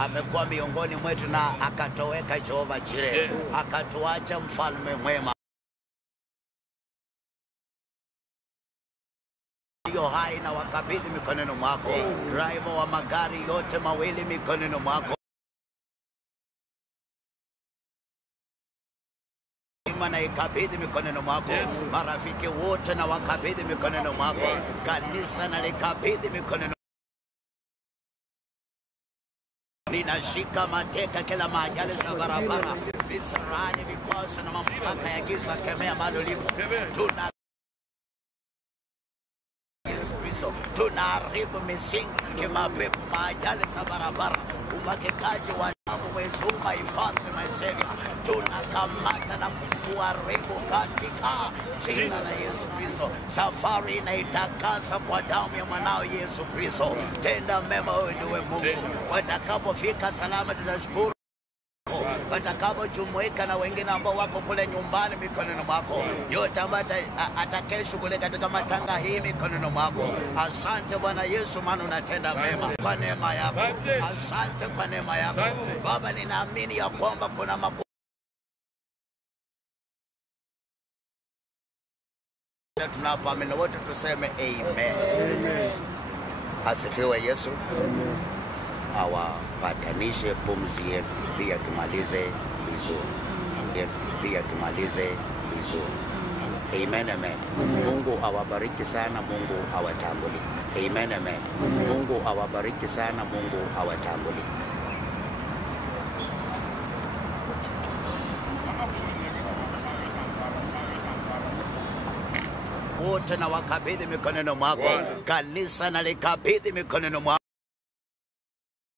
amekuwa miongoni mwetu na akatoweka Jehova Jireh, akatuacha mfalme mwema. Hiyo hai na wakabidhi mikononi mwako, driver wa magari yote mawili mikononi mwako, na ikabidhi mikononi mwako, marafiki wote na wakabidhi mikononi mwako, kanisa na likabidhi mikononi. Ninashika mateka kila majali za barabara, visarani, vikwazo na mamlaka ya giza, kemea mahali ulipo. Tunaharibu misingi kimapepo, majali za barabara, umwagikaji wa damu, mwezi huu mahifadhi maisha. Tunakamata na kuharibu katika jina la Yesu Kristo. Safari inaitakasa kwa damu ya mwanao Yesu Kristo. Tenda mema, wewe ndiwe Mungu. Watakapofika salama tunashukuru. Watakapojumuika na wengine ambao wako kule nyumbani mikononi mwako, yote ambaye atakayeshughulika katika matanga hii mikononi mwako. Asante Bwana Yesu, maana unatenda mema kwa neema yako. Asante kwa neema yako Baba. Ninaamini ya kwamba kuna tunapoamini wote tuseme amen. Asifiwe Yesu. Awapatanishe pumzi yetu, pia tumalize vizuri. Pia tumalize vizuri. Amen, amen. Mungu awabariki sana, Mungu awatambuli. Amen, amen. Mungu awabariki sana, Mungu awatambuli. Wote na wakabidhi mikononi mwako, kanisa na likabidhi mikononi mwako.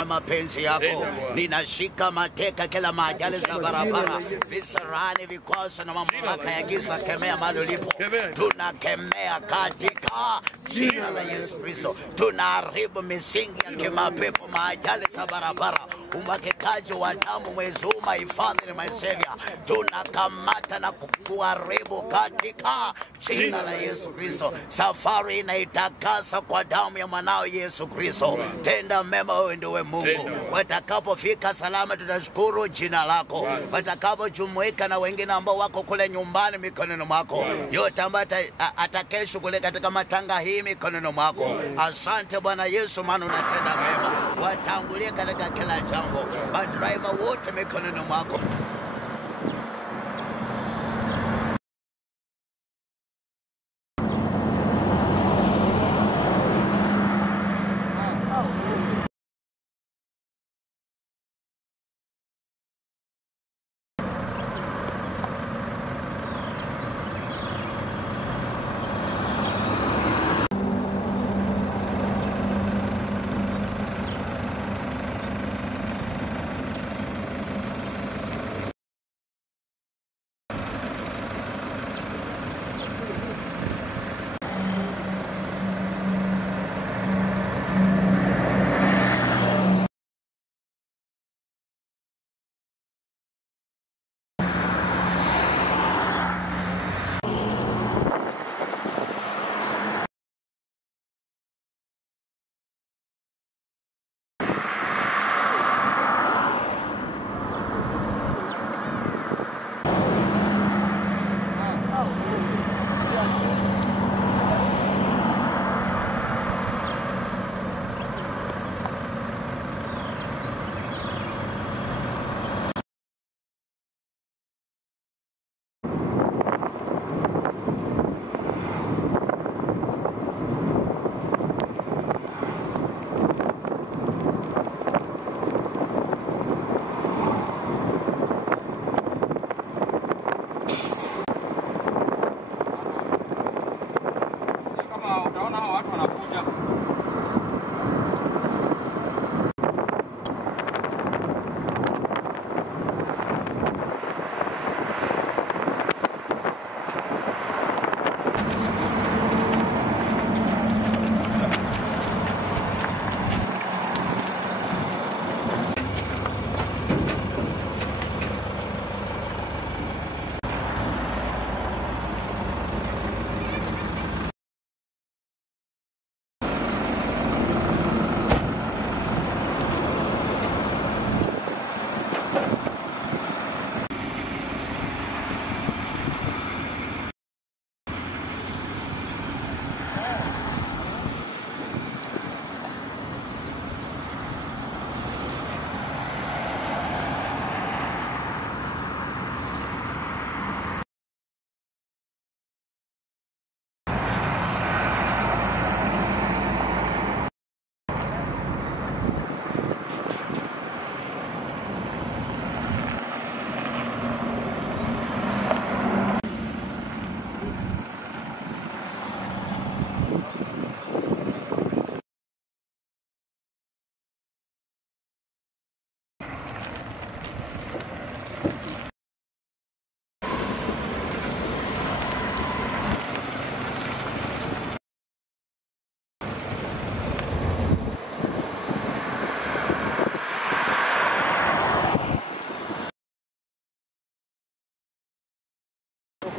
Mapenzi yako, ninashika mateka kila majali za barabara, visarani, vikwazo na mamlaka ya giza, kemea mahali ulipo. Tunakemea katika jina la Yesu Kristo. Tunaharibu misingi ya kimapepo, majali za barabara, umwagikaji wa damu, mwezi huu mahifadhi na maisha. Tunakamata na kuharibu katika jina la Yesu Kristo. Safari inaitakasa kwa damu ya mwanao Yesu Kristo. Tenda mema, wewe ndiwe Mungu. Watakapofika salama tunashukuru jina lako. Watakapojumuika na wengine ambao wako kule nyumbani mikononi mwako, yote ambaye atakayeshughulika katika matanga hii mikononi mwako. Asante Bwana Yesu, maana unatenda mema. Watangulie katika kila jambo, madriver wote mikononi mwako.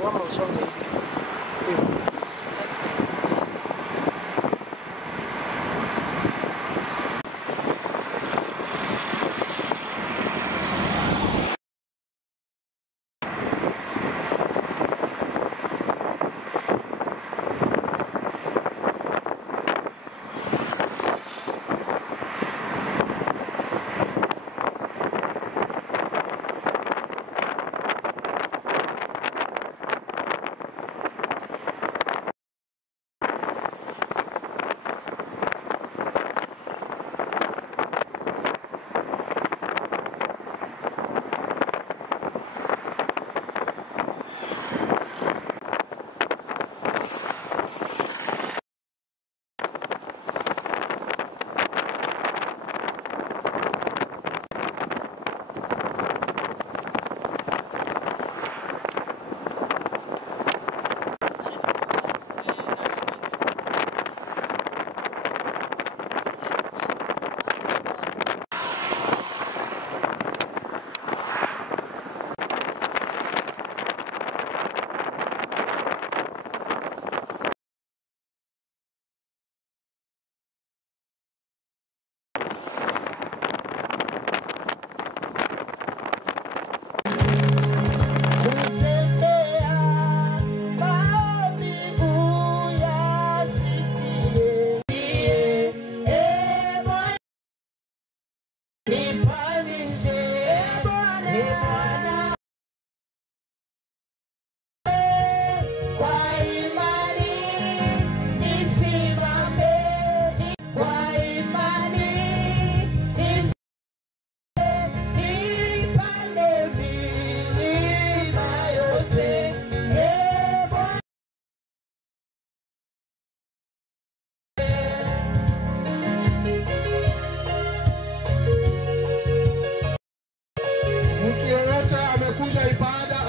Mama usonge hivi.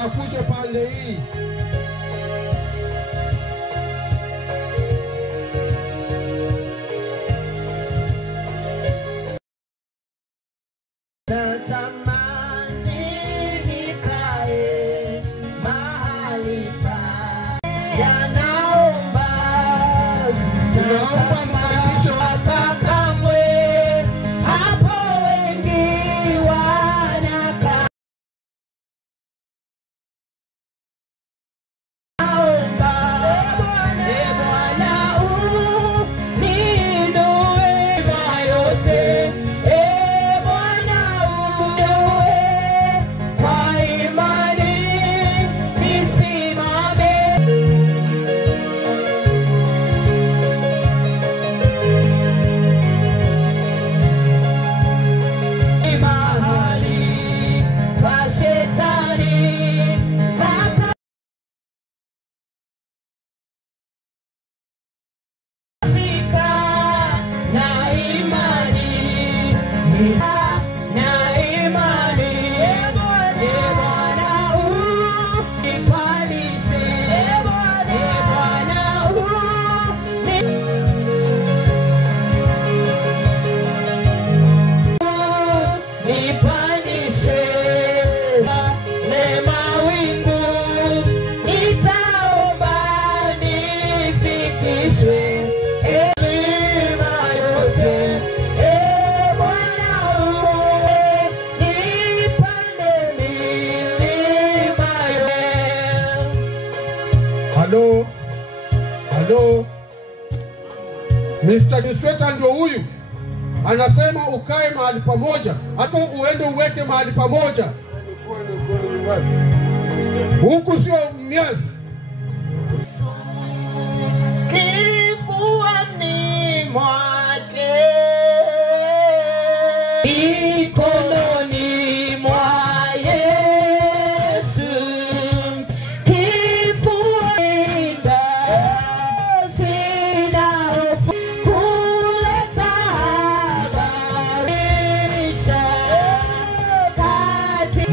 Akuje pande hii. Natamani nikae mahali pa yanaomba kamwe hapo wengi wanaka Halo. Mr. Kisweta ndio huyu. Anasema ukae mahali pamoja. Hata uende uweke mahali pamoja. Huku sio miezi. Kifuani mwake mikononi mwa Yesu kifuani sina hofu kuleta habarisha kati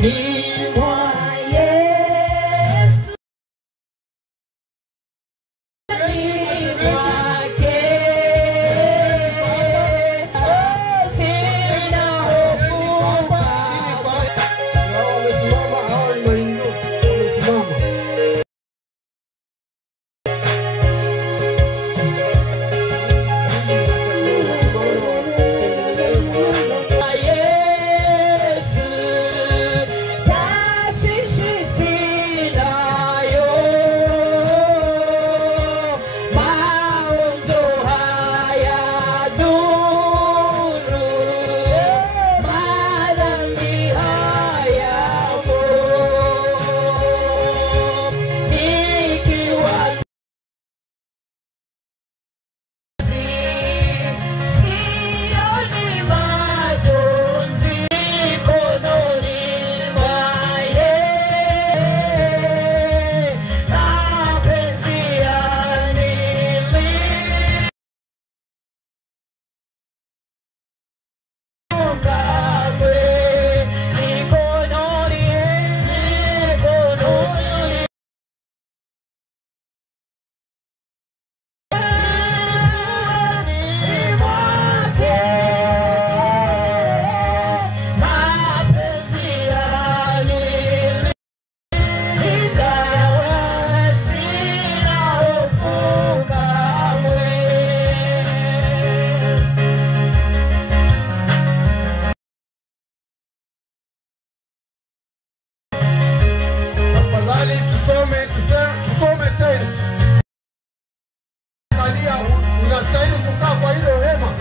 tusome tent. Angalia, unastahili kukaa kwa hilo hema.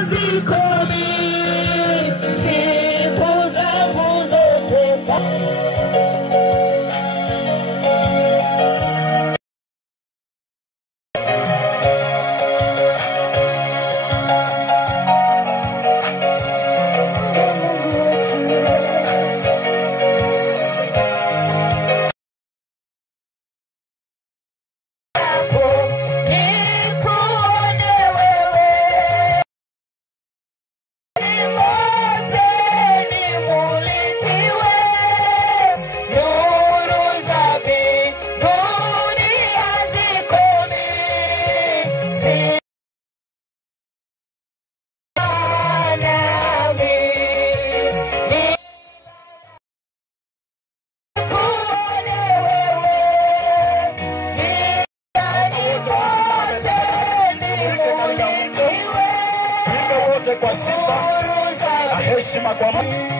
hazikomi, siku zangu zote. Kwa sifa na heshima kwa Mungu.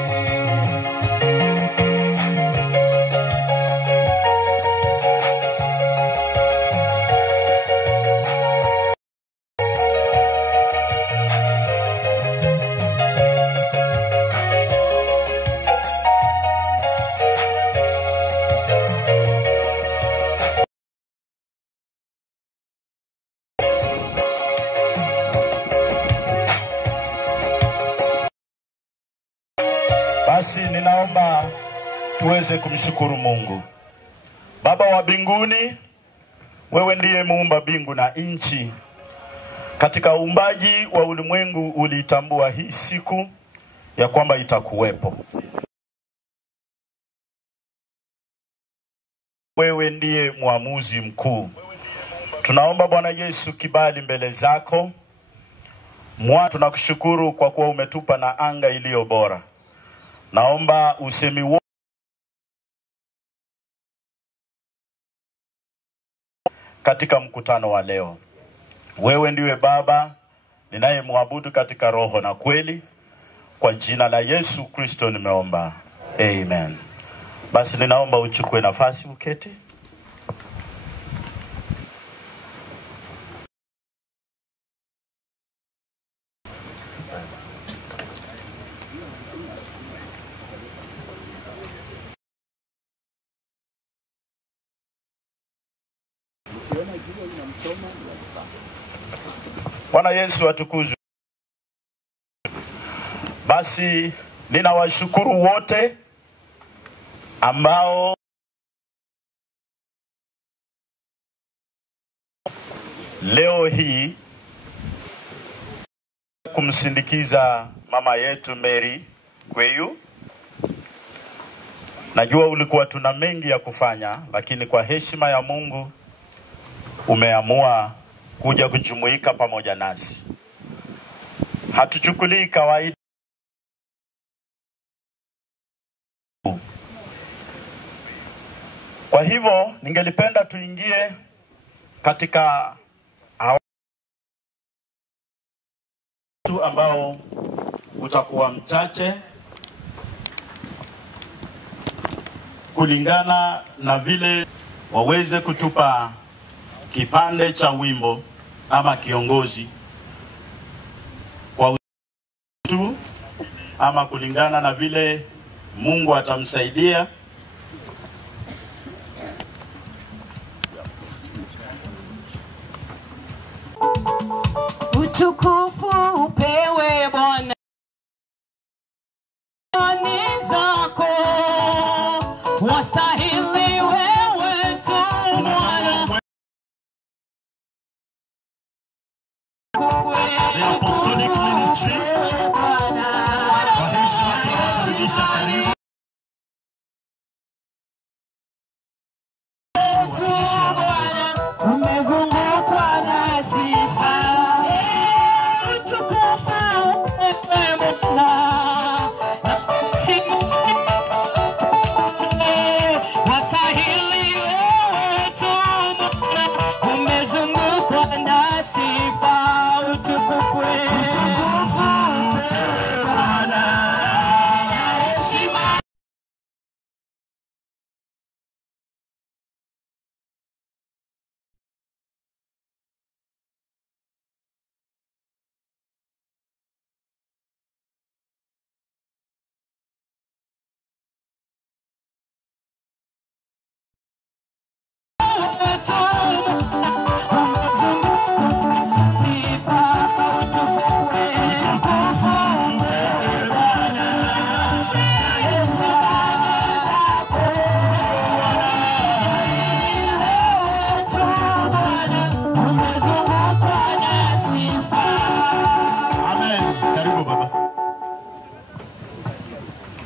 Basi ninaomba tuweze kumshukuru Mungu. Baba wa mbinguni, wewe ndiye muumba mbingu na nchi. Katika uumbaji wa ulimwengu ulitambua hii siku ya kwamba itakuwepo. Wewe ndiye muamuzi mkuu. Tunaomba Bwana Yesu kibali mbele zako. Tunakushukuru kwa kuwa umetupa na anga iliyo bora. Naomba usemi wote katika mkutano wa leo. Wewe ndiwe Baba ninayemwabudu katika roho na kweli. Kwa jina la Yesu Kristo nimeomba. Amen. Basi ninaomba uchukue nafasi uketi. Bwana Yesu atukuzwe. Basi ninawashukuru wote ambao leo hii kumsindikiza mama yetu Mary Kweyu. Najua ulikuwa tuna mengi ya kufanya, lakini kwa heshima ya Mungu umeamua kuja kujumuika pamoja nasi. Hatuchukulii kawaida. Kwa hivyo ningelipenda tuingie katika watu ambao utakuwa mchache kulingana na vile waweze kutupa kipande cha wimbo ama kiongozi kwa tu, ama kulingana na vile Mungu atamsaidia. Utukufu upewe Bwana, ni zako wastahili wewe tu Bwana. The Apostolic Ministry kwa heshima tunawakaribisha karibu. Umezungukwa na sifa.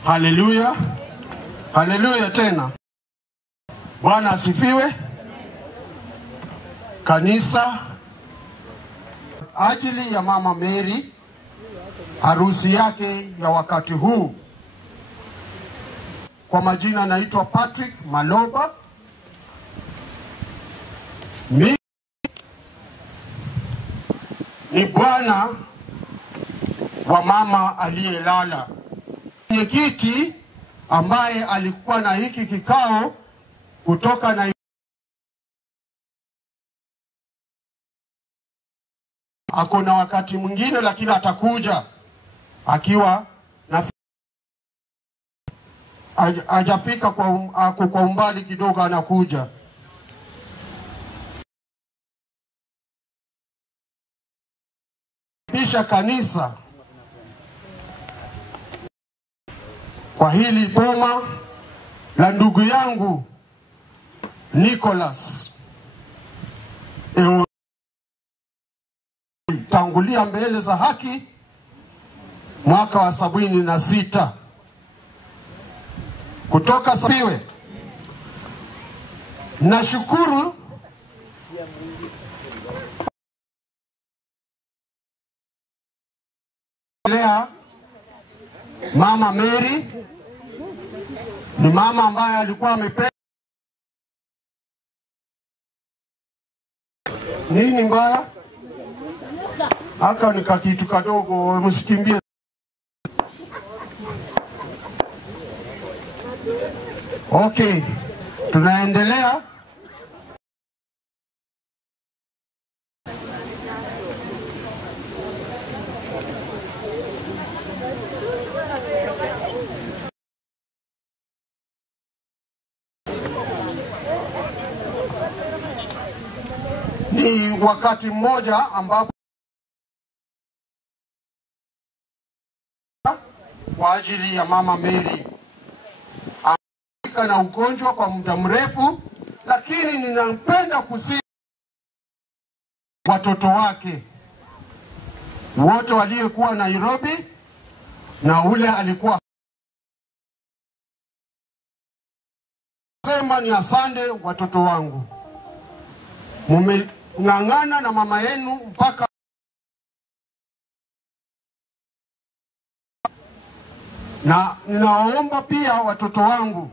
Haleluya. Haleluya tena. Bwana asifiwe. Kanisa, ajili ya Mama Mary, harusi yake ya wakati huu. Kwa majina naitwa Patrick Maloba. Mimi ni bwana wa mama aliyelala. Mwenyekiti ambaye alikuwa na hiki kikao kutoka na akona wakati mwingine, lakini atakuja akiwa na hajafika kwa umbali kidogo, anakuja. Pisha kanisa kwa hili boma la ndugu yangu Nicholas tangulia mbele za haki mwaka wa 76 kutoka Safiwe. Nashukuru lea Mama Mary, ni mama ambaye alikuwa amependa nini mbaya haka nika kitu kadogo, msikimbie. Okay, tunaendelea. Ni wakati mmoja ambapo kwa ajili ya Mama Mary na ugonjwa kwa muda mrefu, lakini ninampenda kusihi watoto wake wote waliokuwa Nairobi na ule alikuwa sema ni asante watoto wangu, mumeng'ang'ana na mama yenu mpaka na ninaomba pia watoto wangu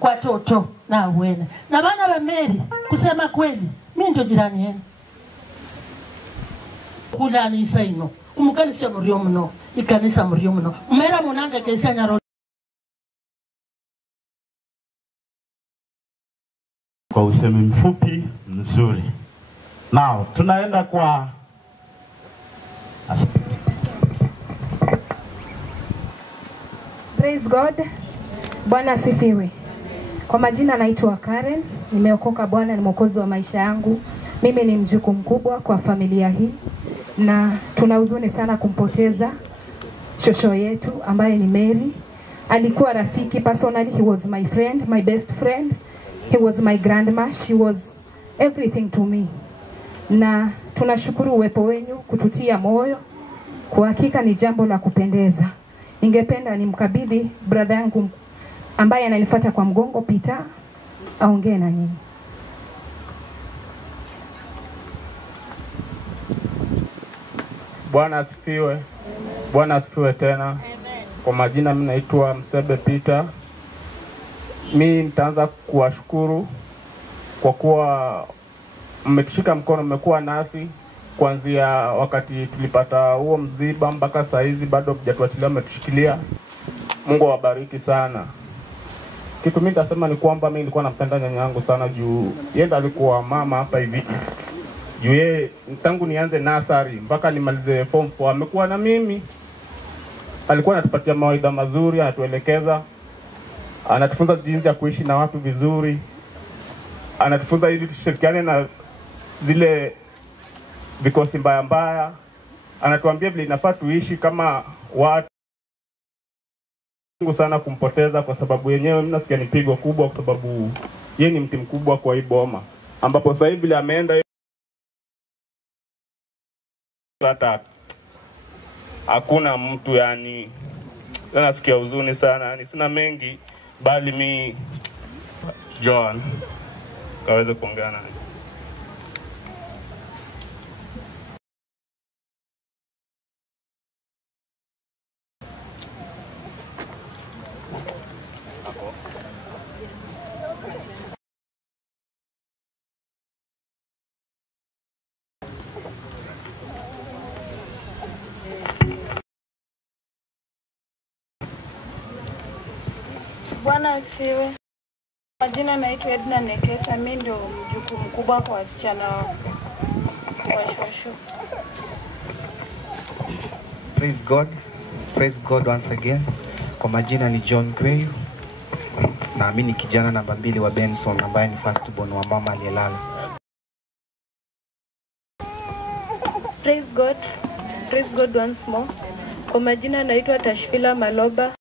kwa toto na wena. Na bana ba Mary, kusema kweli, mimi ndio jirani yenu. Kula ni saino. Umukanisa muriyo mno, ikanisa muriyo mno. Umera munanga kesa nyaro. Kwa usemi mfupi mzuri. Now, tunaenda kwa Praise God. Bwana asifiwe. Kwa majina naitwa Karen, nimeokoka. Bwana ni mwokozi wa maisha yangu. Mimi ni mjukuu mkubwa kwa familia hii na tuna huzuni sana kumpoteza shosho yetu ambaye ni Mary. Alikuwa rafiki, personally he was my friend, my best friend. He was my grandma, she was everything to me. Na tunashukuru uwepo wenu kututia moyo. Kwa hakika ni jambo la kupendeza. Ningependa nimkabidhi brother yangu ambaye ananifuata kwa mgongo, Peter, aongee na nyinyi. Bwana asifiwe. Bwana asifiwe tena. Amen. Kwa majina mimi naitwa Msebe Peter. Mimi nitaanza kuwashukuru kwa kuwa mmetushika mkono, mmekuwa nasi kuanzia wakati tulipata huo mziba mpaka saa hizi bado mjatuachilia, mmetushikilia. Mungu awabariki sana. Kitu mimi nitasema ni kwamba mimi nilikuwa nampenda nyanya yangu sana juu yeye ndo alikuwa mama hapa hivi. Juu yeye tangu nianze nursery mpaka nimalize form 4 amekuwa na mimi. Alikuwa anatupatia mawaidha mazuri, anatuelekeza, anatufunza jinsi ya kuishi na watu vizuri. Anatufunza ili tushirikiane na zile vikosi mbaya mbaya. Anatuambia vile inafaa tuishi kama watu. Mungu sana kumpoteza kwa sababu yenyewe mimi nasikia ni pigo kubwa kwa sababu yeye ni mti mkubwa kwa hii boma. Ambapo sasa hivi vile ameenda hata hakuna mtu, yani nasikia huzuni sana. Yani sina mengi bali mi John kaweza kuongea naye. Bwana asifiwe. Majina naitwa Edna Nekesa, mimi ndio mjukuu mkubwa kwa wasichana wa shosho. Praise God. Praise God once again. Kwa majina ni John Kweyu. Na mimi ni kijana namba 2 wa Benson ambaye ni first born wa mama aliyelala. Praise God. Praise God once more. Kwa majina naitwa Tashfila Maloba.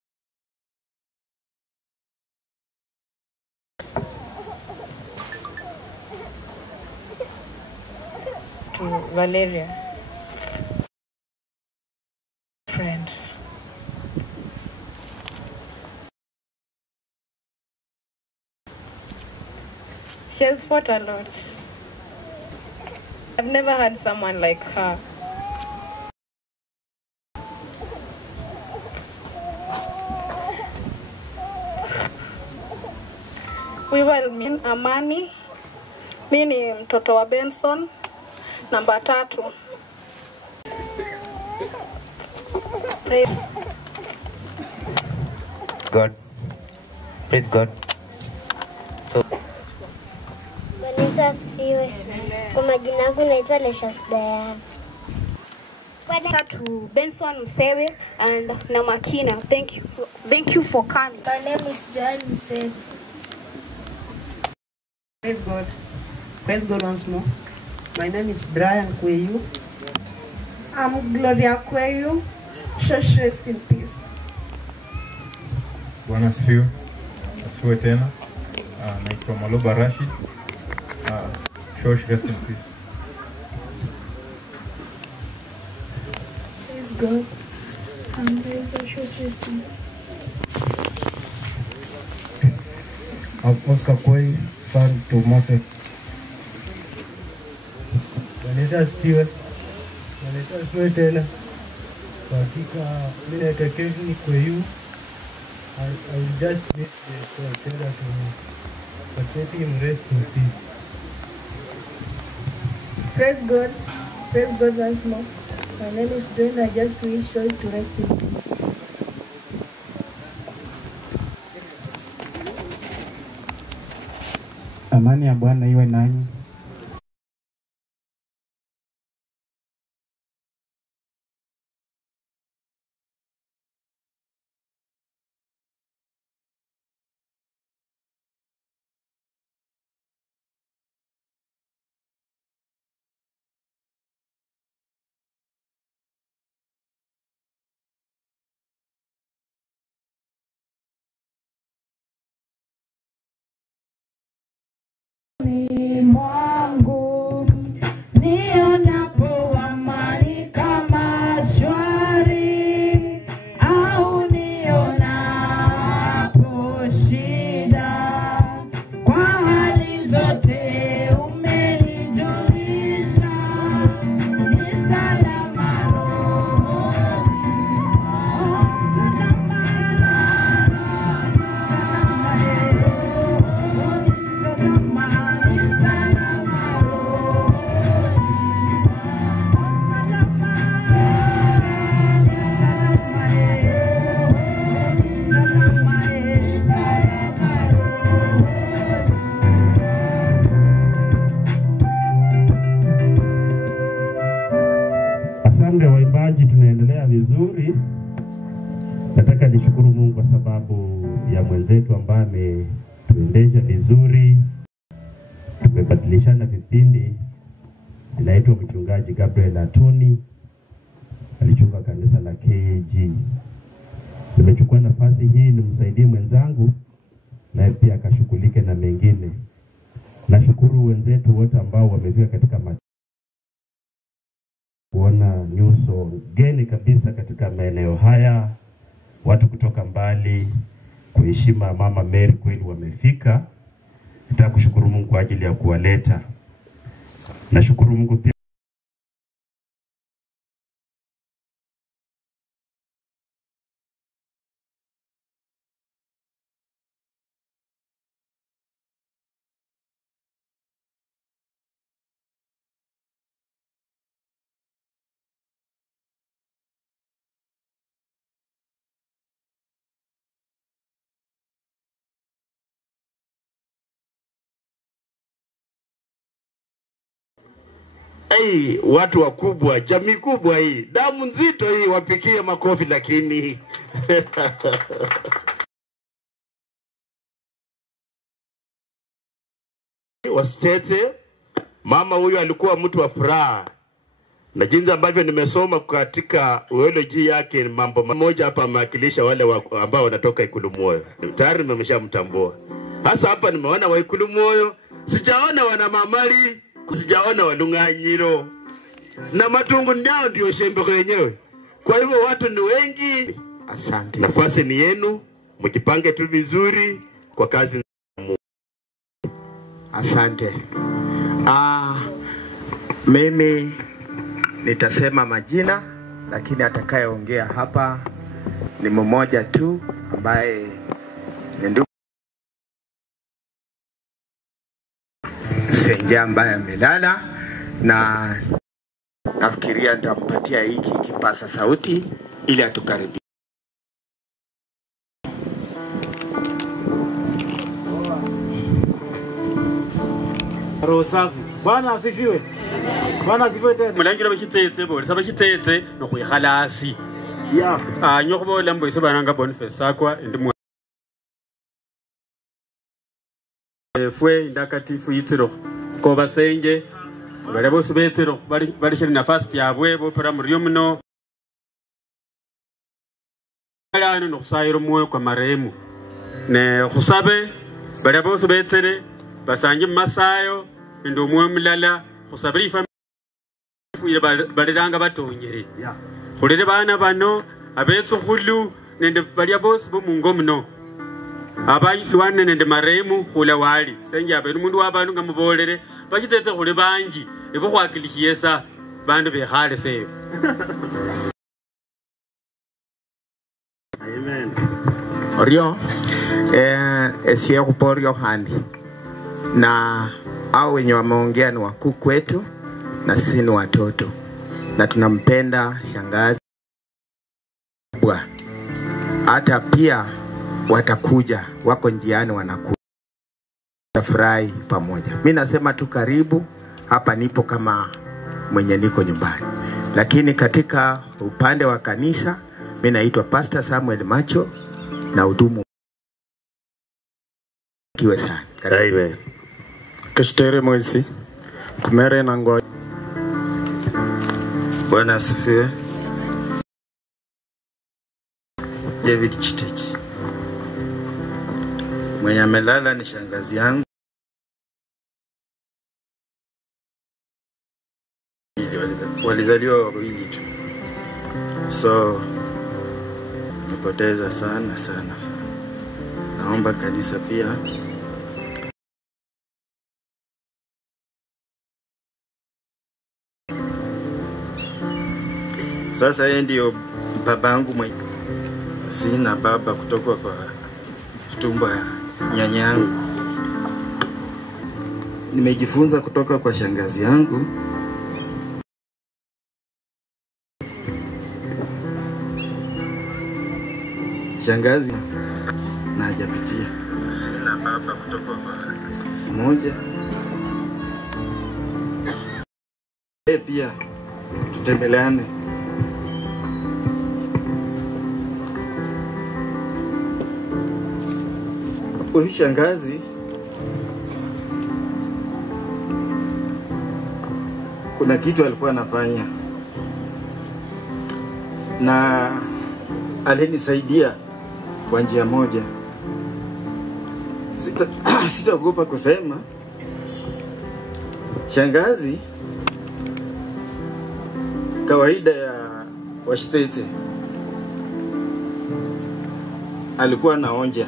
To Valeria. Friend. She has fought a lot. I've never had someone like her. We will mean Amani. Mimi ni mtoto wa Benson namba 3. God. Praise God. So Bwana asifiwe. Kwa majina yangu naitwa Lesha Diana. To Benson Msewe and Namakina. Thank you for coming. My name is Joel Msewe. Praise God. Praise God once more. My name is Brian Kweyu. I'm Gloria Kweyu. Shosh, rest in peace. Bwana asifiwe. Asifiwe tena. Naitwa Maloba Rashid. Shosh, rest in peace. Praise God. I'm very Shosh, rest in peace. I'm Oscar Kweyu, son to Mose. Bwana asifiwe. Bwana asifiwe tena. Kwa hakika mimi naitwa Kevin Kweyu. I will just need the tell us but let him rest in peace. Praise God once more. My name is Dwayne. I just wish Joy to rest in peace. Amani ya Bwana iwe nanyi. Mwangu nionapo amani kama shwari, au nionapo shida, kwa hali zote umenijulisha, ni salama rohoni, Asante waimbaji, tunaendelea vizuri. Nataka nishukuru Mungu kwa sababu ya mwenzetu ambaye ametuendesha vizuri. Tumebadilishana vipindi. Ninaitwa mchungaji Gabriel Atoni, alichunga kanisa la KG. Nimechukua nafasi hii nimsaidie mwenzangu na pia akashughulike na mengine. Nashukuru wenzetu wote ambao wamefika katika kuona nyuso geni kabisa katika maeneo haya, watu kutoka mbali kuheshima Mama Mary kweli wamefika. Nataka kushukuru Mungu kwa ajili ya kuwaleta. Nashukuru Mungu pia watu wakubwa, jamii kubwa hii, damu nzito hii, wapikie makofi lakini wasitete. Mama huyu alikuwa mtu wa furaha, na jinsi ambavyo nimesoma katika theology yake, mambo moja hapa amewakilisha wale ambao wanatoka Ikulu Moyo. Tayari nimeshamtambua. Hasa hapa nimeona wa Ikulu Moyo, sijaona wana Mamali, sijaona Walunganyiro, na Matungu ndio ndio shembe wenyewe. Kwa hivyo watu ni wengi. Asante. Nafasi ni yenu, mkipange tu vizuri kwa kazi. Asante. Mimi nitasema majina, lakini atakayeongea hapa ni mmoja tu ambaye ni ndugu Senja ambaye amelala, na nafikiria nitampatia hiki kipasa sauti ili atukaribie. Rosafu. Bwana asifiwe. Bwana asifiwe tena. Mulangira bashitetse bo, saba kitetse no kuyikhalasi. Ya. Nyoko bo lambo isobananga Boniface sakwa ndi fwe ndakatifu yitiro ko basenje bale bose betiro bali shiri nafasi yabwe bo para muri muno alano no kusayiro moyo kwa marehemu ne kusabe bale bose betere basanje masayo ndo moyo mulala kusabiri family baliranga batonyere khulere bana bano abetso khulu nende bali bose bo mungo muno abayilwane nende marehemu khula wali senja abe umundu wabantu ngamubolere bachitetse khule banji ibo khwakilikiyesa bandu bekhale seyo. Amen. Orio sio kuporio handi na au wenye wameongea ni wakuu kwetu na sisi ni watoto na tunampenda shangazi. Hata pia watakuja, wako njiani wanakuja. Tafurahi pamoja. Mimi nasema tu karibu, hapa nipo kama mwenye niko nyumbani. Lakini katika upande wa kanisa, mimi naitwa Pastor Samuel Macho na hudumu kiwe sana. Amen. Kishtere mwezi. Kumere na ngoja. Bwana asifiwe. David Chiteki. Mwenye amelala ni shangazi yangu. Walizaliwa wawili tu. So nimepoteza sana. Naomba kanisa pia sasa yeye ndio babangu mwenye. Sina baba kutoka kwa tumbo ya nyanyangu. Nimejifunza kutoka kwa shangazi yangu. Shangazi na hajapitia. Sina baba kutoka kwa mmoja. Pia tutembeleane. Huyu shangazi kuna kitu alikuwa anafanya na alinisaidia kwa njia moja. Sitaogopa kusema shangazi kawaida ya Washitete alikuwa anaonja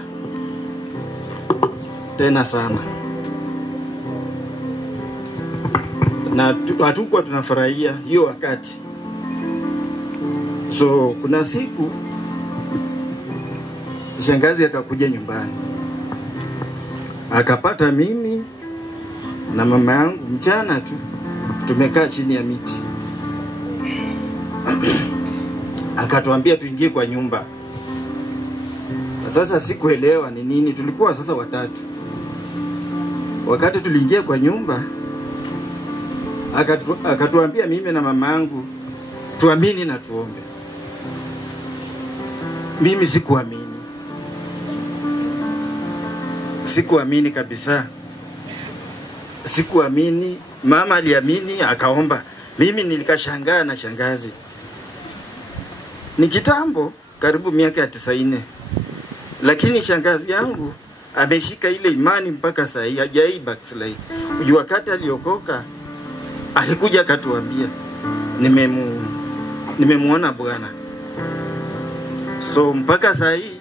tena sana na hatukuwa tunafurahia hiyo wakati. So kuna siku shangazi akakuja nyumbani, akapata mimi na mama yangu mchana tu tumekaa chini ya miti. Akatuambia tuingie kwa nyumba. Sasa sikuelewa ni nini, tulikuwa sasa watatu. Wakati tuliingia kwa nyumba, akatuambia mimi na mama yangu tuamini na tuombe. Mimi sikuamini kabisa. Sikuamini. Mama aliamini akaomba. Mimi nilikashangaa na shangazi. Ni kitambo karibu miaka ya 90. Lakini shangazi yangu ameshika ile imani mpaka saa hii, hajai backslide. Wakati aliokoka alikuja akatuambia nimemuona Bwana. So mpaka saa hii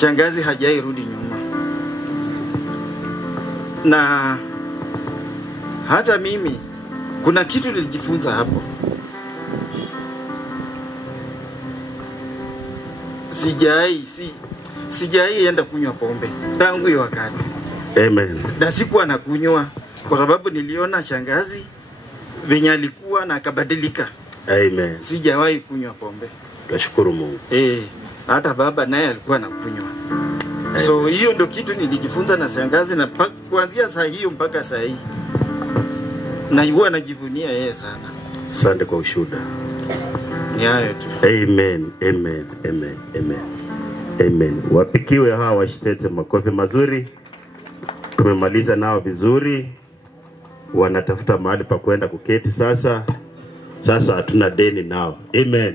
shangazi hajai rudi nyuma. Na hata mimi kuna kitu nilijifunza hapo. Sijai enda kunywa pombe tangu hiyo wakati. Amen. Na sikuwa nakunywa kwa sababu niliona shangazi venye alikuwa na akabadilika. Amen. Sijawahi kunywa pombe. Tunashukuru Mungu. Hata baba naye alikuwa anakunywa. So hiyo ndio kitu nilijifunza na shangazi, na kuanzia saa hiyo mpaka saa hii na huwa najivunia yeye sana. Asante kwa ushuhuda. Ni hayo tu. Amen. Wapikiwe hawa Washitete makofi mazuri. Tumemaliza nao vizuri. Wanatafuta mahali pa kwenda kuketi sasa. Sasa hatuna deni nao. Amen.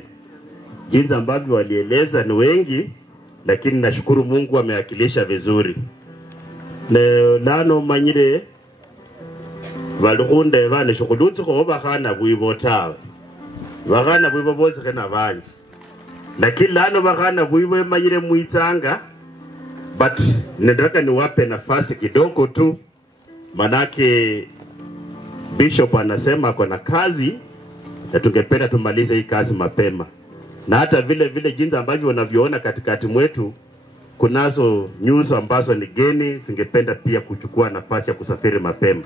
Jinsi ambavyo walieleza ni wengi, lakini nashukuru Mungu amewakilisha vizuri. Nano manyire balukunde bane shukudutsi ko bakana bwibotawe. Bakana bwibo bose kana banje. Lakini lano bakana bwibo manyire muitsanga, but nataka niwape nafasi kidogo tu, manake Bishop anasema kuna kazi na tungependa tumalize hii kazi mapema. na hata vile jinsi ambavyo unavyoona katikati mwetu kunazo nyuso ambazo ni geni, zingependa pia kuchukua nafasi ya kusafiri mapema.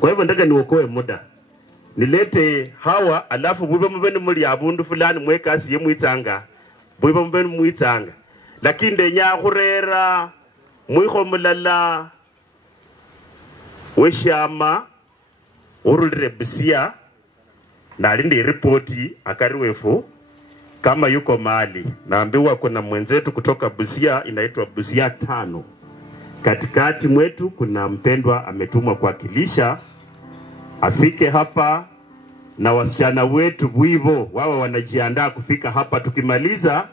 Kwa hivyo nataka niokoe muda, nilete hawa, alafu bwiba mbeni muli abundu fulani mwekasi yemuitanga, bwiba mbeni muitanga, lakini ndenya khurera mwikho mulala weshama urulire Busia na alindi ripoti akariwefu kama yuko mali. Naambiwa kuna mwenzetu kutoka Busia, inaitwa Busia 5. Katikati mwetu kuna mpendwa ametumwa kuwakilisha, afike hapa na wasichana wetu Bwivo wao wanajiandaa kufika hapa. Tukimaliza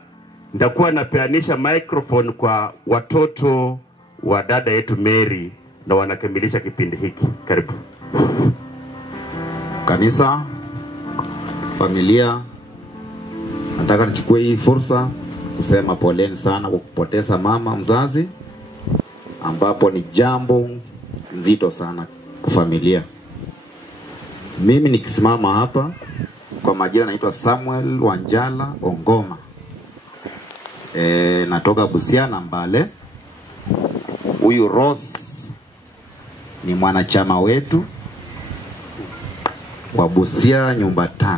nitakuwa napeanisha microphone kwa watoto wa dada yetu Mary na wanakamilisha kipindi hiki. Karibu. Kanisa, familia, nataka nichukue hii fursa kusema poleni sana kwa kupoteza mama mzazi, ambapo ni jambo nzito sana kwa familia. Mimi nikisimama hapa, kwa majina naitwa Samuel Wanjala Ongoma. Natoka Busia na Mbale. Huyu Rose ni mwanachama wetu wa Busia nyumba 5.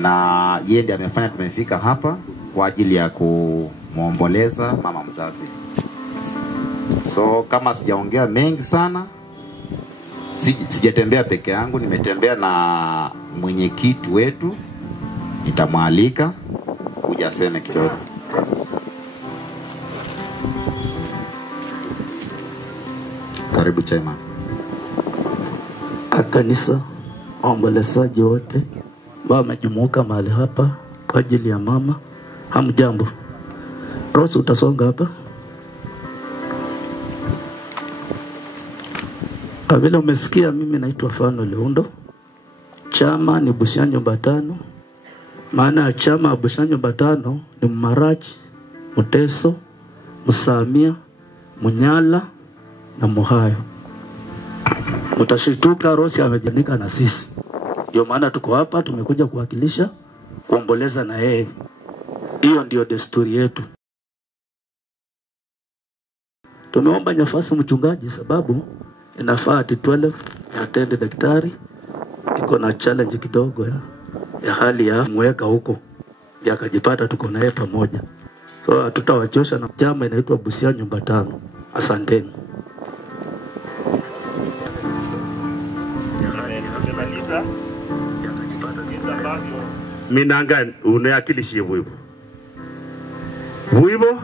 Na yeye ndiye amefanya tumefika hapa kwa ajili ya kumuomboleza mama mzazi. So kama sijaongea mengi sana, sijatembea peke yangu, nimetembea na mwenyekiti wetu, nitamwalika kuja aseme kidogo. Karibu Chairman. Kanisa, waombolezaji wote ambao wamejumuika mahali hapa kwa ajili ya mama, hamjambo. Rose, utasonga hapa. Kwa vile umesikia, mimi naitwa Fano Leundo. Chama ni Busia nyumba 5. Maana ya chama ya Busia nyumba 5 ni Marachi, Muteso, Musamia, Munyala na Muhayo. Mtashituka Rose amejiandika na sisi. Ndio maana tuko hapa, tumekuja kuwakilisha, kuomboleza na yeye. Hiyo ndio desturi yetu. Tumeomba nafasi mchungaji sababu inafaa ati 12 atende daktari. Iko na challenge kidogo ya hali ya mweka huko. Ndio akajipata tuko na yeye pamoja. So hatutawachosha, na chama inaitwa Busia nyumba 5. Asanteni. Minanga unayakilishie Bwivo. Bwivo?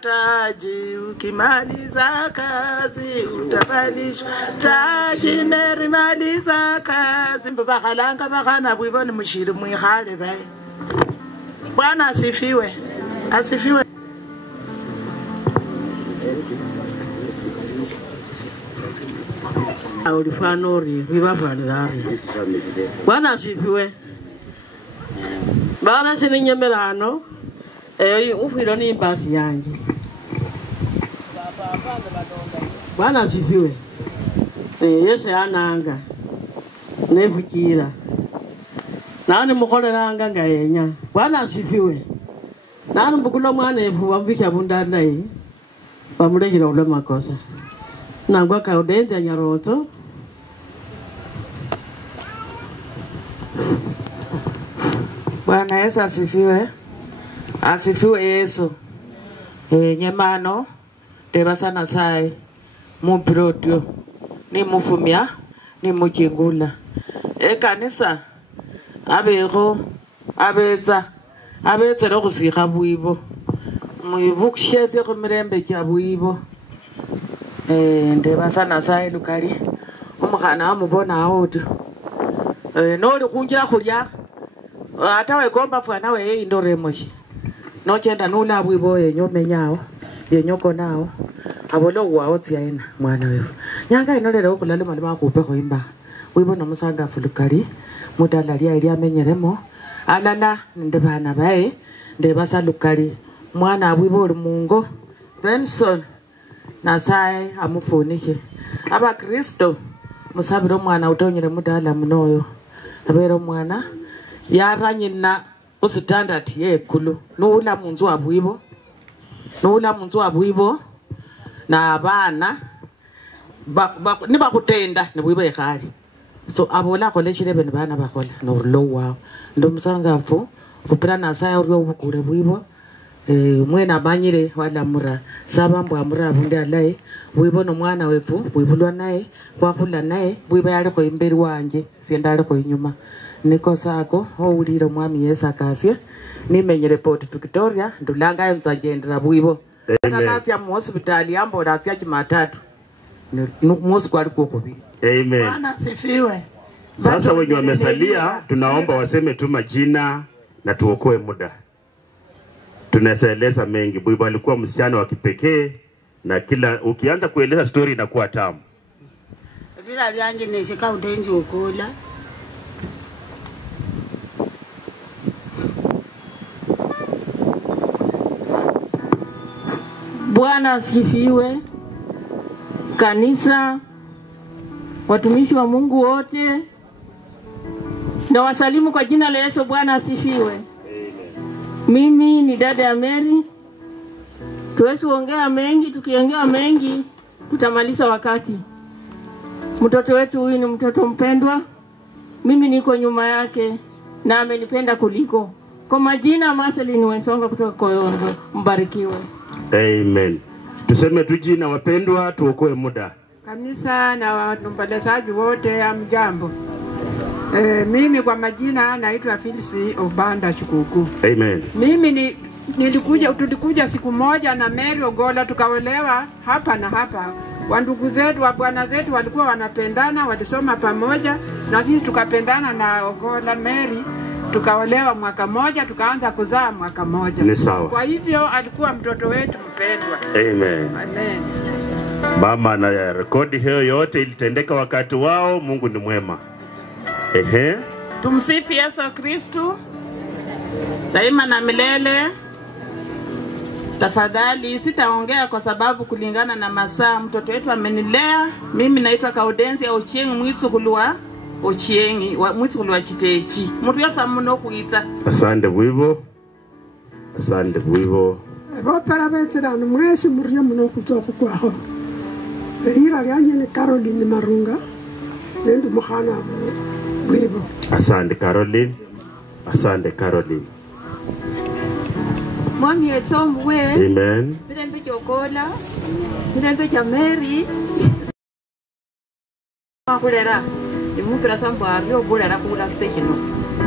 Taji ukimaliza kazi utavalishwa taji. Meri maliza kazi mbahalanga bahana Bwivo ni mshiri mwihale bae. Bwana asifiwe. Asifiwe. Ulifanori vivavalirari. Bwana asifiwe. Bwana sininyemelano ufiro ni mbasi yanji. Bwana asifiwe. Yese ananga nevukira nani mukholeranga ngayenya. Bwana asifiwe. Nani mbukula mwana efu wambisha bundanda hii bamulekira ule makosa nangwa kaudenza nyaroto. Bwana Yesu asifiwe. Asifiwe Yesu. Nyemano deba sana sai mupirodio ni mufumia ni mukingula. Kanisa abego abeza lo kusikha Bwivo muibukshese kumirembe kya Bwivo. Ndeba sana sai lukali umukhana amubona awoti noli kunjira khulya ata wekomba fwana we indore moshi no chenda nula Bwivo yenyo menyao yenyoko nao abolo wao tsiaina mwana wefu nyanga inolele okulala mali bakupe ko imba Bwivo no musanga fulukali mudala lya amenyeremo alala ndebana bae ndeba salukali mwana Bwivo mungo Benson nasaye amufunike aba Kristo musabiro mwana utonyere mudala munoyo abero mwana yaranyina standard yekulu nula munzu abwibo na abana niba kutenda nibwibo ekhali so abola khole chilebe bana bakhola no low wow ndo msangafu kupira na saya uri obukule bwibo mwena abanyire wala mura sabambo amura abunde alai bwibo no mwana wefu bwibulwa naye kwakhula naye bwibo yali ko imberi wanje siendale ko inyuma niko sako owulira mwami Yesu kasya nimenyere port Victoria ndulanga enzajendera bwibo natya mu hospital yambo natya Jumatatu nukumosi kwali kukubi. Amen. Bwana sifiwe. Sasa wenye wamesalia tunaomba waseme tu majina na tuokoe muda. Tunaeleza mengi. Bwibo alikuwa msichana wa kipekee na kila ukianza kueleza story inakuwa tamu. Vila lyanje neshika udenji ukula. Bwana asifiwe. Kanisa, watumishi wa Mungu wote, na wasalimu kwa jina la Yesu. Bwana asifiwe. Mimi ni dada ya Mary. Tuwezi ongea mengi, tukiongea mengi tutamaliza wakati. Mtoto wetu huyu ni mtoto mpendwa. Mimi niko nyuma yake na amenipenda kuliko. Kwa majina Marceline Wensonga kutoka Koyondo. Mbarikiwe. Amen. Tuseme tu jina wapendwa, tuokoe muda. Kanisa na waombolezaji wote amjambo. Mimi kwa majina naitwa Phyllis Obanda Chukuku. Amen. Mimi tulikuja siku moja na Mary Ogola tukaolewa hapa na hapa. Wandugu zetu wa bwana zetu walikuwa wanapendana, walisoma pamoja na sisi tukapendana na Ogola Mary. Tukaolewa mwaka moja, tukaanza kuzaa mwaka moja. Ni sawa. Kwa hivyo alikuwa mtoto wetu mpendwa. Amen. Amen. Mama na rekodi hiyo yote ilitendeka wakati wao. Mungu ni mwema. Ehe. Tumsifu Yesu Kristo. Daima na milele. Tafadhali sitaongea kwa sababu kulingana na masaa. Mtoto wetu amenilea. Mimi naitwa Kaudenzi ya Ochieng Mwitsukulwa. Ochiengi wa Mwitsukulwa Chitechi. Mtu yasa muno kuita. Asante bwibo. Asante bwibo. Bopera veterano mwese muria muno kutoka kwaho. Lira lyanje ni Caroline Marunga. Ndio mkhana bwibo. Asante Caroline. Asante Caroline. Mwami yetomwe. Amen. Bilembe jokola. Bilembe ja Mary. Makulera. Imupira samba byo kulera kula station.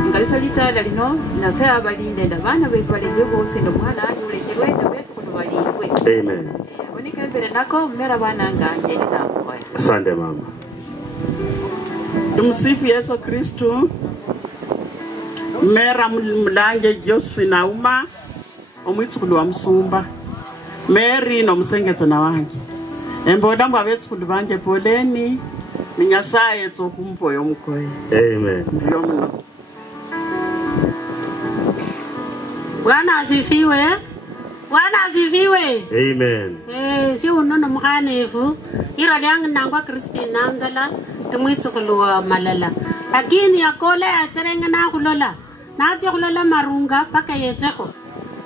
Ngalisa litala lino na saa balinde ndabana bekwalije bose ndo mwana ajulekerwe na betu kuno balikwe. Amen. Bonika mbere nako mera bana nganje ndako. Asante mama. Tumsifu Yesu Kristo. Mera mlanje Josephine Uma omwitsukulwa Msumba. Mary no msengetse na wanje. Emboda mwa betsukulwa banje poleni. Ninyasaye tsokumpo yomkoye. Amen. Bwana asifiwe. Bwana asifiwe. Amen. Si unono mkhanefu. Ira lyangu nangwa Christine Angela tumwitsukulwa Malala. Lakini yakole aterenga na kulola. Naati kulola Marunga paka yeteko.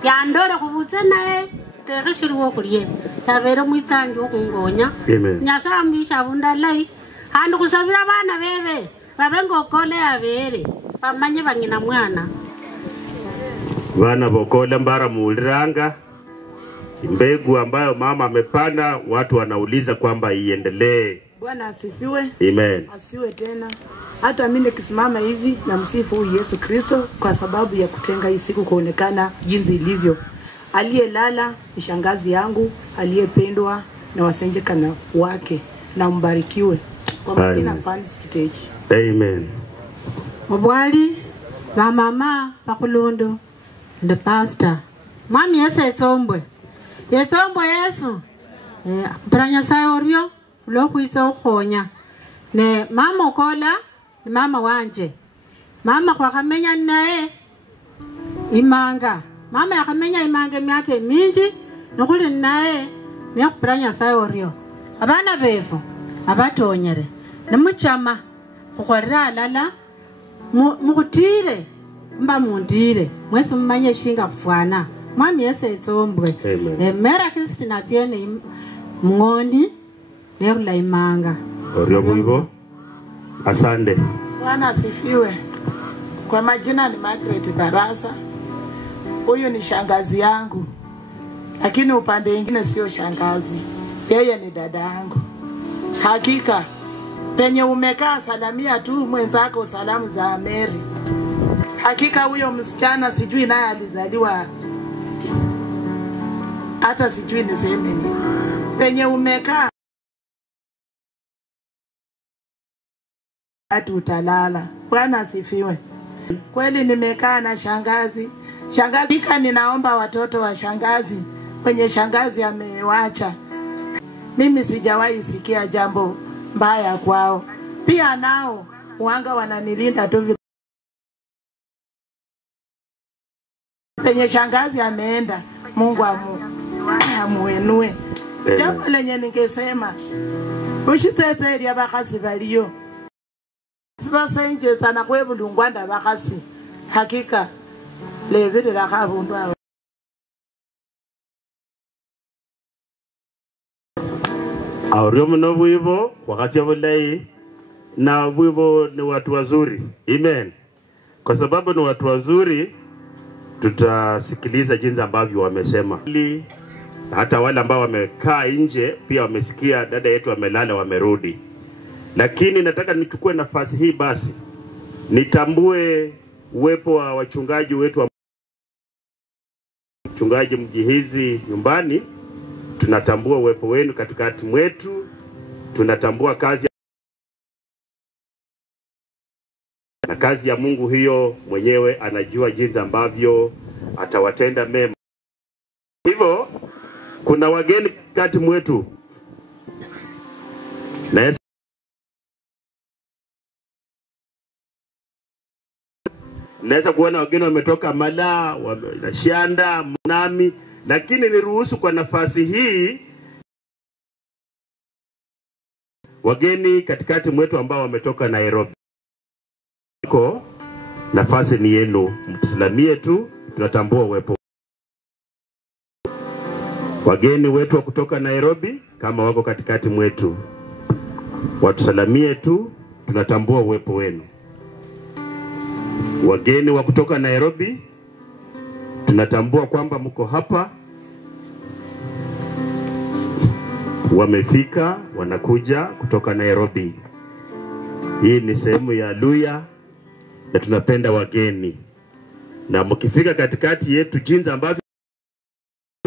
Yandora kubutse nae tereshirwo kuriye. Tabero mwitsanjo kungonya. Amen. Nyasa mlisha bundalai. Handi kusabira bana bebe babengo kole abere bamanye bangina mwana bana bokola mbara muuliranga mbegu ambayo mama amepanda. Watu wanauliza kwamba iendelee. Bwana asifiwe. Amen. Asiwe tena. Hata mimi nikisimama hivi na msifu huyu Yesu Kristo kwa sababu ya kutenga hii siku kuonekana jinsi ilivyo. Aliyelala ni shangazi yangu, aliyependwa na wasenjekana wake, na mbarikiwe. Kwa majina Fancy Kitechi. Amen. Mubwali ba mama pakulundo the pastor mami Yesu etombwe Yesu branya sayorio lokuita ukhonya ne mama okola ni mama wanje. Mama kwa kamenya naye imanga. Mama yakamenya imanga myake mingi nokuli naye ne branya sayorio abana befu abatonyere nemuchama kukhorera alala mukutire mba mundire mwese mmanye shinga kufwana mwami yese etsombwe mera Kristina tiene mngoni nerula imanga Orio Mwibo. Asante. Bwana asifiwe. Kwa majina ni Margaret Barasa. Huyu ni shangazi yangu, lakini upande mwingine sio shangazi, yeye ni dada yangu. Hakika penye umekaa salamia tu mwenzako salamu za Mary. Hakika huyo msichana sijui naye alizaliwa, hata sijui niseme nini. Penye umekaa ati utalala. Bwana asifiwe. Kweli nimekaa na shangazi. Shangazi hika ninaomba watoto wa shangazi kwenye shangazi amewacha. Mimi sijawahi sikia jambo mbaya kwao. Pia nao wanga wananilinda tu. Penye shangazi ameenda, Mungu amuenue. Jambo lenye ningesema, ushitete ya bakasi baliyo. Sibasa nje sana kwa bulungwanda bakasi. Hakika levele la kabundu awo. Aurio mno Mwibo wakati ya bulai na Mwibo ni watu wazuri. Amen. Kwa sababu ni watu wazuri, tutasikiliza jinsi ambavyo wamesema. Hata wale ambao wamekaa nje pia wamesikia dada yetu wamelala wamerudi. Lakini nataka nichukue nafasi hii basi nitambue uwepo wa wachungaji wetu wa mchungaji Mjihizi nyumbani. Tunatambua uwepo wenu katikati mwetu. Tunatambua kazi na kazi ya Mungu hiyo mwenyewe anajua jinsi ambavyo atawatenda mema. Hivyo kuna wageni kati mwetu. Naweza kuona wageni wametoka Mala, Shanda, Mnami, lakini niruhusu kwa nafasi hii wageni katikati mwetu ambao wametoka Nairobi. Kwa nafasi ni yenu, mtusalamie tu, tunatambua uwepo. Wageni wetu wa kutoka Nairobi kama wako katikati mwetu, watusalamie tu, tunatambua uwepo wenu. Wageni wa kutoka Nairobi, tunatambua kwamba mko hapa. Wamefika, wanakuja kutoka Nairobi. Hii ni sehemu ya Luya na tunapenda wageni. Na mkifika katikati yetu jinsi ambavyo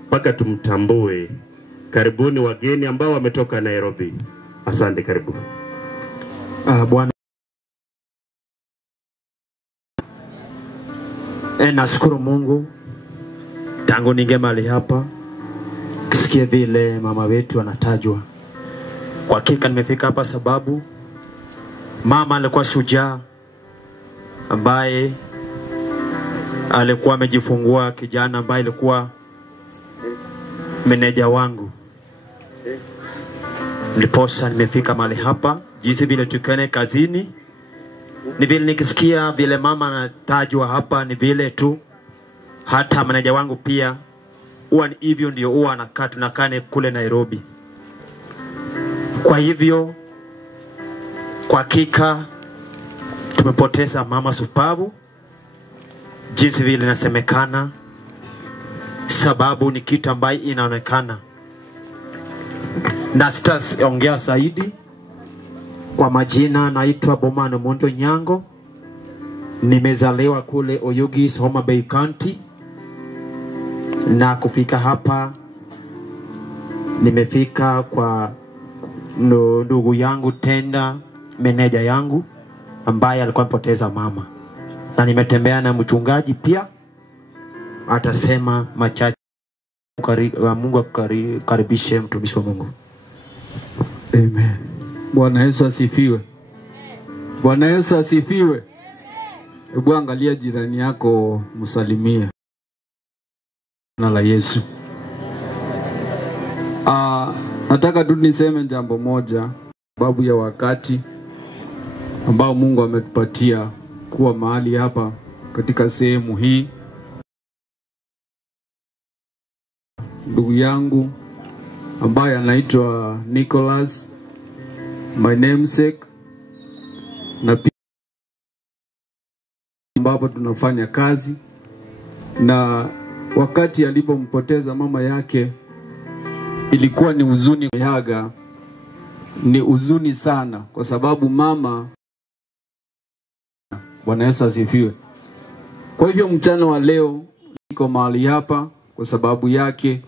mpaka tumtambue. Karibuni wageni ambao wametoka Nairobi. Asante, karibu. Bwana nashukuru Mungu tangu ninge mali hapa kisikia vile mama wetu anatajwa. Kwa hakika nimefika hapa sababu mama alikuwa shujaa ambaye alikuwa amejifungua kijana ambaye alikuwa meneja wangu. Ndiposa nimefika mali hapa jinsi vile tukene kazini. Ni vile nikisikia vile mama anatajwa hapa ni vile tu hata meneja wangu pia huwa ni hivyo ndio huwa anakaa tunakane kule Nairobi. Kwa hivyo kwa hakika tumepoteza mama supavu jinsi vile inasemekana, sababu ni kitu ambayo inaonekana. Na sitaongea zaidi. Kwa majina naitwa Bomano Mondo Nyango. Nimezaliwa kule Oyugis, Homa Bay County. Na kufika hapa nimefika kwa ndugu yangu Tenda, meneja yangu ambaye alikuwa mpoteza mama. Na nimetembea na mchungaji pia, atasema machache. Mungu akaribishe mtumishi wa Mungu. Amen. Bwana Yesu asifiwe. Bwana Yesu asifiwe. Hebu angalia jirani yako, msalimie. Na la Yesu. Nataka tu niseme jambo moja, sababu ya wakati ambao Mungu ametupatia kuwa mahali hapa. katika sehemu hii. Ndugu yangu ambaye anaitwa Nicholas, my namesake, na pia ambapo tunafanya kazi, na wakati alipompoteza mama yake ilikuwa ni huzuni yaga, ni huzuni sana kwa sababu mama, Bwana Yesu asifiwe. Kwa hivyo mchana wa leo niko mahali hapa kwa sababu yake,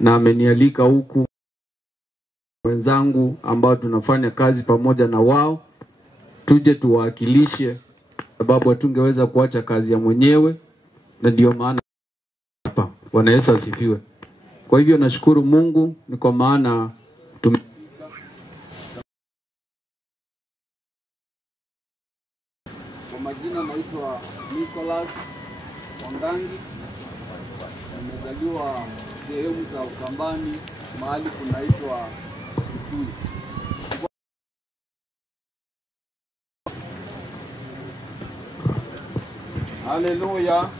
na amenialika huku wenzangu ambao tunafanya kazi pamoja na wao tuje tuwakilishe, sababu hatungeweza kuacha kazi ya mwenyewe, na ndio maana hapa. Bwana Yesu asifiwe. Kwa hivyo nashukuru Mungu ni kwa maana kwa majina naitwa Nicholas Wangangi. Nimezaliwa sehemu za Ukambani, mahali kunaitwa Kitui. Haleluya.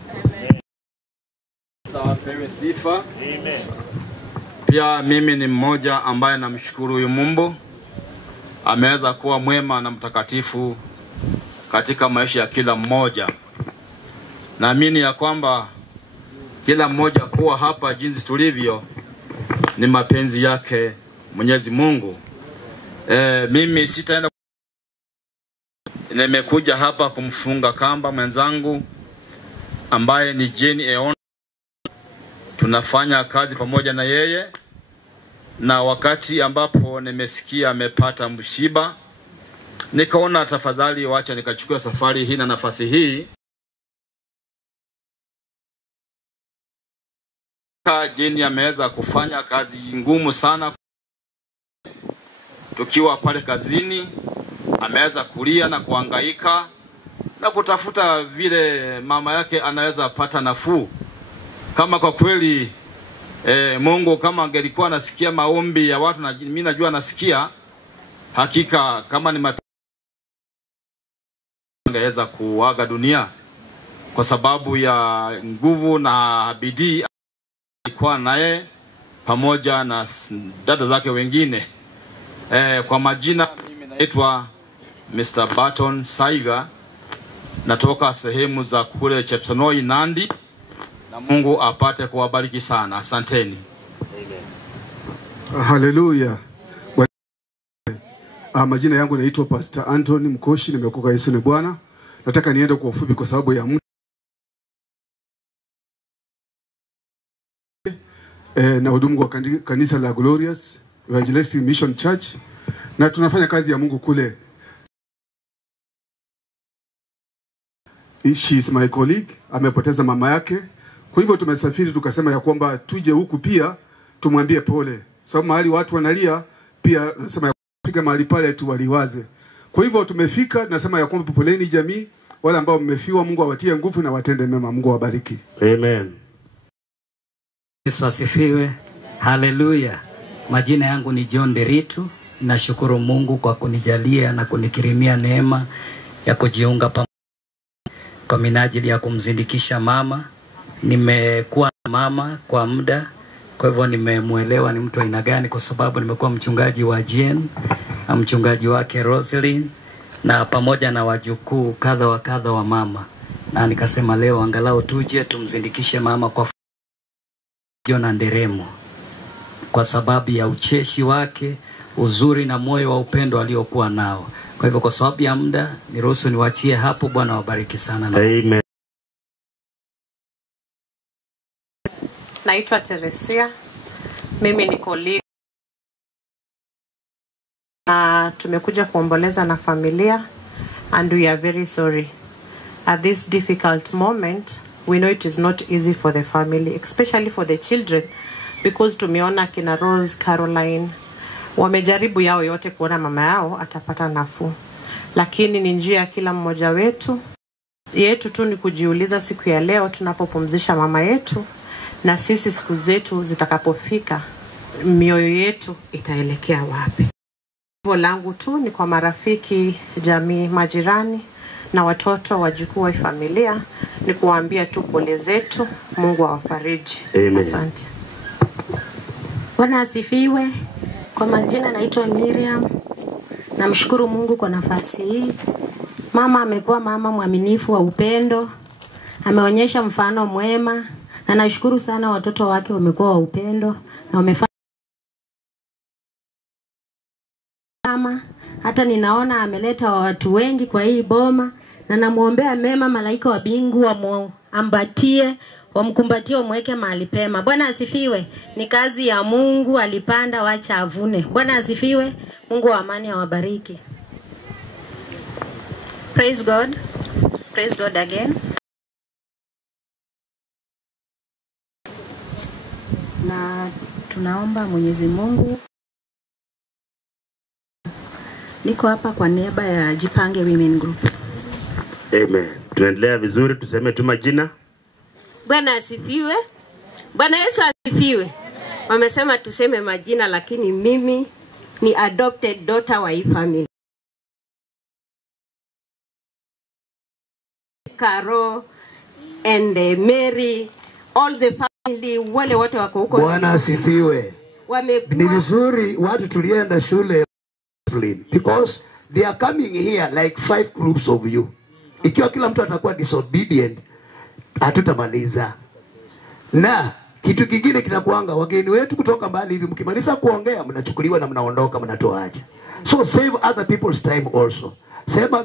Sawa, pewe sifa. Amen. Pia mimi ni mmoja ambaye namshukuru huyu Mungu. Ameweza kuwa mwema na mtakatifu katika maisha ya kila mmoja. Naamini ya kwamba kila mmoja kuwa hapa jinsi tulivyo ni mapenzi yake Mwenyezi Mungu. Mimi sitaenda, nimekuja hapa kumfunga kamba mwenzangu ambaye ni Jenny Eon. Tunafanya kazi pamoja na yeye, na wakati ambapo nimesikia amepata mshiba, nikaona tafadhali wacha nikachukua safari hii na nafasi hii. Jenny ameweza kufanya kazi ngumu sana. Tukiwa pale kazini ameweza kulia na kuhangaika na kutafuta vile mama yake anaweza pata nafuu. Kama kwa kweli Mungu kama angelikuwa anasikia maombi ya watu, na mimi najua anasikia, hakika kama ni angeweza kuaga dunia, kwa sababu ya nguvu na bidii alikuwa naye pamoja na dada zake wengine. Kwa majina mimi naitwa Mr. Barton Saiga, natoka sehemu za kule Chepsonoi, Nandi, na Mungu apate kuwabariki sana. Asanteni. Amen. Haleluya. Majina yangu naitwa Pastor Anthony Mkoshi, nimeokoka. Yesu ni Bwana. Nataka niende kwa ufupi kwa sababu ya muda. Na hudumu kwa kanisa la Glorious Evangelistic Mission Church, na tunafanya kazi ya Mungu kule. She is my colleague, amepoteza mama yake. Kwa hivyo tumesafiri tukasema ya kwamba tuje huku pia tumwambie pole. Sababu mahali watu wanalia pia nasema ya piga mahali pale tu waliwaze. Kwa hivyo tumefika, nasema ya kwamba poleni jamii, wale ambao mmefiwa, Mungu awatie nguvu na watende mema. Mungu awabariki. Amen. Yesu asifiwe. Haleluya. Majina yangu ni John Deritu. Nashukuru Mungu kwa kunijalia na kunikirimia neema ya kujiunga pamoja kwa minajili ya kumzindikisha mama. Nimekuwa mama kwa muda, kwa hivyo nimemuelewa ni mtu aina gani, kwa sababu nimekuwa mchungaji wa Jen na mchungaji wake Roselyn, na pamoja na wajukuu kadha wa kadha wa mama, na nikasema leo angalau tuje tumzindikishe mama kwa na nderemo, kwa sababu ya ucheshi wake, uzuri na moyo wa upendo aliokuwa nao. Kwa hivyo kwa sababu ya muda niruhusu niwachie hapo. Bwana wabariki sana. Amen. Naitwa Teresia. Mimi ni colleague na tumekuja kuomboleza na familia, and we are very sorry. At this difficult moment, we know it is not easy for the family, especially for the children, because tumeona kina Rose, Caroline wamejaribu yao yote kuona mama yao atapata nafuu, lakini ni njia kila mmoja yetu tu ni kujiuliza siku ya leo tunapopumzisha mama yetu, na sisi siku zetu zitakapofika mioyo yetu itaelekea wapi. Hivyo langu tu ni kwa marafiki, jamii, majirani na watoto wajukuu wa familia, ni kuwaambia tu pole zetu, Mungu awafariji. Amen. Asante. Bwana asifiwe. Kwa majina naitwa Miriam. Namshukuru Mungu kwa nafasi hii. Mama amekuwa mama mwaminifu wa upendo. Ameonyesha mfano mwema na nashukuru sana watoto wake wamekuwa wa upendo na wamefanya hata ninaona ameleta watu wengi kwa hii boma na namuombea mema, malaika wa bingu wamuambatie, wamkumbatie, wamweke mahali pema. Bwana asifiwe. Ni kazi ya Mungu, alipanda wacha avune. Bwana asifiwe. Mungu wa amani awabariki. Praise God. Praise God again. Na tunaomba Mwenyezi Mungu. Niko hapa kwa niaba ya Jipange Women Group. Amen. Tunaendelea vizuri, tuseme tu majina. Bwana asifiwe. Bwana Yesu asifiwe. Wamesema tuseme majina, lakini mimi ni adopted daughter wa hii family. Caro and Mary, all the family, wale wote wako huko. Bwana asifiwe. Ni vizuri watu tulienda shule because they are coming here like 5 groups of you. Ikiwa kila mtu atakuwa disobedient, hatutamaliza. Na kitu kingine kinakuanga wageni wetu kutoka mbali hivi, mkimaliza kuongea mnachukuliwa na mnaondoka, mnatoaje. So save other people's time also. Sema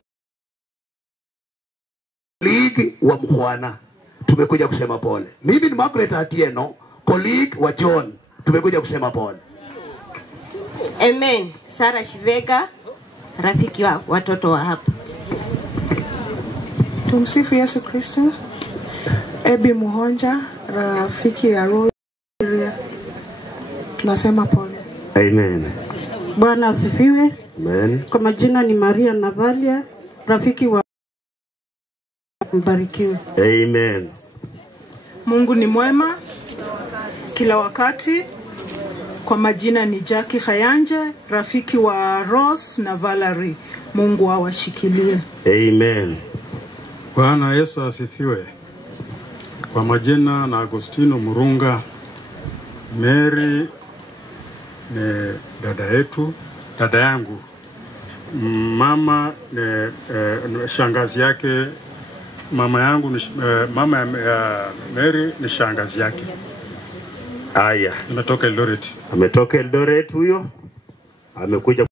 colleague wa Mkwana, tumekuja kusema pole. Mimi ni Margaret Atieno, colleague wa John, tumekuja kusema pole. Amen. Sara Shivega, rafiki wa watoto wa hapa. Tumsifu Yesu Kristo. Ebi Muhonja, rafiki ya Rosaria. Tunasema pole. Amen. Bwana asifiwe. Amen. Kwa majina ni Maria Navalia, rafiki wa mbarikiwe. Amen. Mungu ni mwema kila wakati. Kwa majina ni Jackie Khayanje, rafiki wa Rose na Valerie. Mungu awashikilie. Amen. Bwana Yesu asifiwe. Kwa majina na Agostino Murunga. Mary ni dada yetu, dada yangu. Mama ni shangazi yake. Mama yangu ni mama ya Mary ni shangazi yake. Aya. Ametoka Eldoret. Ametoka Eldoret huyo. Amekuja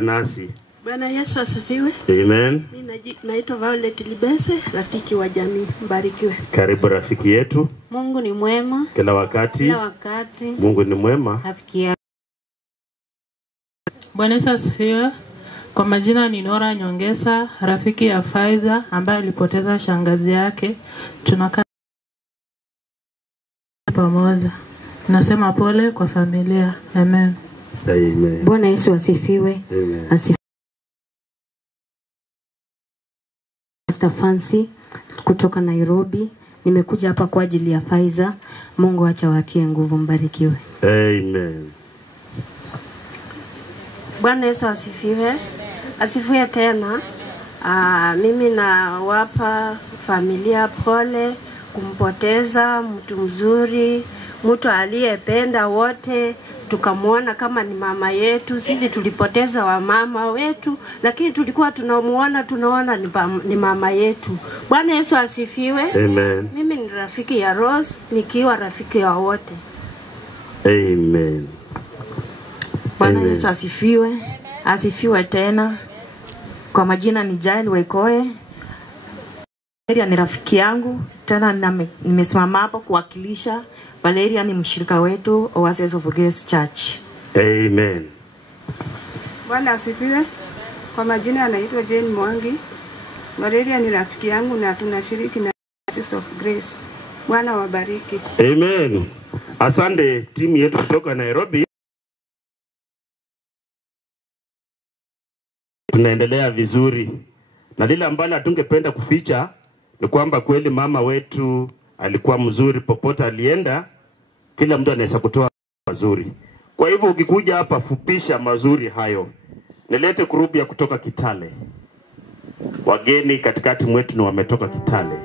nasi. Bwana Yesu asifiwe. Amen. Mimi naitwa Violet Libese, rafiki wa jamii. Mbarikiwe. Karibu rafiki yetu. Mungu ni mwema Kila wakati. kila wakati. Mungu ni mwema. Rafiki ya Bwana Yesu asifiwe. Kwa majina ni Nora Nyongesa, rafiki ya Faiza ambaye alipoteza shangazi yake. Tunakaa pamoja. Nasema pole kwa familia. Amen. Amen. Bwana Yesu asifiwe. Amen. Asifiwe. Pastor Fancy kutoka Nairobi. Nimekuja hapa kwa ajili ya Faiza. Mungu acha watie nguvu, mbarikiwe. Amen. Bwana Yesu asifiwe. Asifiwe tena. Mimi nawapa familia pole kumpoteza mtu mzuri, mtu aliyependa wote, tukamuona kama ni mama yetu. Sisi tulipoteza wa mama wetu, lakini tulikuwa tunaona ni mama yetu. Bwana Yesu asifiwe. Amen. Mimi ni rafiki ya Rose, nikiwa rafiki wa wote. Amen. Bwana Yesu asifiwe. Asifiwe tena. Kwa majina ni Jael Waikoe. Valeria ni rafiki yangu. Tena nimesimama hapa kuwakilisha. Valeria ni mshirika wetu Oasis of Grace Church. Amen. Bwana asifiwe. Kwa majina anaitwa Jane Mwangi. Valeria ni rafiki yangu na tunashiriki na Oasis of Grace. Bwana wabariki. Amen. Asante timu yetu kutoka Nairobi. Tunaendelea vizuri. Na lile ambalo hatungependa kuficha ni kwamba kweli mama wetu alikuwa mzuri popote alienda. Kila mtu anaweza kutoa mazuri. Kwa hivyo ukikuja hapa fupisha mazuri hayo. Nilete grupu ya kutoka Kitale. Wageni katikati mwetu ni wametoka Kitale.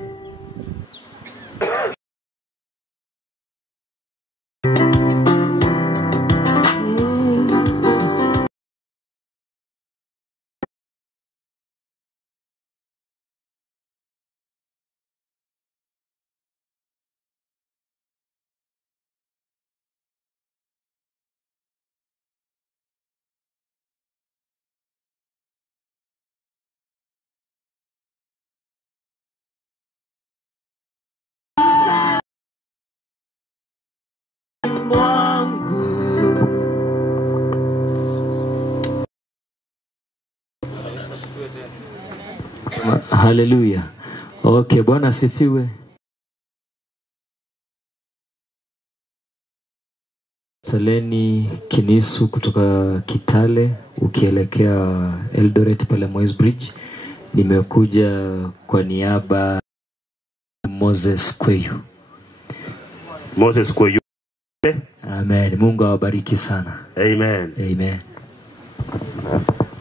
Haleluya. Okay, Bwana asifiwe. Saleni Kinisu kutoka Kitale ukielekea Eldoret pale Moi's Bridge. Nimekuja kwa niaba Moses Kweyu. Moses Kweyu. Amen. Mungu awabariki sana. Amen. Amen.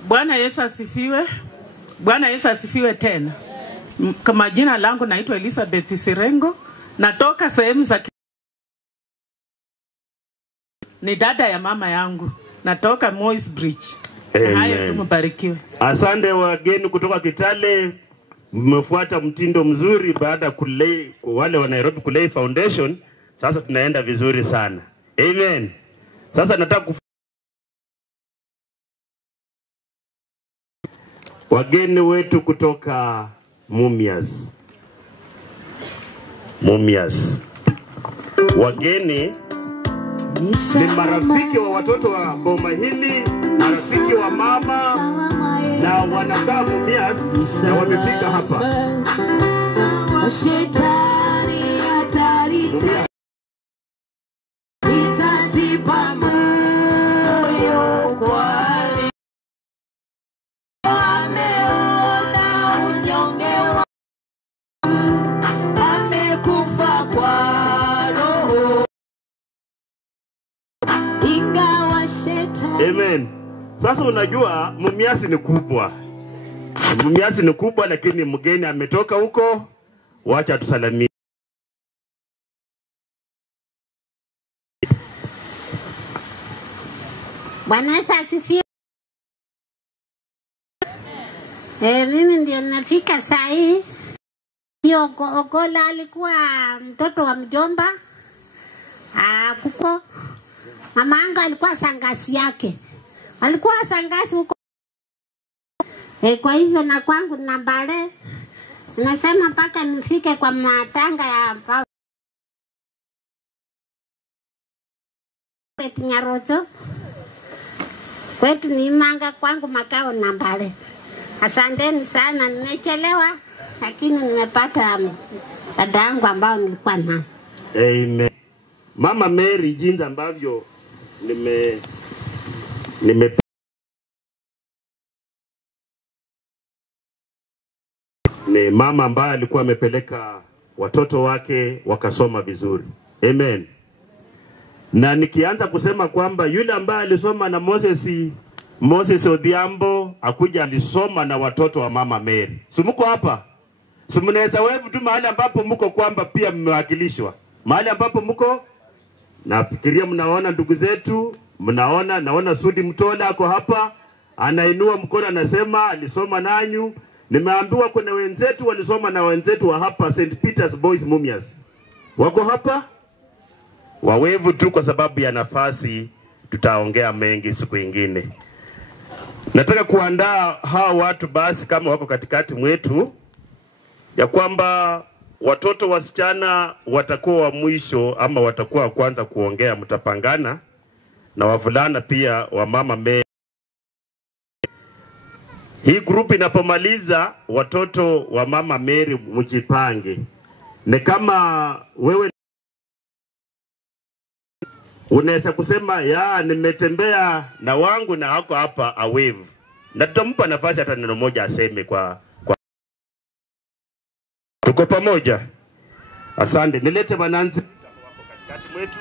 Bwana Yesu asifiwe. Bwana Yesu asifiwe tena. Kama jina langu naitwa Elizabeth Sirengo, natoka sehemu za ni dada ya mama yangu, natoka Moi's Bridge. Hayo tumebarikiwe. Asante wageni kutoka Kitale, mmefuata mtindo mzuri baada kulei wale wa Nairobi Kulei Foundation. Sasa tunaenda vizuri sana. Amen. Sasa nataka wageni wetu kutoka Mumias. Wageni ni marafiki wa watoto wa boma hili, marafiki wa mama, na wanakaa Mumias na wamefika hapa. Shetani hatari itajipa moyo kwani ameona unyonge wangu, amekufa kwa roho ingawa shetani. Amen. Sasa unajua Mumias ni kubwa. Mumias ni kubwa, lakini mgeni ametoka huko. Wacha tusalimie. Bwana asifiwe. Mimi ndio nafika saa hii. Hiyo Ogola alikuwa mtoto wa mjomba. Kuko mama yangu alikuwa sangasi yake. Alikuwa sangasi huko. Kwa hivyo na kwangu na Mbale nasema mpaka nifike kwa matanga ya Nyaroto. Kwetu ni Manga, kwangu makao na Mbale. Asanteni sana, nimechelewa lakini nimepata dada yangu ambao nilikuwa naye. Amen. Mama Mary, jinsi ambavyo nime ni mama ambaye alikuwa amepeleka watoto wake wakasoma vizuri. Amen. Na nikianza kusema kwamba yule ambaye alisoma na Moses Odhiambo akuja alisoma na watoto wa mama Mary. Si mko hapa? Si mnaweza wewe tu mahali ambapo mko kwamba pia mmewakilishwa. Mahali ambapo mko nafikiria mnaona ndugu zetu, naona Sudi Mtola ako hapa, anainua mkono anasema alisoma nanyu. Nimeambiwa kuna wenzetu walisoma na wenzetu wa hapa St. Peter's Boys Mumias. Wako hapa? Wawevu tu kwa sababu ya nafasi, tutaongea mengi siku nyingine. Nataka kuandaa hawa watu basi kama wako katikati mwetu ya kwamba watoto wasichana watakuwa wa mwisho ama watakuwa wa kwanza kuongea, mtapangana na wavulana pia wa mama Mary. Hii group inapomaliza watoto wa mama Mary mjipange. Ni kama wewe unaweza kusema ya nimetembea na wangu na hako hapa awevu. Na tutampa nafasi hata neno moja aseme kwa tuko pamoja. Asante. Nilete Bananzi wako katikati mwetu.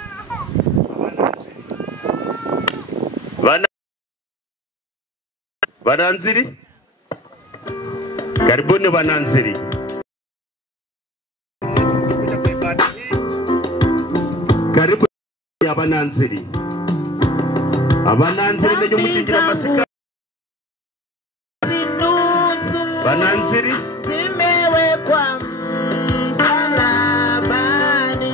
Bananziri. Karibuni Bananziri. Karibu ya Bananziri. Abananziri ndio mchinjira masika. Bananziri zimewekwa msalabani,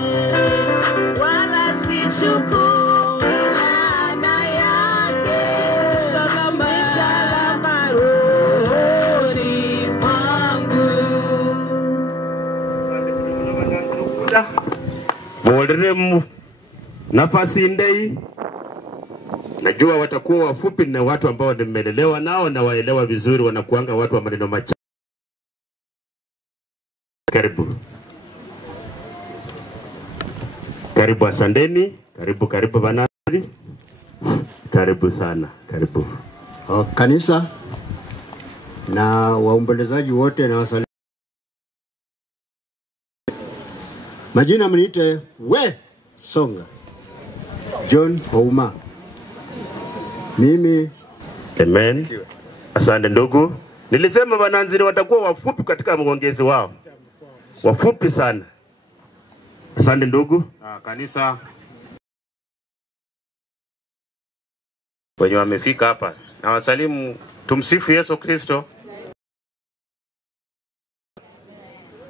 wala sichukui laana yake. Salama rohoni mwangu. Bolremu nafasi ndei. Najua watakuwa wafupi na watu ambao nimelelewa nao na waelewa vizuri, wanakuanga watu wa maneno machache. Karibu. Karibu asandeni, karibu Bananziri. Karibu sana, karibu. Kanisa na waombolezaji wote na wasalimu. Majina mniite we Songa John Houma. Mimi amen. Asante ndugu. Nilisema Bananziri watakuwa wafupi katika maongezi wao. Wafupi sana. Asante ndugu. Kanisa wenye wamefika hapa na wasalimu. Tumsifu Yesu Kristo.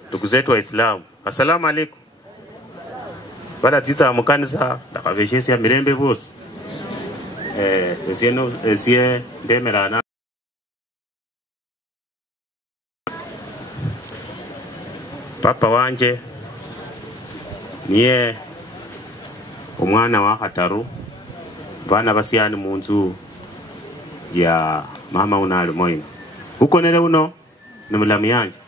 Ndugu zetu Waislamu, asalamu alaykum. Bada tita mukanisa nakaveshesi ya mirembe bosi. Esie ndemerana. Papa wanje niye umwana wa Khataru, bana basiani munzu ya mama unali moyo. Uko nele uno ni mulami yanje.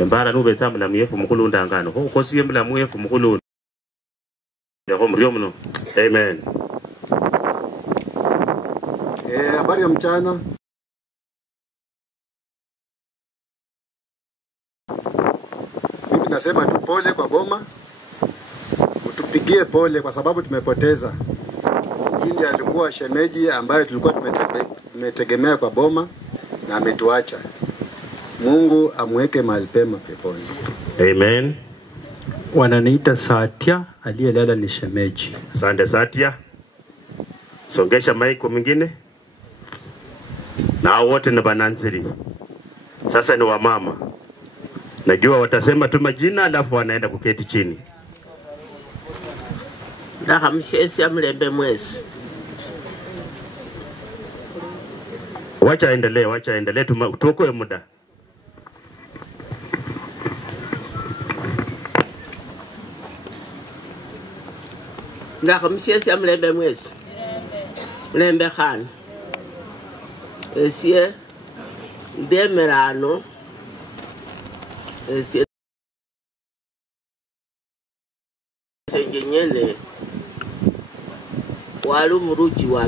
Embara nube tamula myefu mukulu ndangano. Ko siye mulamu yefu mukulu. Yaho mrio mno. Amen. habari ya mchana. Mimi nasema tu pole kwa boma. Utupigie pole kwa sababu tumepoteza. Yeye alikuwa shemeji ambaye tulikuwa tumetegemea kwa boma na ametuacha. Mungu amweke mahali pema peponi. Amen. Wananiita Satya, aliyelala ni shemeji. Asante Satya. Songesha maiko mwingine. Na wote ni Bananziri. Sasa ni wamama. Najua watasema tu majina alafu wanaenda kuketi chini. Ndahamshesi amlembe mwezi. Wacha endelee tuokoe muda. Ndahamshesi amlembe mwezi. Mlembe khana. Esie ndemerano. Esie sengenyele wali umuruji wa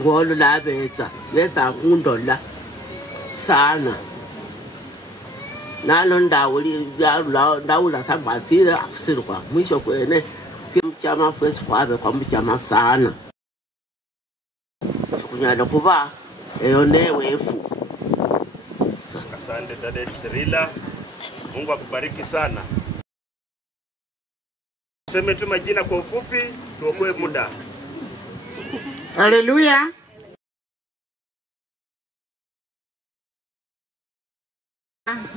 ngolo la betsa ngundola sana nalo ndawo la sabatile akusirwa mwisho kwene simchama fesi kwabe kwa mchama sana kunyala kuba eyonewe efu. Asante dada Sirila. Mungu akubariki sana. Sema tu majina kwa ufupi tuokoe muda. Haleluya.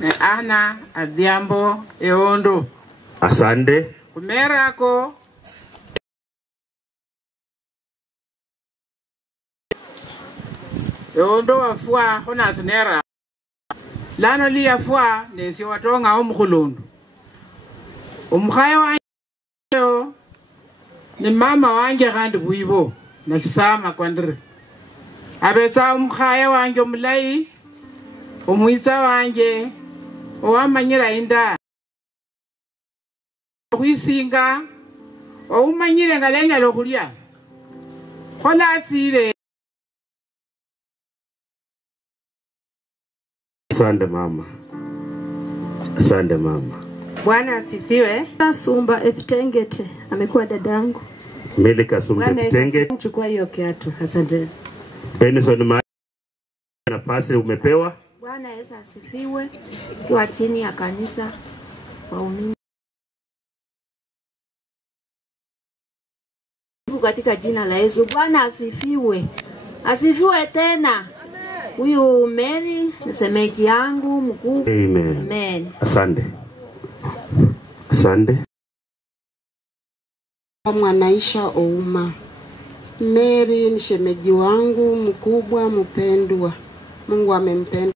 Ne Ana Adhiambo Eondo. Asante. Kumerako Eondo wafua hona sunera. Lano liyafua nesio watonga omukhulundu. Umkhaya wange ni mama wange kandi bwibo nakisama kwandire. Abetsa umkhaya wange omulayi omwitsa wange owamanyira inda. Kwisinga oumanyire ngalenya lokulya. Khola asire Asante mama. Asante mama. Bwana asifiwe. Kasumba Eftengete amekuwa dadangu. Meli Kasumba Eftengete. Chukua hiyo kiatu. Asante. Benson, nafasi umepewa. Bwana Yesu asifiwe. Kwa chini ya kanisa waumini katika jina la Yesu. Bwana asifiwe. Asifiwe tena. Huyu Mary ni semeki yangu mkuu. Amen. Amen. Asante. Asante. Mwanaisha Ouma. Mary ni shemeji wangu mkubwa mpendwa. Mungu amempenda.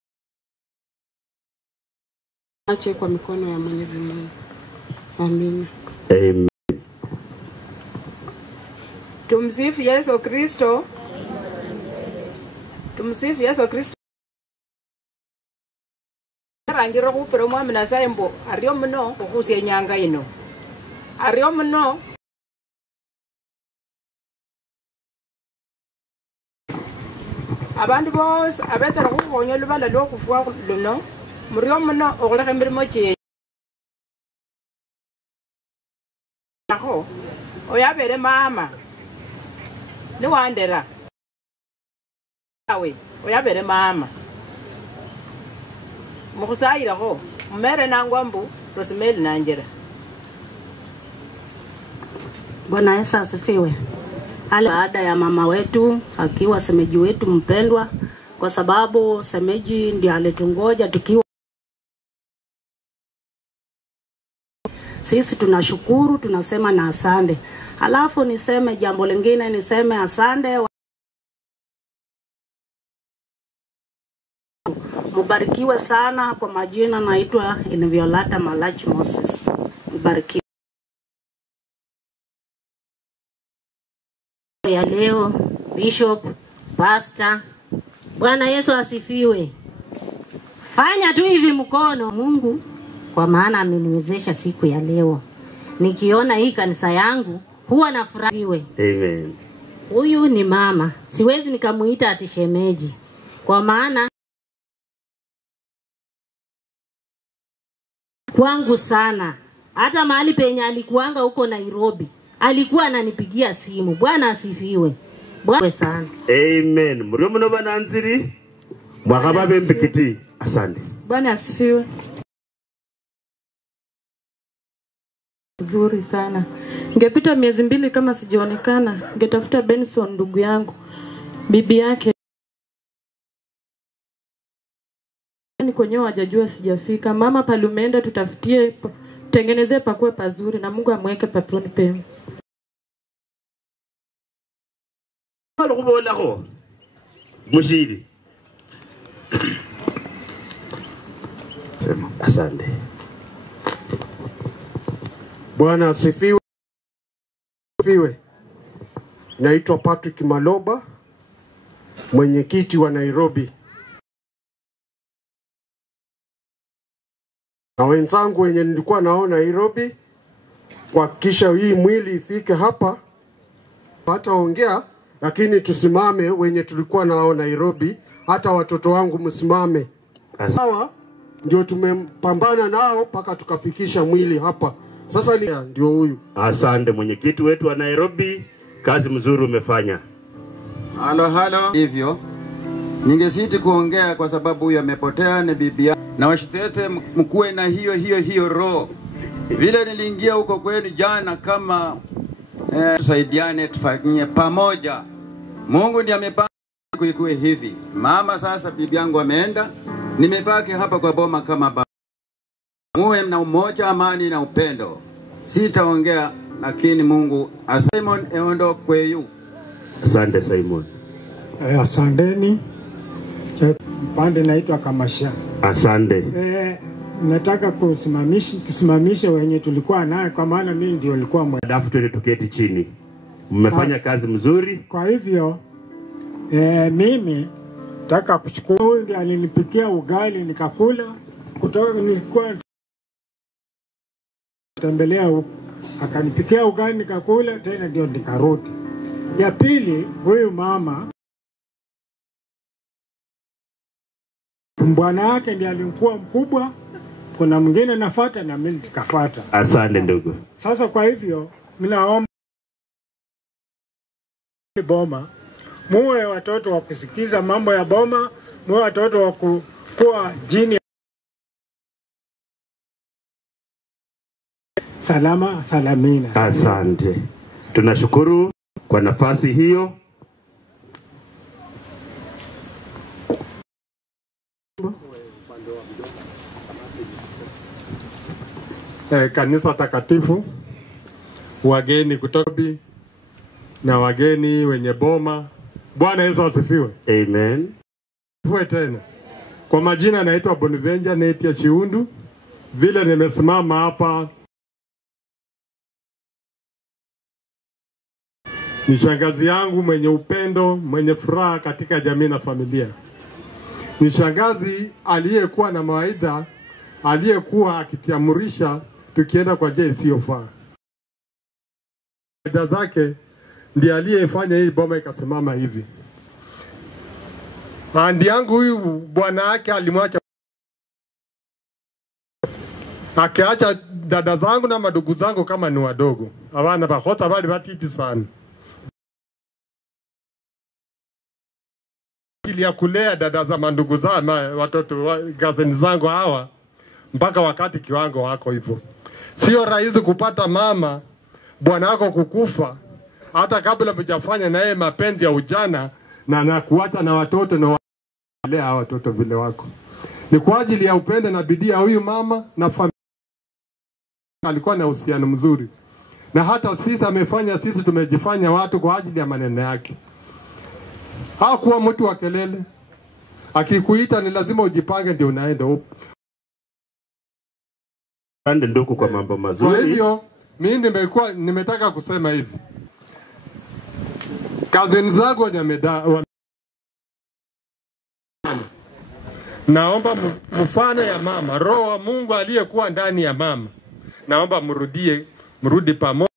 Ache kwa mikono ya Mwenyezi Mungu. Amina. Amen. Tumsifu Yesu Kristo. Tumsifu Yesu Kristo. Rangira kupero mwami na saimbo ariyo mno okusia nyanga ino. Ariyo mno abantu bose abetera kukonya lubala lokufwa luno muriyo mno okuleka emirimo kye aho oyabere mama ni wandera awe oyabere mama mukusayiraho mmere nangwambu Rosemary nanjera. Bwana Yesu asifiwe. Baada ya mama wetu akiwa semeji wetu mpendwa, kwa sababu semeji ndiye alitungoja tukiwa. Sisi tunashukuru, tunasema na asante. Alafu niseme jambo lingine, niseme asante. Mubarikiwe sana. Kwa majina naitwa Inviolata Malachi Moses. Mubarikiwe. Ya leo Bishop, Pastor. Bwana Yesu asifiwe. Fanya tu hivi mkono Mungu, kwa maana ameniwezesha siku ya leo. Nikiona hii kanisa yangu huwa nafurahiwe. Amen. Huyu ni mama. Siwezi nikamuita ati shemeji, kwa maana kwangu sana. Hata mahali penye alikuanga huko Nairobi, alikuwa ananipigia simu. Bwana asifiwe. Bwana sana. Amen. Muriyo muno bananziri. Mwakababe mbikiti. Asante. Bwana asifiwe. Nzuri sana. Ngepita miezi 2 kama sijaonekana, ngetafuta Benson ndugu yangu. Bibi yake ni kwenyewe hajajua sijafika. Mama palumeenda tutafutie tengenezee pakue pazuri na Mungu amweke patroni pema. Halo kubola ho. Mushiri. Asante. Bwana asifiwe. Asifiwe. Naitwa Patrick Maloba, mwenyekiti wa Nairobi. Na wenzangu wenye nilikuwa naona Nairobi, kuhakikisha hii mwili ifike hapa. Hata ongea, lakini tusimame wenye tulikuwa nao Nairobi, hata watoto wangu msimame. Sawa, ndio tumempambana nao mpaka tukafikisha mwili hapa. Sasa ndio huyu. Asante mwenyekiti wetu wa Nairobi, kazi mzuri umefanya. Halo. Hivyo ningesiti kuongea kwa sababu huyu amepotea, ni bibi yangu. Na washitete mkuwe na hiyo roho. Vile niliingia huko kwenu jana, kama tusaidiane, tufanyie pamoja. Mungu ndiye amepanga kuikuwe hivi. Mama sasa bibi yangu ameenda, nimebaki hapa kwa boma kama baba. Muwe na umoja, amani na upendo. Sitaongea, lakini Mungu Simon eondo kweyu. Asante Simon. Asanteni. Pande naitwa Kamasha. Asante. Nataka kusimamisha wenye tulikuwa naye, kwa maana mimi ndio nilikuwa Alafu tuende tuketi chini. Mmefanya kazi mzuri. Kwa hivyo mimi nataka kushukuru, ndiye alinipikia ugali nikakula. Kutoka nilikuwa tembelea huko, akanipikia ugali nikakula, tena ndio nikarudi. Ya pili, huyu mama bwana yake ndiye alikuwa mkubwa, kuna mwingine nafuata na mimi nikafuata. Asante ndugu. Sasa kwa hivyo mimi naomba boma muwe watoto wa kusikiza mambo ya boma, muwe watoto wa kuwa jini salama salamina. Asante. Tunashukuru kwa nafasi hiyo. Kanisa takatifu, wageni kutoka na wageni wenye boma. Bwana Yesu asifiwe. Amen. Asifiwe tena. Kwa majina naitwa Bonivenja Netia Chiundu. Vile nimesimama hapa ni shangazi yangu mwenye upendo, mwenye furaha katika jamii na familia. Ni shangazi aliyekuwa na mawaidha, aliyekuwa akitiamurisha tukienda kwa njia isiyofaa. Mawaidha zake ndiye aliyefanya hii boma ikasimama hivi. Andi yangu huyu bwana yake alimwacha, akiacha dada zangu na madugu zangu kama ni wadogo. Abana bakota bali batiti sana. Ili ya kulea dada za mandugu zangu, watoto gazeni zangu hawa mpaka wakati kiwango wako hivyo. Sio rahisi kupata mama bwana wako kukufa hata kabla hujafanya naye mapenzi ya ujana na kuacha na watoto na walea watoto vile wako. Ni kwa ajili ya upendo na bidii ya huyu mama na familia. Alikuwa na uhusiano mzuri. Na hata sisi amefanya sisi tumejifanya watu kwa ajili ya maneno yake. Hakuwa mtu wa kelele. Akikuita ni lazima ujipange ndio unaenda. Asante ndugu kwa mambo mazuri. Kwa hivyo mimi nimetaka kusema hivi. Kazini zangu naomba mfano ya mama, roho wa Mungu aliyekuwa ndani ya mama. Naomba mrudi pamoja.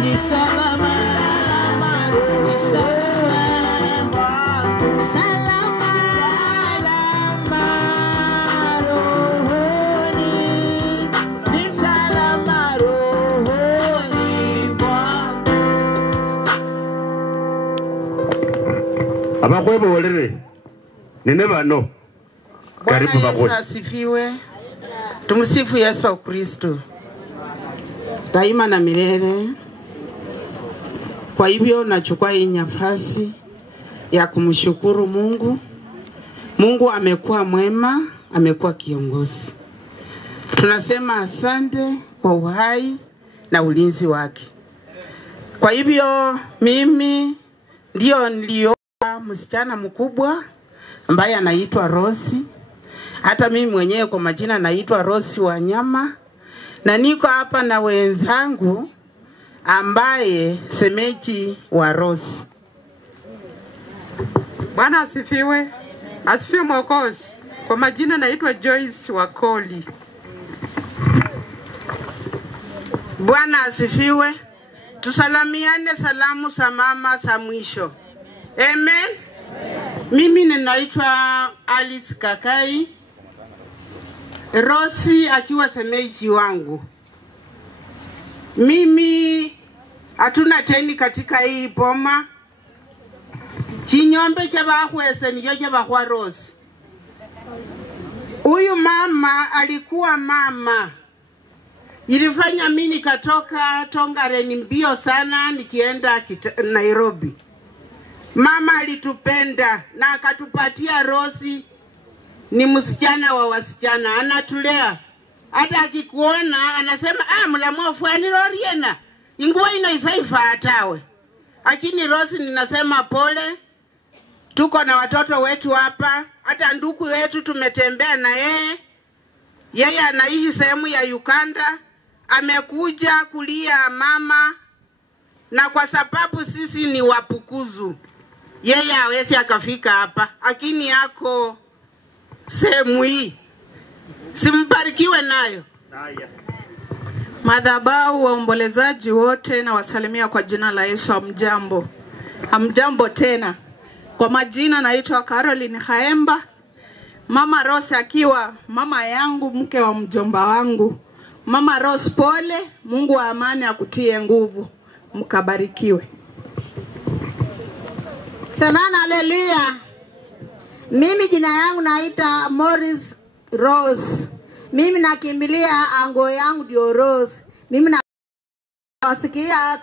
Ni salama, Abakwebo olere. Nene bano. Karibu Bwana Yesu bakwe. asifiwe. Tumsifu Yesu Kristo daima na milele. Kwa hivyo nachukua hii nafasi ya kumshukuru Mungu. Mungu amekuwa mwema, amekuwa kiongozi. Tunasema asante kwa uhai na ulinzi wake. Kwa hivyo mimi ndio nilioa msichana mkubwa ambaye anaitwa Rosi. Hata mimi mwenyewe kwa majina naitwa Rosi Wanyama, na niko hapa na wenzangu ambaye semeji wa Rosi. Bwana asifiwe. Asifiwe Mwokozi. Kwa majina naitwa Joyce Wakoli. Bwana asifiwe. Tusalamiane salamu za mama za mwisho. Amen. Mimi ninaitwa Alice Kakai. Rosi akiwa semeji wangu. Mimi hatuna teni katika hii boma. Chinyombe cha bakwese niyo cha bakwa Rosi. Huyu mama alikuwa mama. Ilifanya mimi nikatoka Tongaren mbio sana nikienda Nairobi. Mama alitupenda na akatupatia Rosi. Ni msichana wa wasichana, anatulea. Hata akikuona anasema mlamwa fuani Loriena. Inguwa inaisaifa atawe. Lakini Rosi ninasema pole. Tuko na watoto wetu hapa. Hata ndugu wetu tumetembea na yeye. Yeye anaishi sehemu ya Uganda. Amekuja kulia mama. Na kwa sababu sisi ni wapukuzu, yeye hawezi akafika hapa. Lakini yako sehemu hii. Simbarikiwe nayo. Madhabahu waombolezaji wote na wasalimia kwa jina la Yesu. Hamjambo. Hamjambo tena. Kwa majina naitwa Caroline Haemba. Mama Rose akiwa mama yangu, mke wa mjomba wangu. Mama Rose pole, Mungu wa amani akutie nguvu. Mkabarikiwe. Semana haleluya. Mimi jina yangu naita Morris Rose. Mimi nakimbilia ango yangu ndio Rose. Mimi na wasikia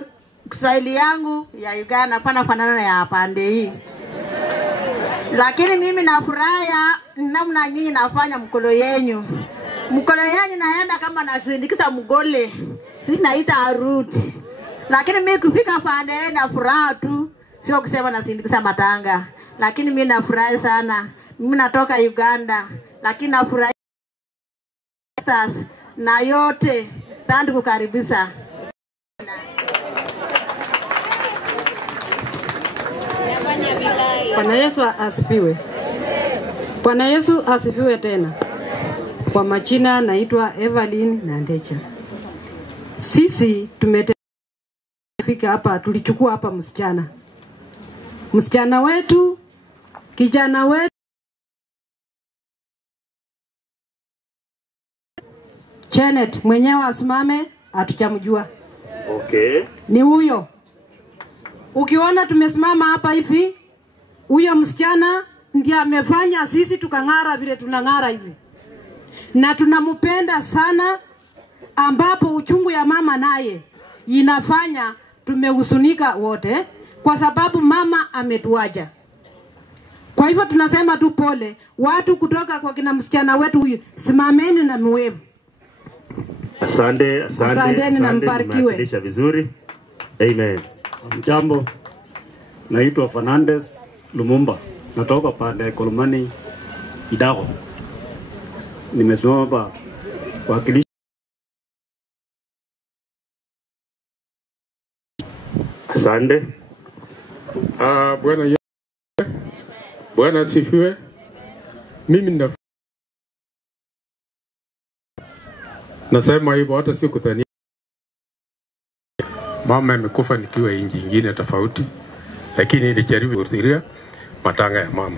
Kiswahili yangu ya Uganda fanana na ya pande hii. Lakini mimi nafurahia namna nyinyi nafanya mkono yenu. Mkono yenu naenda kama nasindikiza mgole. Sisi naita aruti. Lakini mimi kufika pande na furaha tu. Sio kusema nasindikiza matanga. Lakini mimi nafurahi sana. Mimi natoka Uganda. Lakini nafurahi na yote. Asante kukaribisha. Bwana Yesu asifiwe. Bwana Yesu asifiwe tena. Kwa majina naitwa Evelyn Nandecha. Sisi tumefika hapa, tulichukua hapa msichana. Msichana wetu, kijana wetu Janet mwenyewe asimame, hatuchamjua. Okay. Ni huyo. Ukiona tumesimama hapa hivi, huyo msichana ndiye amefanya sisi tukang'ara vile tunang'ara hivi. Na tunamupenda sana, ambapo uchungu ya mama naye inafanya tumehusunika wote kwa sababu mama ametuacha. Kwa hivyo tunasema tu pole watu kutoka kwa kina msichana wetu huyu, simameni na mwevu. Asante, Asanteni na mbarikiwe. Mmewakilisha vizuri. Amen. Jambo, naitwa Fernandez Lumumba, natoka pande ya Kolomani Idaho. Nimesimama hapa kuwakilisha. Asante. Bwana asifiwe. Mimi nasema hivyo hata sikutania. Mama amekufa nikiwa nchi nyingine tofauti, lakini nilijaribu kuhudhuria matanga ya mama.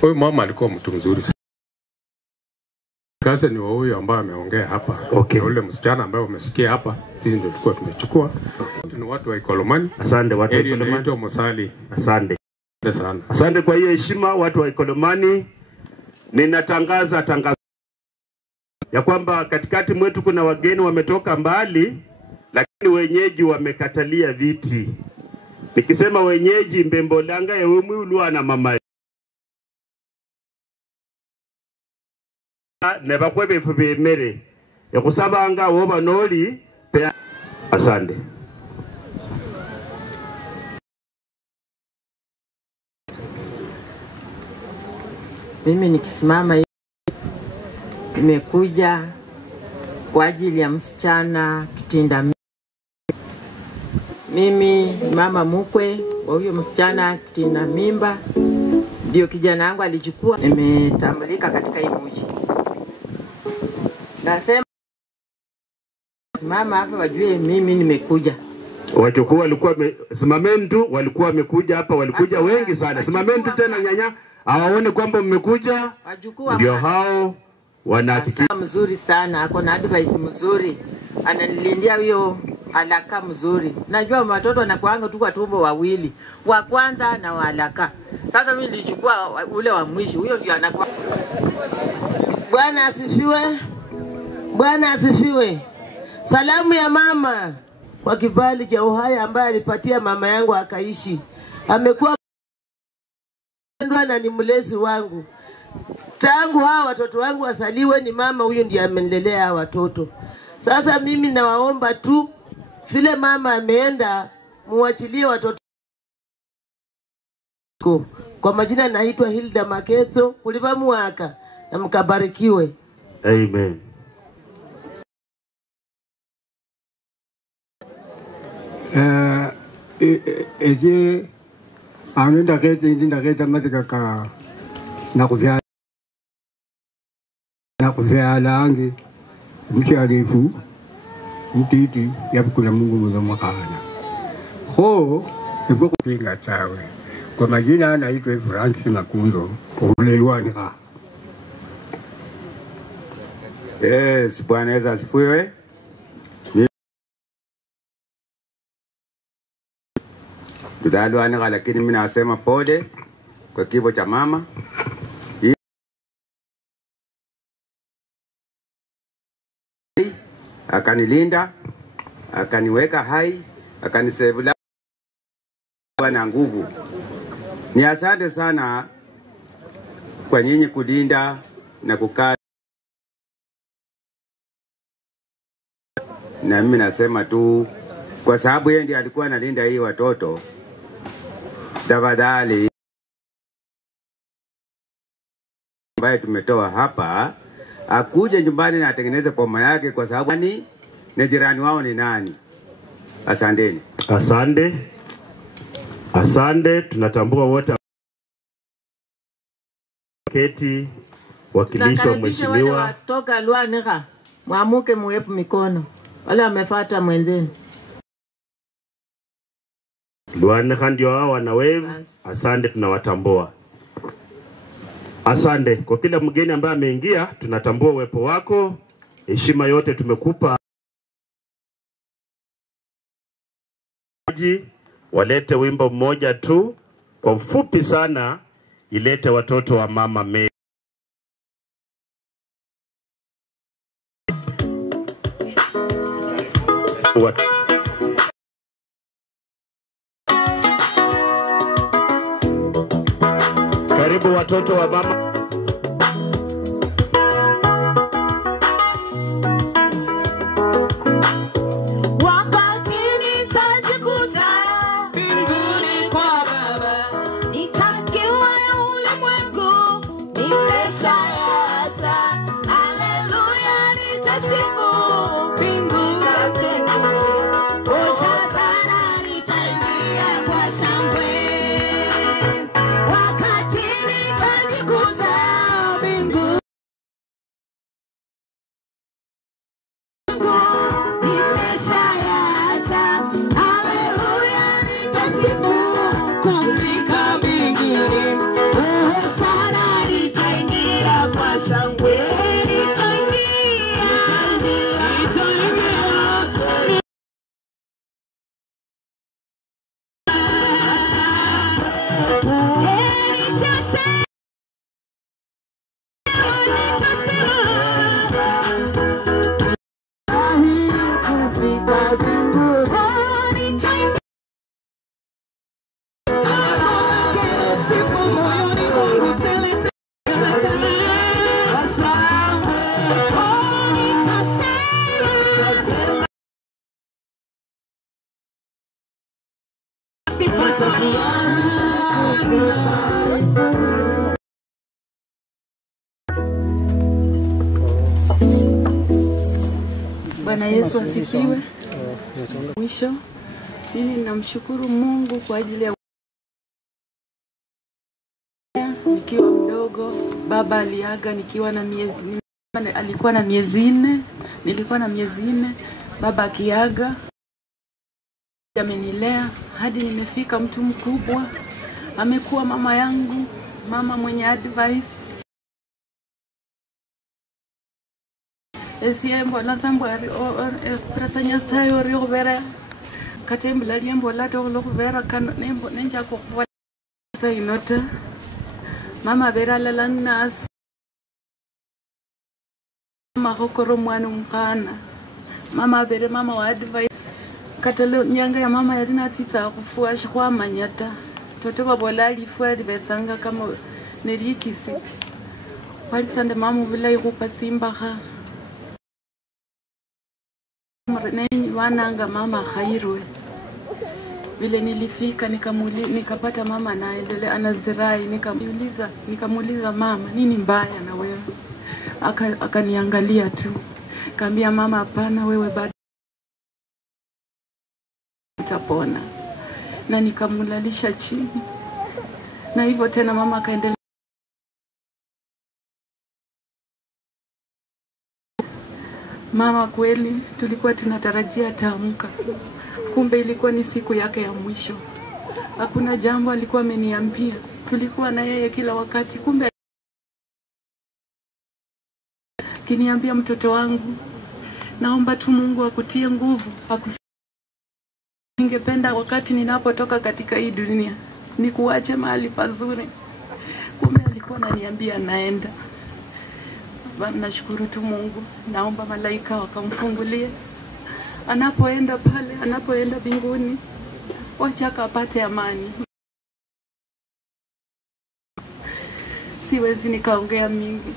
Huyu mama alikuwa mtu mzuri. Sasa ni huyu ambaye ameongea hapa. Okay. Yule msichana ambaye umesikia hapa, sisi ndio tulikuwa tumechukua. Ni watu wa Ikolomani. Asante watu wa Ikolomani. Ndio Mosali. Asante. Sana. Asante kwa hiyo heshima watu wa Ikolomani. Ninatangaza ya kwamba katikati mwetu kuna wageni wametoka mbali, lakini wenyeji wamekatalia viti. Nikisema wenyeji, Mbembolanga ya Umulwa na mama nebakwebe fubemere yakusabanga woba noli pe. Asante. Mimi nikisimama hivi nimekuja kwa ajili ya msichana Kitinda. Mimi mama mkwe wa huyo msichana Kitinda mimba, ndio kijana wangu alichukua. Nimetambulika katika hii mji. Nasema mama hapa wajue mimi nimekuja. Wachukua walikuwa simameni tu, walikuwa wamekuja hapa, walikuja wengi sana. Simameni tu tena nyanya, awaone kwamba mmekuja. Ndio hao wanahakikisha mzuri sana, ako na advice mzuri. Ananilindia huyo alaka mzuri. Najua watoto wanakuanga tu kwa tumbo wawili, wa kwanza na wa alaka. Sasa mimi nilichukua ule wa mwisho, huyo ndio anakuwa. Bwana asifiwe. Bwana asifiwe. Salamu ya mama kwa kibali cha uhai ambaye alipatia mama yangu akaishi. Amekuwa na ni mlezi wangu. Tangu hawa watoto wangu wasaliwe ni mama huyo ndiye amenilelea hawa watoto. Sasa mimi nawaomba tu vile mama ameenda muachilie watoto. Kwa majina naitwa Hilda Maketo, kulipa mwaka na mkabarikiwe. Amen. Ezi anenda kete matika ka nakuvya langi msharifu mtiti yapukula Mungu mwenye mwakana. Ho ipo kupinga tawe. Kwa majina naitwa Francis Makundo, ulelwanika. Yes, Bwana Yesu asifiwe. Tudalwanika, lakini mimi nasema pole kwa kifo cha mama. Akanilinda, akaniweka hai, akanisevula na nguvu. Ni asante sana kwa nyinyi kulinda na kukaa. Na mimi nasema tu kwa sababu yeye ndiye alikuwa analinda hii watoto. Tafadhali ambaye tumetoa hapa akuje nyumbani na atengeneze poma yake, kwa sababu ni jirani wao ni nani. Asanteni. Asante. Asante, tunatambua wote keti wakilisho mheshimiwa. Toka Lwanika, mwamuke muepu mikono. Wale wamefuata mwenzenu. Lwanika ndio hao wanawevu. Asante, tunawatambua. Asante kwa kila mgeni ambaye ameingia, tunatambua uwepo wako. Heshima yote tumekupa. Walete wimbo mmoja tu kwa ufupi sana, ilete watoto wa mama Mary. Karibu watoto wa mama. Wakati nitajikuza Bwana Yesu asifiwe. Mwisho, mimi namshukuru Mungu kwa ajili ya nikiwa mdogo. Baba aliaga nikiwa na alikuwa na miezi 4, nilikuwa na miezi 4. Baba akiaga, amenilea hadi nimefika mtu mkubwa. Amekuwa mama yangu, mama mwenye advice. Esiembo la sambo prasanya sayo rio vera katembla liembo la to lo vera kan nembo nenja ko sai nota mama vera la lannas mama kokoro mwana mkana mama vera mama wa advice katalo nyanga ya mama yarina titsa kufua shwa manyata toto babola lifua libetsanga kama nerikisi walisande mama vila ikupa simba ha wananga mama khairwe vile nilifika nikapata mama anaendelea anazirai nikamuuliza mama nini mbaya na wewe akaniangalia tu kaambia mama hapana wewe bado utapona na nikamulalisha chini na hivyo tena mama akaendelea mama kweli tulikuwa tunatarajia ataamka. Kumbe ilikuwa ni siku yake ya mwisho. Hakuna jambo alikuwa ameniambia. Tulikuwa na yeye kila wakati. Kumbe kiniambia mtoto wangu, naomba tu Mungu akutie nguvu. Ningependa wakati ninapotoka katika hii dunia nikuache mahali pazuri. Kumbe alikuwa ananiambia naenda. Nashukuru tu Mungu. Naomba malaika wakamfungulie. Anapoenda pale, anapoenda mbinguni, wacha akapate amani. Siwezi nikaongea mingi.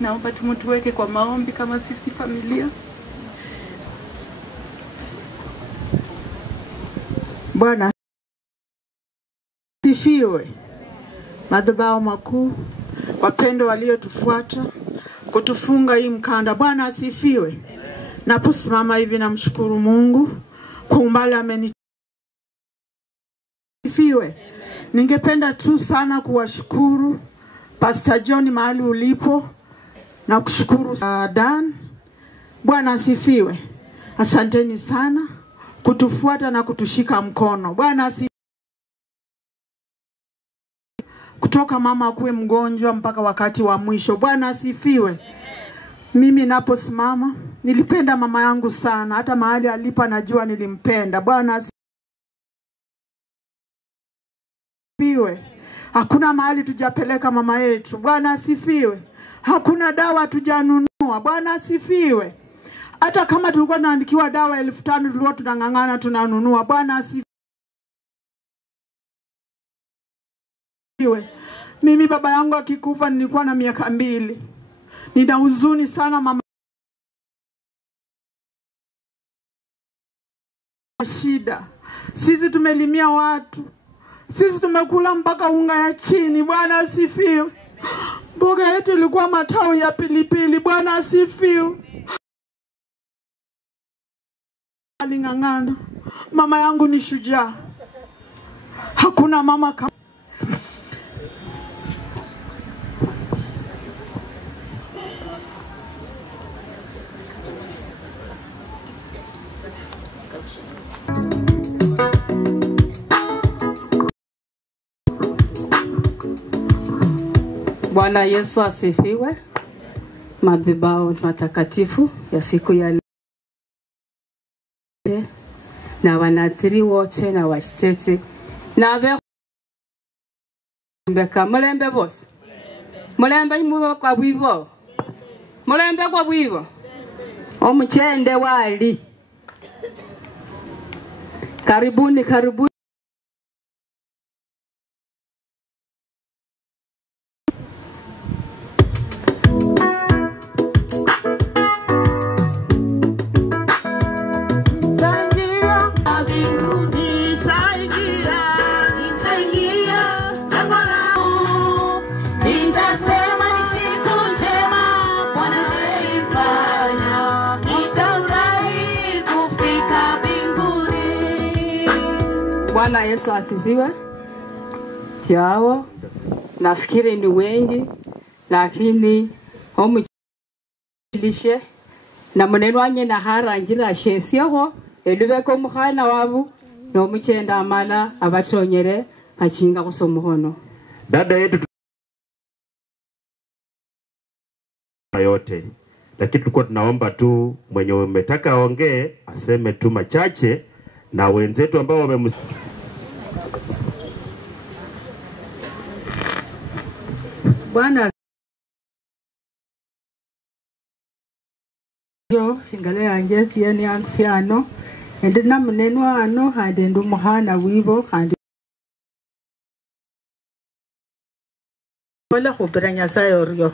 Naomba tumutuweke kwa maombi kama sisi familia. Bwana sifiwe. Madhabahu makuu, wapendo waliotufuata kutufunga hii mkanda. Bwana asifiwe. Naposimama hivi namshukuru Mungu kwa umbali amenisifiwe. Ningependa tu sana kuwashukuru Pastor John mahali ulipo na kushukuru Dan. Bwana asifiwe. Asanteni sana kutufuata na kutushika mkono. Bwana asifiwe. Kutoka mama akuwe mgonjwa mpaka wakati wa mwisho. Bwana asifiwe. Mimi naposimama nilipenda mama yangu sana, hata mahali alipa najua nilimpenda. Bwana asifiwe. Hakuna mahali tujapeleka mama yetu. Bwana asifiwe. Hakuna dawa tujanunua. Bwana asifiwe. Hata kama tulikuwa tunaandikiwa dawa 1500 tulikuwa tunangangana tunanunua. Bwana asifiwe. Mimi baba yangu akikufa nilikuwa na miaka 2. Nina huzuni sana mama. Shida. Sisi tumelimia watu. Sisi tumekula mpaka unga ya chini. Bwana asifiwe. Mboga yetu ilikuwa matawi ya pilipili. Bwana asifiwe. Alingangana. Mama yangu ni shujaa. Hakuna mama kama Bwana Yesu asifiwe. Madhabahu matakatifu ya siku ya leo na wanatiri wote na washtete na mbeka mulembe bose mulembe mu kwa bwibo mulembe kwa bwibo omuchende wali karibuni karibuni. Bwana Yesu asifiwe. Tiao, nafikiri ni wengi, lakini omuchilishe na muneno wanye na harangira shesiho elubeko mukhana wabu nomuchenda amala abatonyere achinga kusomuhono. Dada yetu yote, lakini tulikuwa tunaomba tu mwenye umetaka aongee aseme tu machache, na wenzetu ambao Bwana yo singale yange siyeni ansiano ende na muneno ano hande ndu muhana wibo hande wala khupira Nyasaye oryo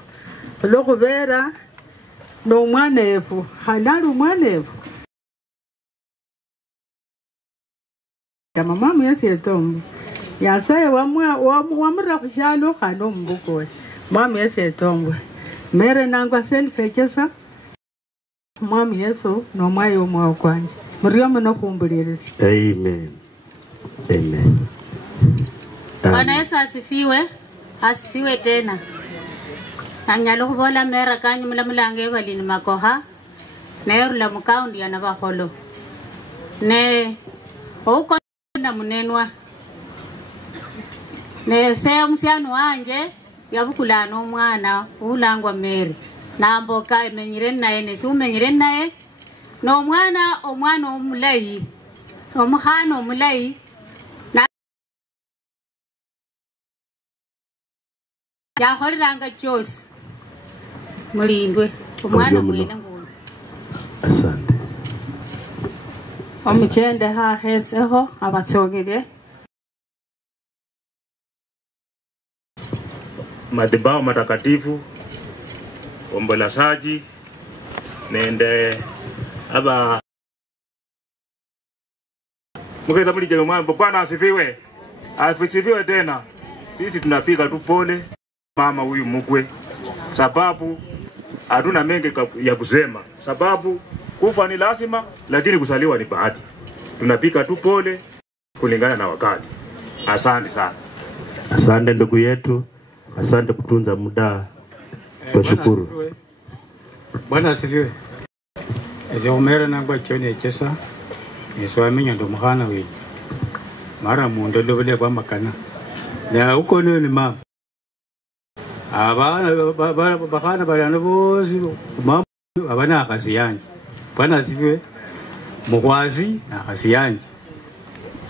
olwokhubera n'omwana efu khanali omwana efu mama mwesi etombo Nyasaye wamura khushalo khano omubukwe mwami Yesu etombo mere nangwa selfekesa mwami Yesu n'omwaye omwawo kwanje muriyo muno khumbulirisi. Amen. Amen. Bwana Yesu asifiwe. Asifiwe tena. Nanyalo kubola mera kanyu mulamulange balini makoha. Nerula mukaundi ya Navakholo. Ne uko na munenwa. Ne se musiano wanje yabukulana omwana ulangwa Mary. Namboka emenyire naye ne si umenyire naye. No mwana omulayi. Omuhana omulayi. Yaholiranga chose mulindwe omwana mwene nguno. Asante. Omuchende haheseho abatsogere madhabahu matakatifu ombolasaji nende aba mukeza muli jema mambo. Bwana asifiwe. Asifiwe tena. Sisi tunapiga tu pole mama huyu mkwe, sababu hatuna mengi ya kusema, sababu kufa ni lazima, lakini kusaliwa ni bahati. Tunapika tu pole kulingana na wakati. Asante sana. Asante ndugu yetu, asante kutunza muda. Tunashukuru. Bwana asifiwe. Eze umera nangwa chone chesa niswamenya ndo muhana we mara mundo lobele kwa makana na uko ni mama abana bakana balana bozi mama abana akazi yanje. Bwana asifiwe. Mukwazi akazi yanje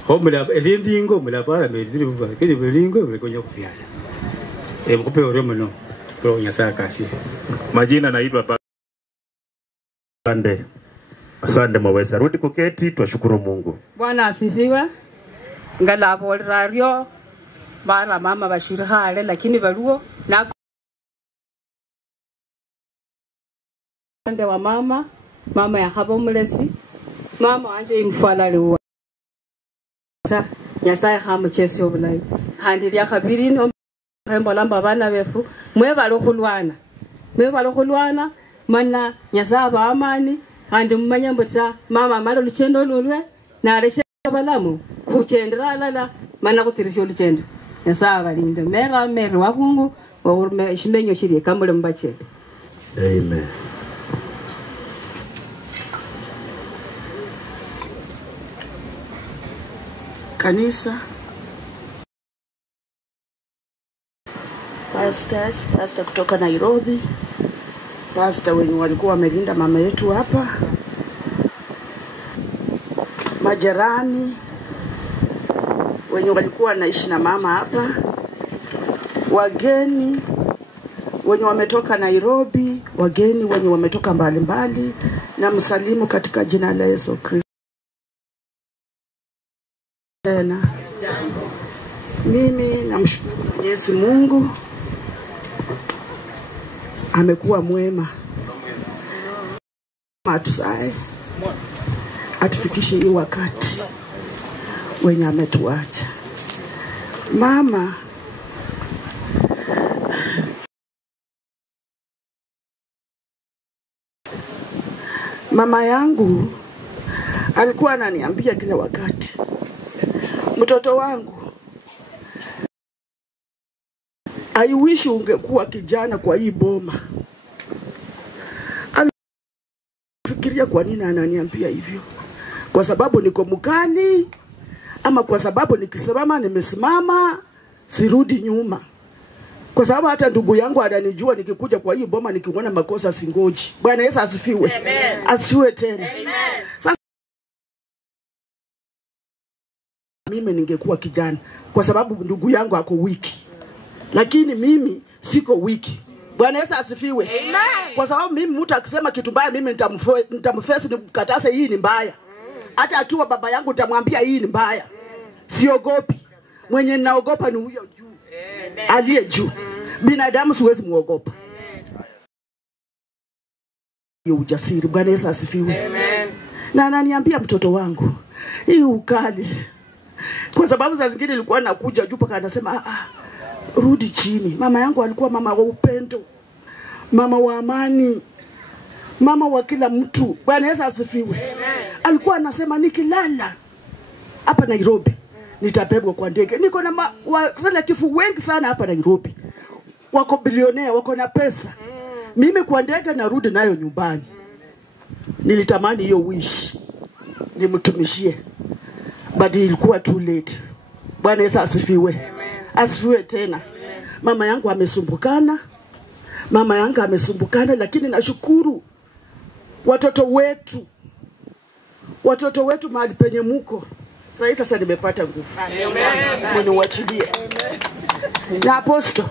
homla ezindingo mula para mediri buba kidi bilingo bikonyo kufiana mkupe oromo kwa Nyasaye kasi. Majina naitwa Asante. Asante mwaweza rudi kuketi, twashukuru Mungu. Bwana asifiwe. Ngalabo radio bara mama bashiri hale lakini baluo na wa mama ya habo mulesi mama anje imfala lewa ta Nyasaye khamuchesi obulayi handi ya khabiri no mbolamba bana befu mwe balokhulwana mana Nyasaye ba amani handi mmanya mbota mama malo luchendo lulwe na aleshe balamu kuchendera lala mana kutirisha luchendo. Nyasaye balinde mera wa Mungu wa urme shimenyo shiri kamule mbache. Amen. Kanisa, pastor kutoka Nairobi, pastor wenye walikuwa wamelinda mama yetu hapa, majirani wenye walikuwa wanaishi na mama hapa, wageni wenye wametoka Nairobi, wageni wenye wametoka mbalimbali, na msalimu katika jina la Yesu Kristo. Tena mimi namshukuru Mwenyezi Mungu, amekuwa mwema, atusae atufikishe hii wakati wenye ametuacha. Mama yangu alikuwa ananiambia kila wakati, mtoto Mtoto wangu, I wish ungekuwa kijana kwa hii boma. Fikiria kwa nini ananiambia hivyo? Kwa sababu niko mkali ama kwa sababu nikisimama nimesimama sirudi nyuma? Kwa sababu hata ndugu yangu ananijua nikikuja kwa hii boma nikiona makosa singoji. Bwana Yesu asifiwe. Amen. Asifiwe tena. Amen. Sasa mimi ningekuwa kijana kwa sababu ndugu yangu ako wiki. Lakini mimi siko wiki. Bwana Yesu asifiwe. Amen. Kwa sababu mimi mtu akisema kitu mbaya mimi nitamface nikatase hii ni mbaya. Hata akiwa baba yangu nitamwambia hii ni mbaya. Siogopi. Mwenye naogopa ni huyo juu. Aliye juu. Binadamu siwezi muogopa. Hiyo ujasiri. Bwana Yesu asifiwe. Amen. Na ananiambia mtoto wangu, hii ukali. Kwa sababu saa zingine nilikuwa nakuja juu paka anasema rudi chini. Mama yangu alikuwa mama wa upendo. Mama wa amani. Mama wa kila mtu. Bwana Yesu asifiwe. Alikuwa anasema nikilala hapa Nairobi nitabebwa kwa ndege. Niko na relative wengi sana hapa Nairobi. Wako bilionea, wako na pesa. Mimi kwa ndege narudi nayo nyumbani. Nilitamani hiyo wish nimtumishie. But ilikuwa too late. Bwana Yesu asifiwe. Asifiwe tena. Mama yangu amesumbukana. Mama yangu amesumbukana, lakini nashukuru watoto wetu mahali penye muko. Sasa nimepata nguvu. Amen. Mwenye wachilie. Na apostle,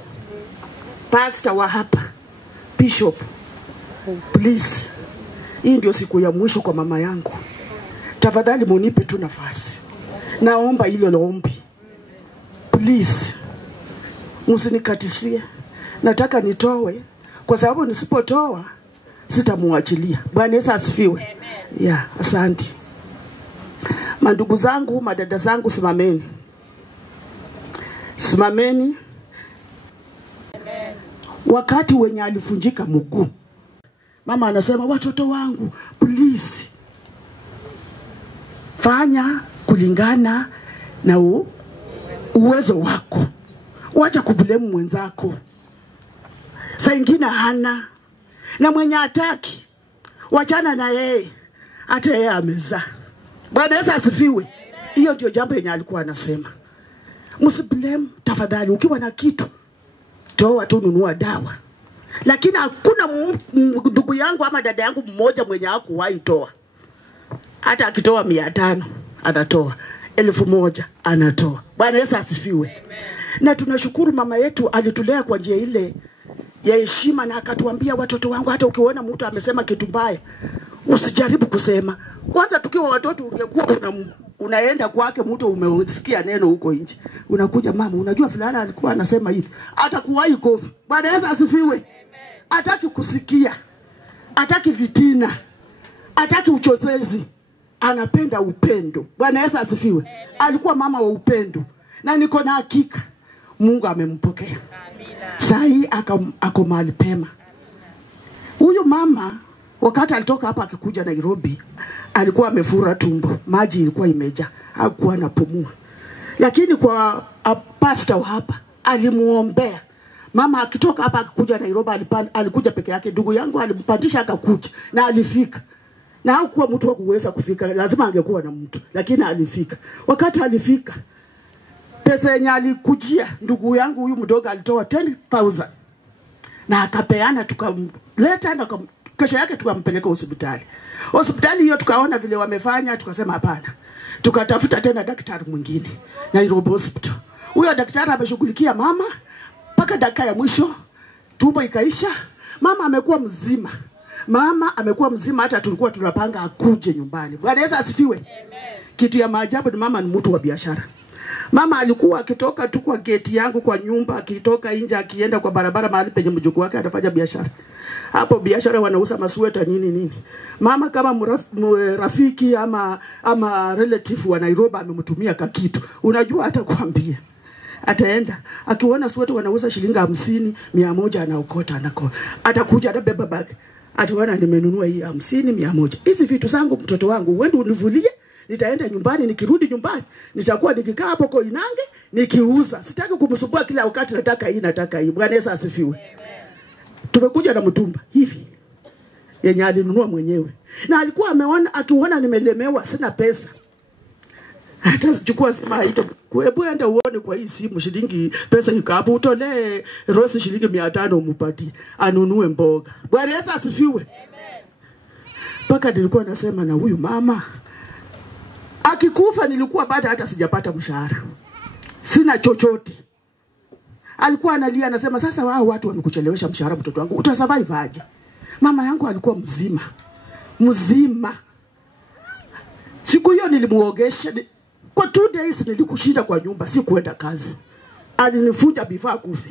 pastor wa hapa, bishop, please, hii ndio siku ya mwisho kwa mama yangu. Tafadhali munipe tu nafasi. Naomba hilo ombi. Please, msinikatishie. Nataka nitowe kwa sababu nisipotoa sitamuachilia. Bwana Yesu asifiwe. Yeah, asante. Mandugu zangu, madada zangu, simameni. Simameni. Wakati wenye alifunjika mguu, mama anasema watoto wangu, please, fanya kulingana na uwezo wako. Wacha kublame mwenzako. Saa ingine hana. Na mwenye ataki, wachana na yeye. Hata yeye amezaa. Bwana Yesu asifiwe. Hiyo ndio jambo yenye alikuwa anasema. Msiblame tafadhali, ukiwa na kitu toa tu, nunua dawa. Lakini hakuna ndugu yangu ama dada yangu mmoja mwenye hakuwahi toa. Hata akitoa 500 anatoa, 1000 anatoa. Bwana Yesu asifiwe. Na tunashukuru mama yetu alitulea kwa njia ile ya heshima, na akatuambia watoto wangu, hata ukiona mtu amesema kitu mbaya usijaribu kusema. Kwanza tukiwa watoto ungekuwa unaenda kwake mtu umesikia neno huko nje, unakuja, mama unajua fulana alikuwa anasema hivi, atakuwahi kofi. Bwana Yesu asifiwe. Hataki kusikia, hataki vitina, hataki uchozezi, anapenda upendo. Bwana Yesu asifiwe. Alikuwa mama wa upendo, na niko na hakika Mungu amempokea. Sahi ako mahali pema. Huyu mama wakati alitoka hapa akikuja Nairobi alikuwa amefura tumbo, maji ilikuwa imejaa, hakuwa anapumua. Lakini kwa pastor hapa alimuombea. Mama akitoka hapa akikuja Nairobi alikuja peke yake. Ndugu yangu alimpandisha akakuja na alifika. Na hakuwa mtu wa kuweza kufika, lazima angekuwa na mtu, lakini alifika. Wakati alifika, pesa yenye alikujia ndugu yangu huyu mdogo alitoa 10,000 na akapeana, tukamleta na kesho yake tukampeleka hospitali. Hospitali hiyo tukaona vile wamefanya, tukasema hapana. Tukatafuta tena daktari mwingine Nairobi Hospital. Huyo daktari ameshughulikia mama mpaka dakika ya mwisho, tumbo ikaisha. Mama amekuwa mzima. Mama amekuwa mzima, hata tulikuwa tunapanga akuje nyumbani. Bwana Yesu asifiwe. Amen. Kitu ya maajabu ni mama ni mtu wa biashara. Mama alikuwa akitoka tu kwa gate yangu kwa nyumba, akitoka nje akienda kwa barabara mahali penye mjukuu wake anafanya biashara. Hapo biashara wanauza masweta nini. Mama kama rafiki ama relative wa Nairobi amemtumia kakitu, unajua hata kuambia. Ataenda akiona sweta wanauza shilingi 50, 100 anaokota anako. Atakuja atabeba bag. Ataona nimenunua hii 50, 100. Hizi vitu zangu mtoto wangu, wewe univulie nitaenda nyumbani, nikirudi nyumbani nitakuwa nikikaa hapo Koinange nikiuza. Sitaki kumsumbua kila wakati, nataka hii nataka hii. Bwana Yesu asifiwe. Tumekuja na mtumba hivi yenye alinunua mwenyewe, na alikuwa ameona, akiona nimelemewa sina pesa, hata chukua simu haita, hebu enda uone kwa hii simu shilingi pesa iko hapo, utolee Rose shilingi 500 umpatie anunue mboga. Bwana Yesu asifiwe. Paka nilikuwa nasema na huyu mama akikufa, nilikuwa baada hata sijapata mshahara, sina chochote. Alikuwa analia anasema, sasa wao watu wamekuchelewesha mshahara, mtoto wangu utasurvive aje? Mama yangu alikuwa mzima. Siku hiyo nilimuogesha kwa 2 days, nilikushinda kwa nyumba, si kuenda kazi. Alinifuja before kufe.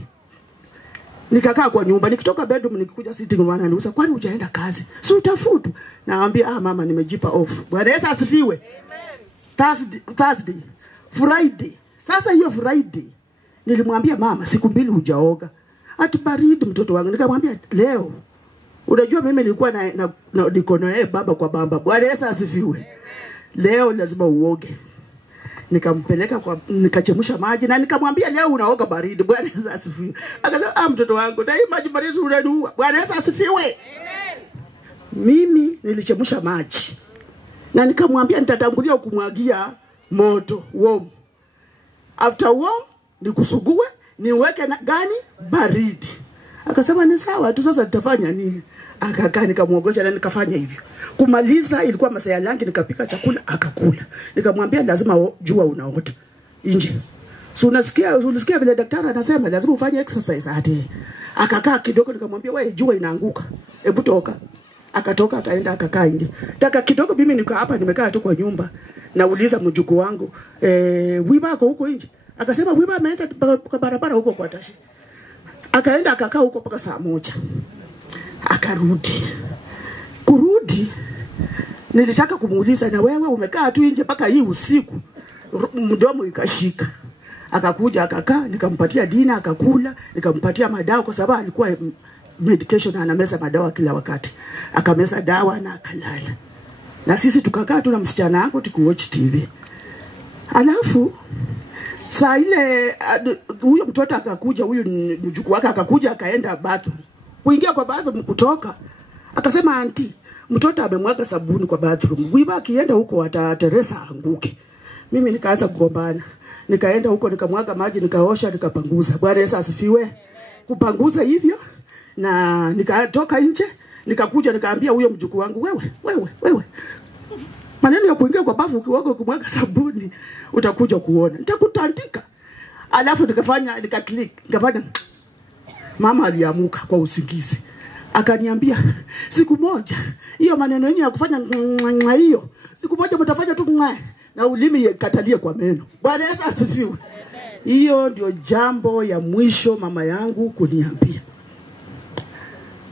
Nikakaa kwa nyumba, nikitoka bedroom nikikuja sitting room ananiuliza, kwani hujaenda kazi? Si utafutu? Naambia mama nimejipa off. Bwana Yesu asifiwe. Thursday, Friday. Sasa hiyo Friday nilimwambia mama, siku 2 hujaoga. Atubaridi mtoto wangu. Nikamwambia leo, unajua mimi nilikuwa niko na baba kwa baba. Bwana Yesu asifiwe. Leo lazima uoge. Nikampeleka kwa, nikachemsha maji na nikamwambia leo unaoga baridi. Bwana Yesu asifiwe. Akasema mtoto wangu, na hii maji baridi unaniua. Bwana Yesu asifiwe. Mimi nilichemsha maji na nikamwambia nitatangulia kumwagia moto warm. After warm nikusugue niweke na gani baridi. Akasema ni sawa tu, sasa tutafanya nini? Akakaa nikamuogosha na nikafanya hivyo. Kumaliza ilikuwa masaa ya lunch, nikapika chakula akakula. Nikamwambia lazima jua unaota nje. So unasikia vile daktari anasema lazima ufanye exercise hadi. Akakaa kidogo, nikamwambia wewe jua inaanguka. Hebu toka. Akatoka akaenda akakaa nje. Taka kidogo mimi nika hapa nimekaa tu kwa nyumba. Nauliza mjukuu wangu, Wiba ako huko nje? Akasema Wiba ameenda kwa barabara huko kwa Tashi. Akaenda akakaa huko mpaka saa 1. Akarudi. Kurudi nilitaka kumuuliza, na wewe umekaa tu nje mpaka hii usiku? Mdomo ikashika. Akakuja akakaa, nikampatia dina akakula, nikampatia madawa kwa sababu alikuwa medication, anameza madawa kila wakati. Akameza dawa na akalala. Na sisi tukakaa tu na msichana wangu tukiwatch TV. Alafu saa ile huyo mtoto akakuja, huyo mjukuu wake akakuja, akaenda bathroom. Kuingia kwa bathroom kutoka, akasema auntie, mtoto amemwaga sabuni kwa bathroom. Wiba akienda huko atateresa anguke. Mimi nikaanza kugombana. Nikaenda huko nikamwaga maji, nikaosha, nikapanguza. Bwana Yesu asifiwe. Kupanguza hivyo na nikatoka nje, nikakuja nikaambia huyo mjukuu wangu, wewe. Maneno ya kuingia kwa bafu ukioga kumwaga sabuni utakuja kuona. Nitakutandika. Alafu nikafanya mama aliamuka kwa usingizi. Akaniambia, siku moja hiyo maneno yenyewe ya kufanya hiyo, siku moja mtafanya tu na ulimi katalie kwa meno. Bwana Yesu asifiwe. Hiyo ndio jambo ya mwisho mama yangu kuniambia.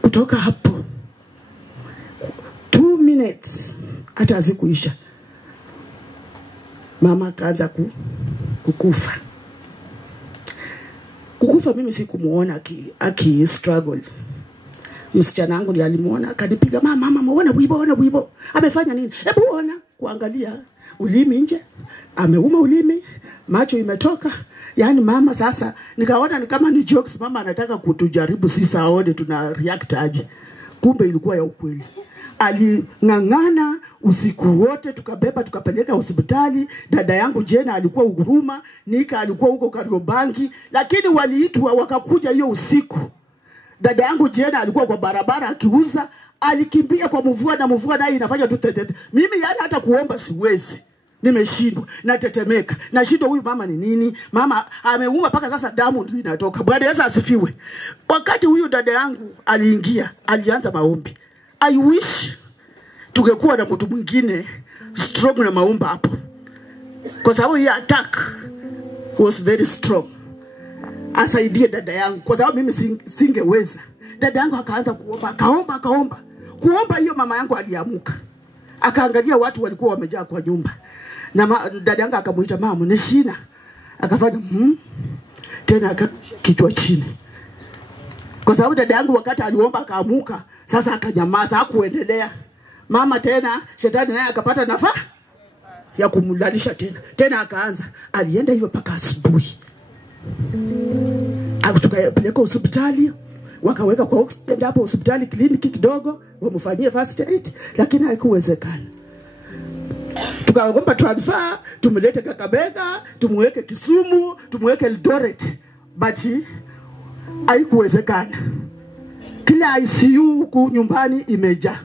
Kutoka hapo 2 minutes hata hazikuisha, mama kaanza kukufa. Kukufa mimi sikumuona aki struggle. Msichana wangu ndiye alimuona, akanipiga, mama uona Wibo amefanya nini? Hebu uona, kuangalia ulimi nje, ameuma ulimi, macho imetoka. Yani mama sasa nikaona ni kama ni jokes, mama anataka kutujaribu sisi aone tuna react aje. Kumbe ilikuwa ya ukweli. Aling'ang'ana usiku wote, tukabeba tukapeleka hospitali. Dada yangu Jena alikuwa Uguruma, Nika alikuwa huko Kariobangi, lakini waliitwa wakakuja hiyo usiku. Dada yangu Jena alikuwa kwa barabara akiuza, alikimbia kwa mvua na mvua nayo inafanya tu tetete. Mimi yani hata kuomba siwezi. Nimeshindwa, natetemeka. Nashindwa huyu mama ni nini? Mama ameuma paka sasa damu ndio inatoka. Bwana Yesu asifiwe. Wakati huyu dada yangu aliingia, alianza maombi. I wish tungekuwa na mtu mwingine strong na maomba hapo. Kwa sababu hii attack was very strong. Asaidie dada yangu kwa sababu mimi singeweza. Dada yangu akaanza kuomba, akaomba. Kuomba hiyo mama yangu aliamuka. Akaangalia watu walikuwa wamejaa kwa nyumba. Na dada yangu akamuita, mama nishina. Akafanya tena kichwa chini. Kwa sababu dada yangu wakati aliomba akaamuka, sasa akanyamaza, hakuendelea. Mama tena shetani naye akapata ya kumlalisha tena akaanza. Alienda hivyo paka asubuhi. Tukapeleka hospitali, wakaweka kwa oxygen hapo hospitali, kliniki kidogo wamfanyie first aid, lakini haikuwezekana. Tukaomba transfer, tumlete Kakamega, tumweke Kisumu, tumweke Eldoret, but haikuwezekana. Kila ICU huku nyumbani imejaa.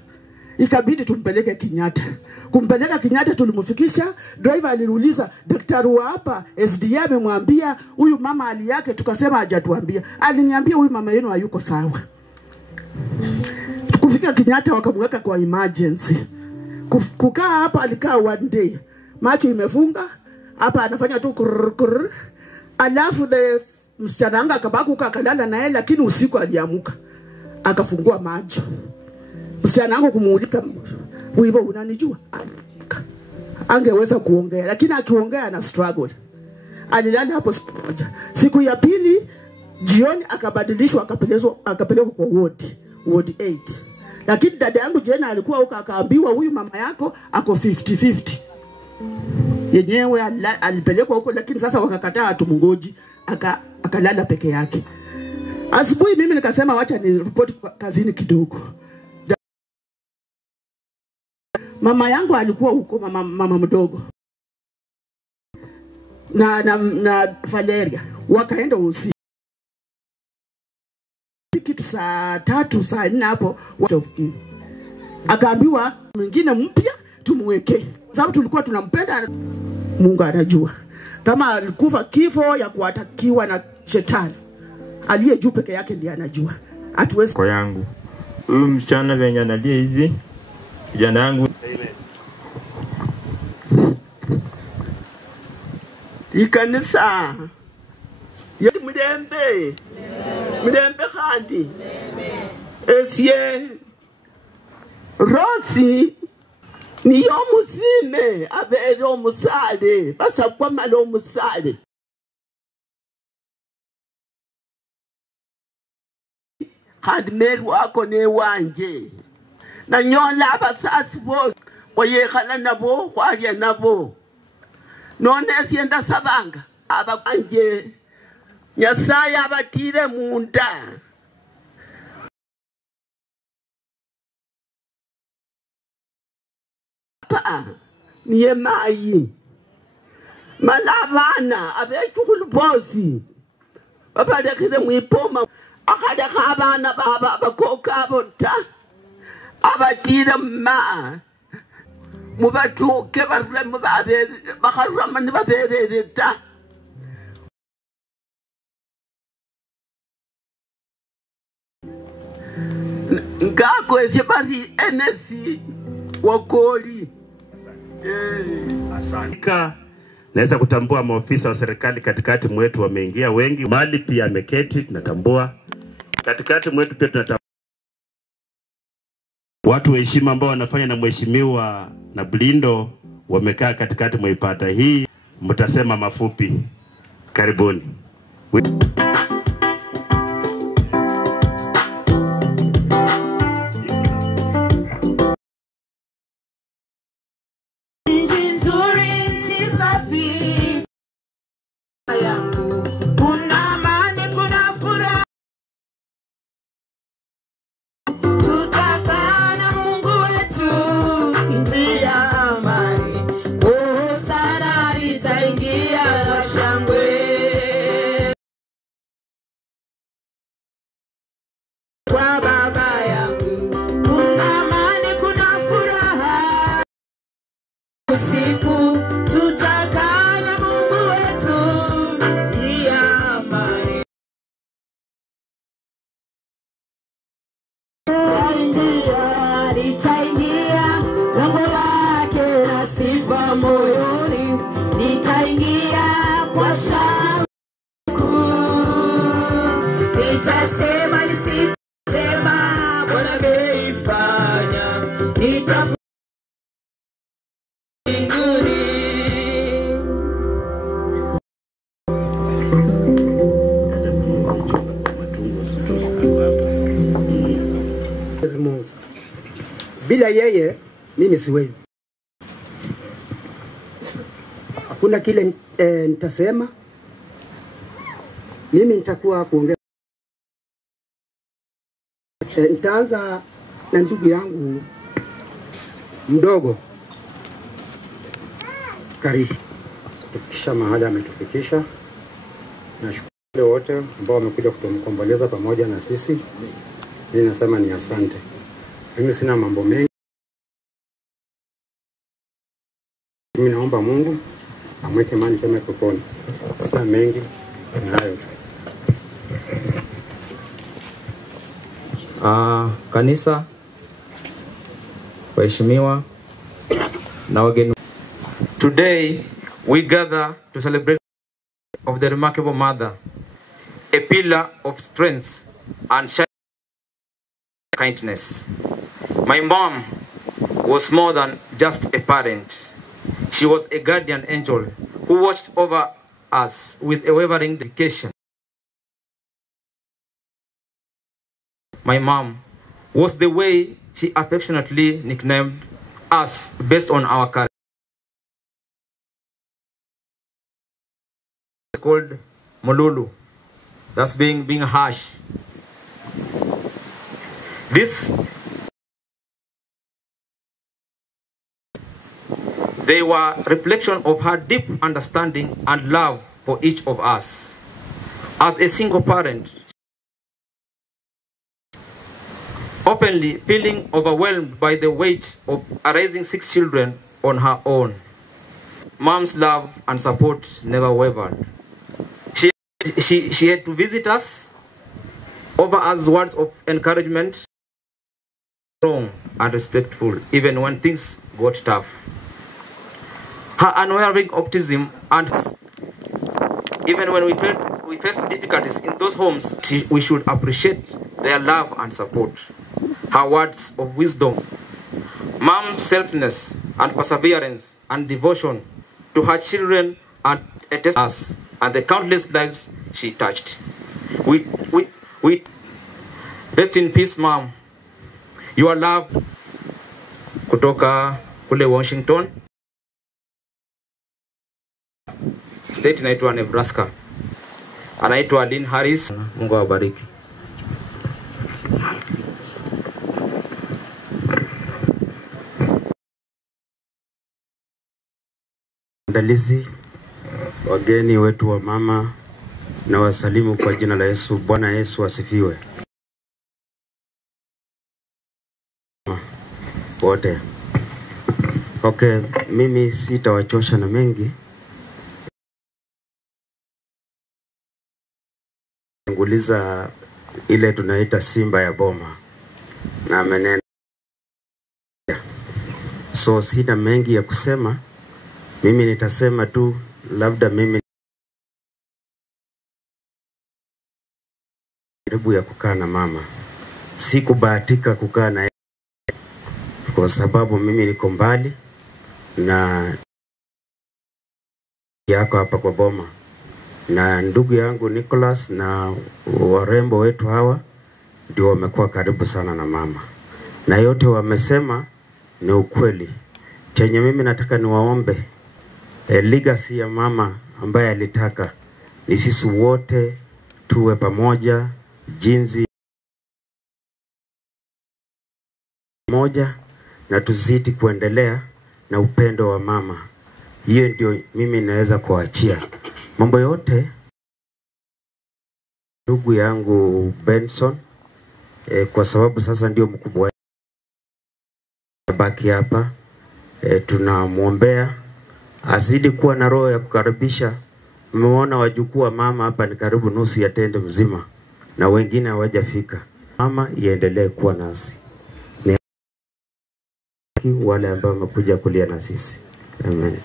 Ikabidi tumpeleke Kenyatta. Kumpeleka Kenyatta tulimfikisha, driver aliuliza daktari wa hapa SDA amemwambia huyu mama hali yake, tukasema hajatuambia. Aliniambia huyu mama yenu hayuko sawa. Kufika Kenyatta wakamweka kwa emergency. Kukaa hapa alikaa one day. Macho imefunga, hapa anafanya tu kurr. Alafu msichana wangu akabaki akalala naye, lakini usiku aliamuka. Akafungua macho. Msichana wangu kumuulika, "Wewe unanijua?" Angeweza kuongea, lakini akiongea ana struggle. Alilala hapo siku moja. Siku ya pili jioni akabadilishwa, akapelekwa kwa ward 8. Lakini dada yangu Jena alikuwa huko, akaambiwa huyu mama yako ako 50-50. Yenyewe alipelekwa huko, lakini sasa wakakataa tumngoji, akalala peke yake. Asubuhi mimi nikasema wacha ni report kazini kidogo. Mama yangu alikuwa huko, mama mdogo na Valeria wakaenda usiku kitu saa 3 saa 4 hapo, akaambiwa mwingine mpya tumweke, sababu tulikuwa tunampenda. Mungu anajua kama alikufa kifo ya kuatakiwa na shetani, aliye juu peke yake ndiye anajua. Hatuwezi kwa yangu huyu msichana venye analia hivi, kijana yangu ikanisa yedi mudembe khandi esye Rosi niyo musime abere omusale basakwa malo omusale khandi meri wako ne wanje nanyola abasasi bose oyekhala nabo khwalya nabo none sienda sabanga abanje Nyasaye abatire munda pa niye mayi malabana abechukulu bosi babalekile mwipoma akadeka abana baba abakoka abota abatire ma mubatuke barule mubabere bakharama ni baberere ta ngako esibari NSC wakoli. Asante. Naweza kutambua maofisa wa serikali katikati mwetu wameingia wengi. Mali pia ameketi, tunatambua. Katikati mwetu pia tunatambua watu wa heshima ambao wanafanya na mheshimiwa na Blindo wamekaa katikati mwaipata hii. Mtasema mafupi. Karibuni. Bila yeye mimi siwezi. hakuna kile nitasema. Mimi nitakuwa kuongea. Nitaanza na ndugu yangu mdogo. Karibu. Tufikisha mahali ametufikisha. Nashukuru wote ambao wamekuja kutuomboleza pamoja na sisi. Mimi nasema ni asante. Mimi sina mambo mengi. Mimi naomba Mungu amweke imani kama kupona. Sina mengi nayo. Kanisa, waheshimiwa na wageni. Today we gather to celebrate of the remarkable mother, a pillar of strength and kindness. My mom was more than just a parent. She was a guardian angel who watched over us with a wavering dedication. My mom was the way she affectionately nicknamed us based on our character. It's called Molulu. That's being harsh. They were reflection of her deep understanding and love for each of us. As a single parent, openly feeling overwhelmed by the weight of raising 6 children on her own, Mom's love and support never wavered. She had to visit us, offer us words of encouragement, strong and respectful, even when things got tough. Her unwavering optimism, and even when we faced difficulties in those homes, we should appreciate their love and support. Her words of wisdom, Mom's selflessness and perseverance and devotion to her children and us and the countless lives she touched. We rest in peace, Mom. Your love kutoka kule Washington State inaitwa Nebraska. Anaitwa Lynn Harris. Mungu awabariki. Andalizi, wageni wetu wa mama, na wasalimu kwa jina la Yesu. Bwana Yesu asifiwe. Wote. Okay, mimi sitawachosha na mengi. Nguliza ile tunaita simba ya boma na amenena. So sina mengi ya kusema. Mimi nitasema tu labda mimi karibu ya kukaa na mama. Sikubahatika kukaa na kwa sababu mimi niko mbali na yako hapa kwa boma. Na ndugu yangu Nicholas na warembo wetu hawa ndio wamekuwa karibu sana na mama. Na yote wamesema ni ukweli. Chenye mimi nataka niwaombe, legacy ya mama ambaye alitaka ni sisi wote tuwe pamoja, jinsi moja, na tuzidi kuendelea na upendo wa mama. Hiyo ndio mimi naweza kuachia. Mambo yote ndugu yangu Benson, kwa sababu sasa ndio mkubwa baki hapa, tunamuombea azidi kuwa na roho ya kukaribisha. Mmeona wajukuu wa mama hapa ni karibu nusu ya tende mzima na wengine hawajafika. Mama iendelee kuwa nasi. Ni wale ambao wamekuja kulia na sisi. Amen.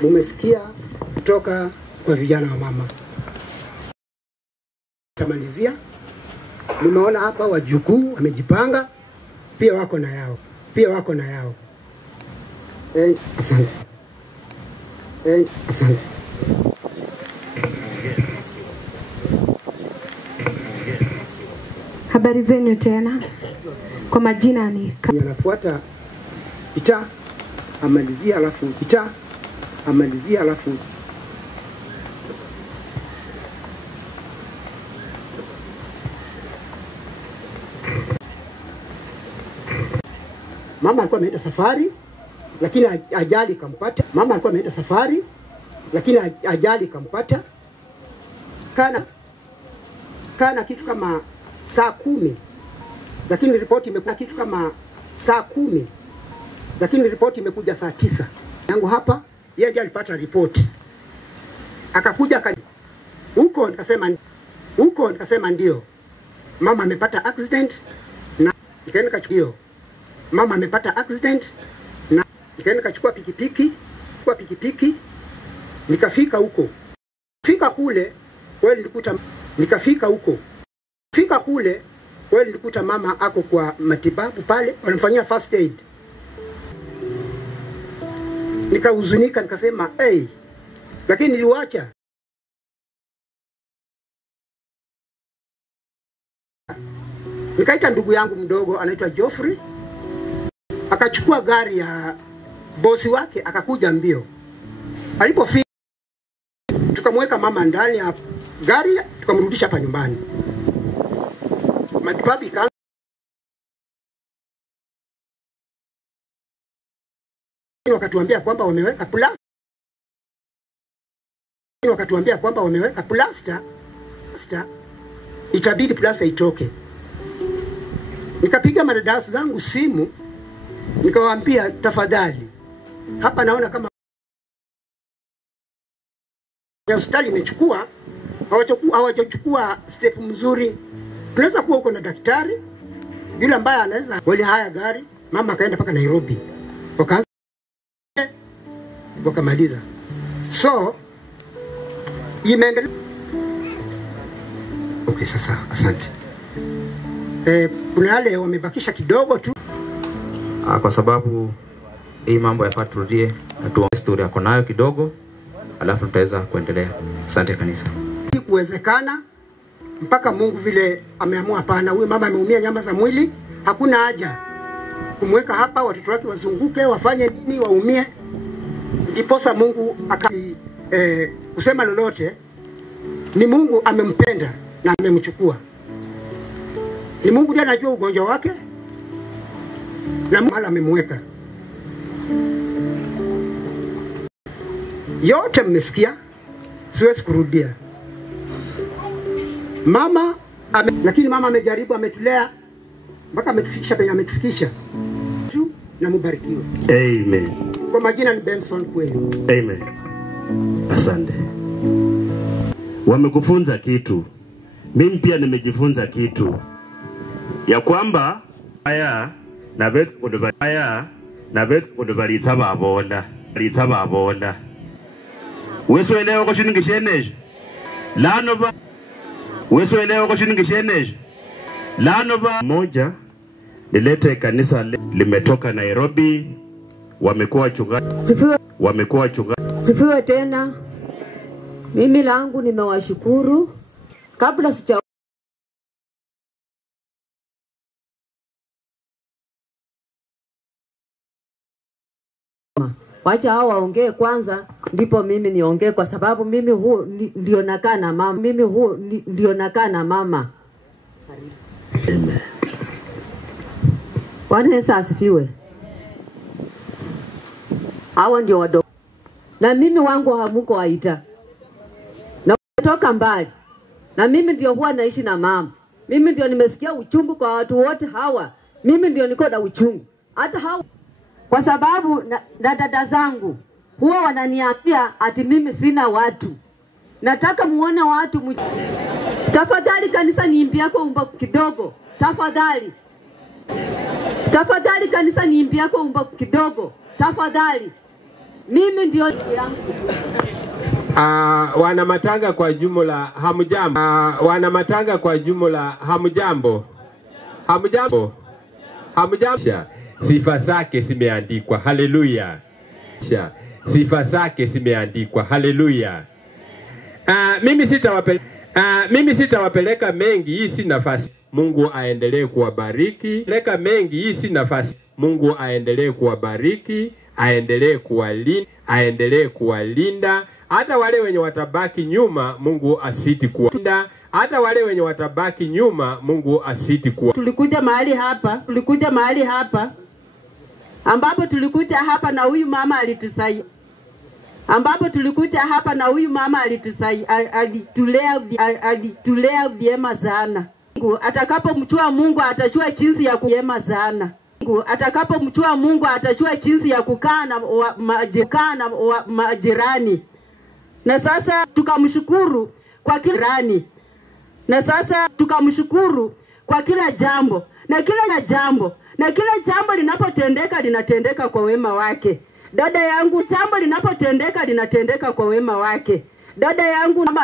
Mumesikia kutoka kwa vijana wa mama. Tamalizia. Nimeona hapa wajukuu wamejipanga, pia wako na yao. Asante. Asante. Habari zenyu tena. Kwa majina ni anafuata ita amalizia alafu ita amalizia alafu mama alikuwa ameenda safari lakini ajali kampata. Mama alikuwa ameenda safari lakini ajali kampata. Kana kitu kama saa 10 lakini ripoti imekuja kitu kama saa 10 lakini ripoti imekuja saa 9 yangu hapa. Yeye ndiye alipata ripoti akakuja huko, nikasema ndio mama amepata accident, na nikaenda kachukio mama amepata accident, na nikaenda kachukua pikipiki nikafika huko. Fika kule kweli nilikuta mama ako kwa matibabu pale, wanamfanyia first aid. Nikahuzunika, nikasema hey, lakini niliwacha. Nikaita ndugu yangu mdogo anaitwa Geoffrey, akachukua gari ya bosi wake akakuja mbio. Alipofika tukamweka mama ndani ya gari tukamrudisha hapa nyumbani. Matibabu ikaanza. Wakatuambia kwamba wameweka plaster, itabidi plaster itoke. Nikapiga madadasi zangu simu, nikawaambia tafadhali, hapa naona kama hospitali imechukua hawajachukua step mzuri. Tunaweza kuwa huko na daktari yule ambaye anaweza wali haya gari. Mama akaenda paka Nairobi, wakamaliza. So imeendelea. Okay, sasa asante. Kuna wale wamebakisha kidogo tu. Kwa sababu hii mambo yafaa turudie na tuongee story yako nayo kidogo, alafu tutaweza kuendelea. Asante kanisa. Kuwezekana mpaka Mungu vile ameamua, hapana, huyu mama ameumia nyama za mwili, hakuna haja kumweka hapa, watoto wake wazunguke wafanye nini waumie. Ndiposa Mungu kusema lolote, ni Mungu amempenda na amemchukua. Ni Mungu ndiye anajua ugonjwa wake na mahali amemweka. Yote mmesikia, siwezi kurudia. Mama lakini mama amejaribu, ametulea mpaka ametufikisha penye ametufikisha. Na mubarikiwe. Amen. Kwa majina ni Benson kweli. Amen. Asante. Wamekufunza kitu. Mimi pia nimejifunza kitu. Ya kwamba aya na bet kudubalitaba bola. Weso elewa ko shiningi sheneje. Lano ba weso elewa ko shiningi sheneje. Lano ba moja nilete kanisa limetoka Nairobi, wamekuwa chungaji. Sifiwe tena. Mimi langu nimewashukuru. Kabla sija wacha hao waongee kwanza ndipo mimi niongee, kwa sababu mimi ndio nakaa na mama. Amen. Bwana Yesu asifiwe. Hawa ndio wadogo. Na mimi wangu hamuko waita. Na kutoka mbali. Na mimi ndio huwa naishi na mama. Mimi ndio nimesikia uchungu kwa watu wote hawa. Mimi ndio niko na uchungu. Hata hawa. Kwa sababu na dada zangu huwa wananiambia ati mimi sina watu. Nataka muone watu. Tafadhali kanisa niimbia kwa umba kidogo. Tafadhali. Tafadhali kanisa niimbia kwa umba kidogo. Tafadhali. Mimi ndio yangu. Wana matanga kwa jumla hamjambo. Wana matanga kwa jumla hamjambo. Hamjambo. Hamjambo. Sifa zake zimeandikwa. Haleluya. Sifa zake zimeandikwa. Haleluya. Mimi sitawapeleka mengi, hii si nafasi. Mungu aendelee kuwabariki. Leka mengi, hii si nafasi. Mungu aendelee kuwabariki, aendelee kuwalinda. Hata wale wenye watabaki nyuma, Mungu asiti kuwalinda. Hata wale wenye watabaki nyuma, Mungu asiti kuwa. Tulikuja mahali hapa ambapo tulikuja hapa na huyu mama alitusaidia. Alitulea vyema sana. Atakapomjua Mungu atajua jinsi ya kuyema sana. Atakapomjua Mungu atajua jinsi ya kukaa na majirani. Na sasa tukamshukuru kwa kirani. Na sasa tukamshukuru kwa kila jambo. Na kila jambo linapotendeka linatendeka kwa wema wake. Dada yangu, jambo linapotendeka linatendeka kwa wema wake. Dada yangu, mama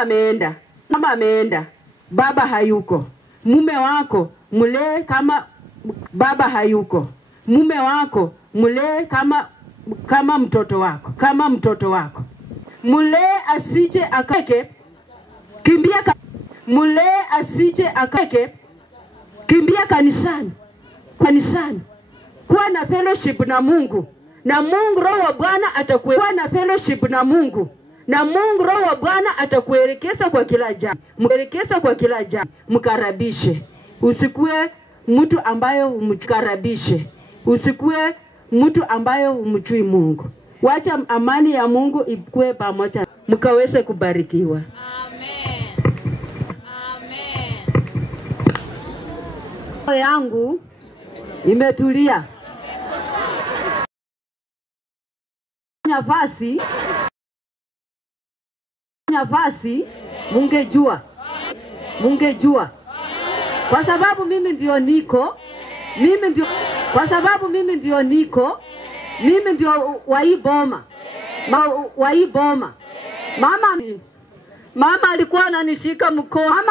ameenda. Baba hayuko. Mume wako mulee kama baba hayuko. Mume wako mulee kama mtoto wako. Mulee asije akake kimbia kanisani. Kuwa na fellowship na Mungu. Na Mungu Roho wa Bwana atakuwa na fellowship na Mungu. Na Mungu Roho wa Bwana atakuelekeza kwa kila jambo. Mkarabishe. Usikue mtu ambayo umkarabishe. Usikue mtu ambayo umchui Mungu. Wacha amani ya Mungu ikue pamoja. Mkaweze kubarikiwa. Amen. Yangu imetulia. Nafasi mungejua. Kwa sababu mimi ndio niko. Mimi ndio wa hii boma. Mama alikuwa ananishika mkono.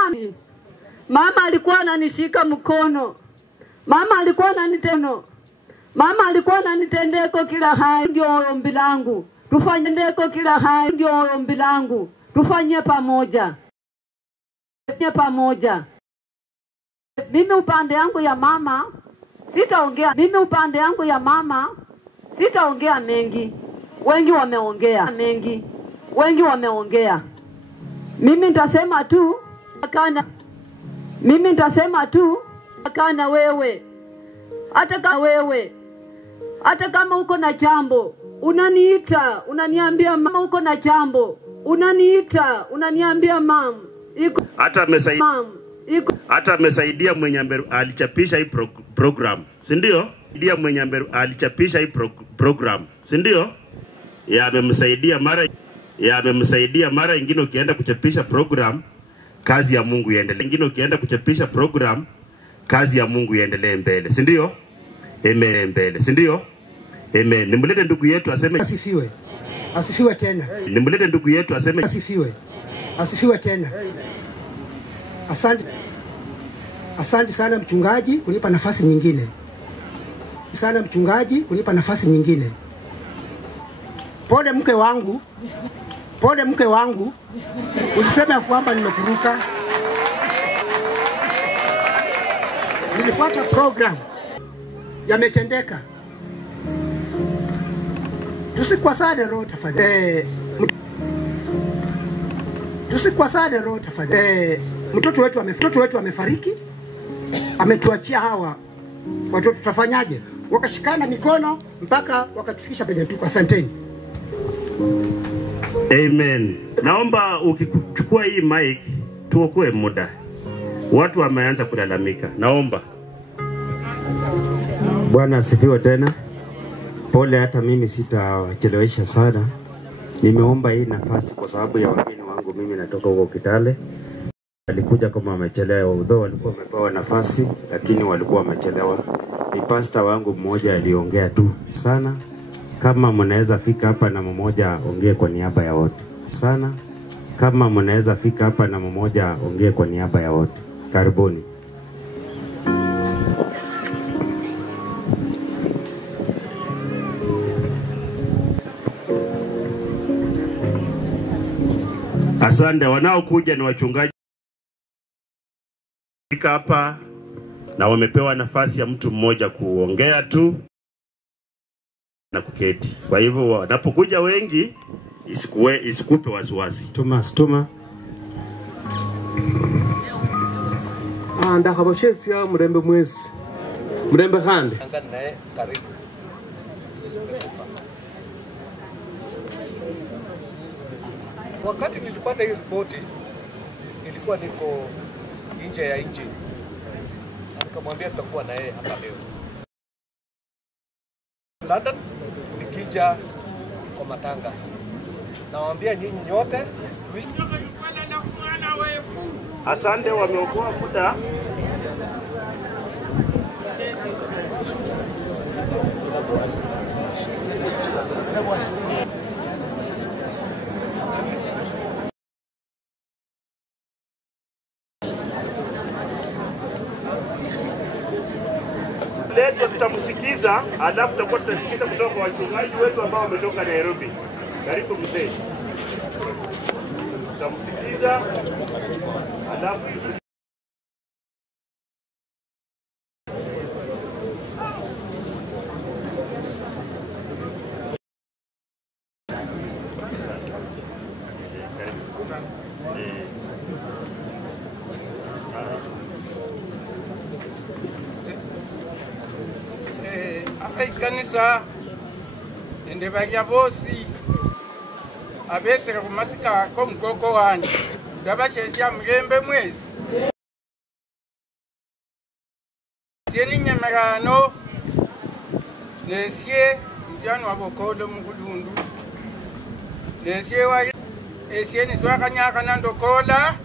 Mama alikuwa ananitendeko kila hali. Ndio ombi langu. Tufanye pamoja. Mimi upande yangu ya mama sitaongea mengi. Wengi wameongea. Mimi nitasema tu kana wewe. Hata kama uko na jambo, unaniita, unaniambia mama uko na jambo. Unaniambia mam. Hata amesaidia mwenye alichapisha hii program. Si ndio? Alichapisha hii program. Si ndio? Amemsaidia mara ingine ukienda kuchapisha program, kazi ya Mungu iendelee mbele. Si ndio? Amen. Nimlete ndugu yetu aseme asifiwe. Asifiwe tena. Nimlete ndugu yetu aseme asifiwe tena. Asante sana mchungaji kunipa nafasi nyingine. Pole mke wangu. Usiseme kwamba nimekuruka. Nilifuata program. Yametendeka. Tusikwasane roho tafadhali. Mtoto wetu amefariki. Ametuachia hawa watoto, tutafanyaje? Wakashikana mikono mpaka wakatufikisha penye tuko. Asanteni. Amen. Naomba ukichukua hii mic tuokoe muda. Watu wameanza kulalamika. Naomba. Bwana asifiwe tena. Pole, hata mimi sitachelewesha sana. Nimeomba hii nafasi kwa sababu ya wageni wangu. Mimi natoka huko Kitale. Walikuja kama wamechelewa, although walikuwa wamepewa nafasi lakini walikuwa wamechelewa. Ni pastor wangu mmoja aliongea tu sana. Kama mnaweza fika hapa na mmoja ongee kwa niaba ya wote. Karibuni. Asante. Wanaokuja ni wachungaji hapa na wamepewa nafasi ya mtu mmoja kuongea tu na kuketi. Kwa hivyo wanapokuja wengi isikupe wasiwasi. Tuma. Ndakabashesi ya mrembe mwezi. Mrembe khande. Wakati nilipata hii ripoti nilikuwa niko nje ya nchi. Nikamwambia tutakuwa na yeye hapa leo London, nikija kwa matanga. Nawaambia nyinyi nyote asante, wameokoa muda. Leo tutamsikiza, alafu tutakuwa tunasikiza kutoka kwa wachungaji wetu ambao wametoka Nairobi. Karibu mzee. Tutamsikiza, alafu kanisa ende bagya bosi abesera kumasika ko mukoko wanje ndabashesya mulembe mwezi sieni nyemerano nesye msyano wabokolo mukulundu nesye wa esieni swakanyaka nandokola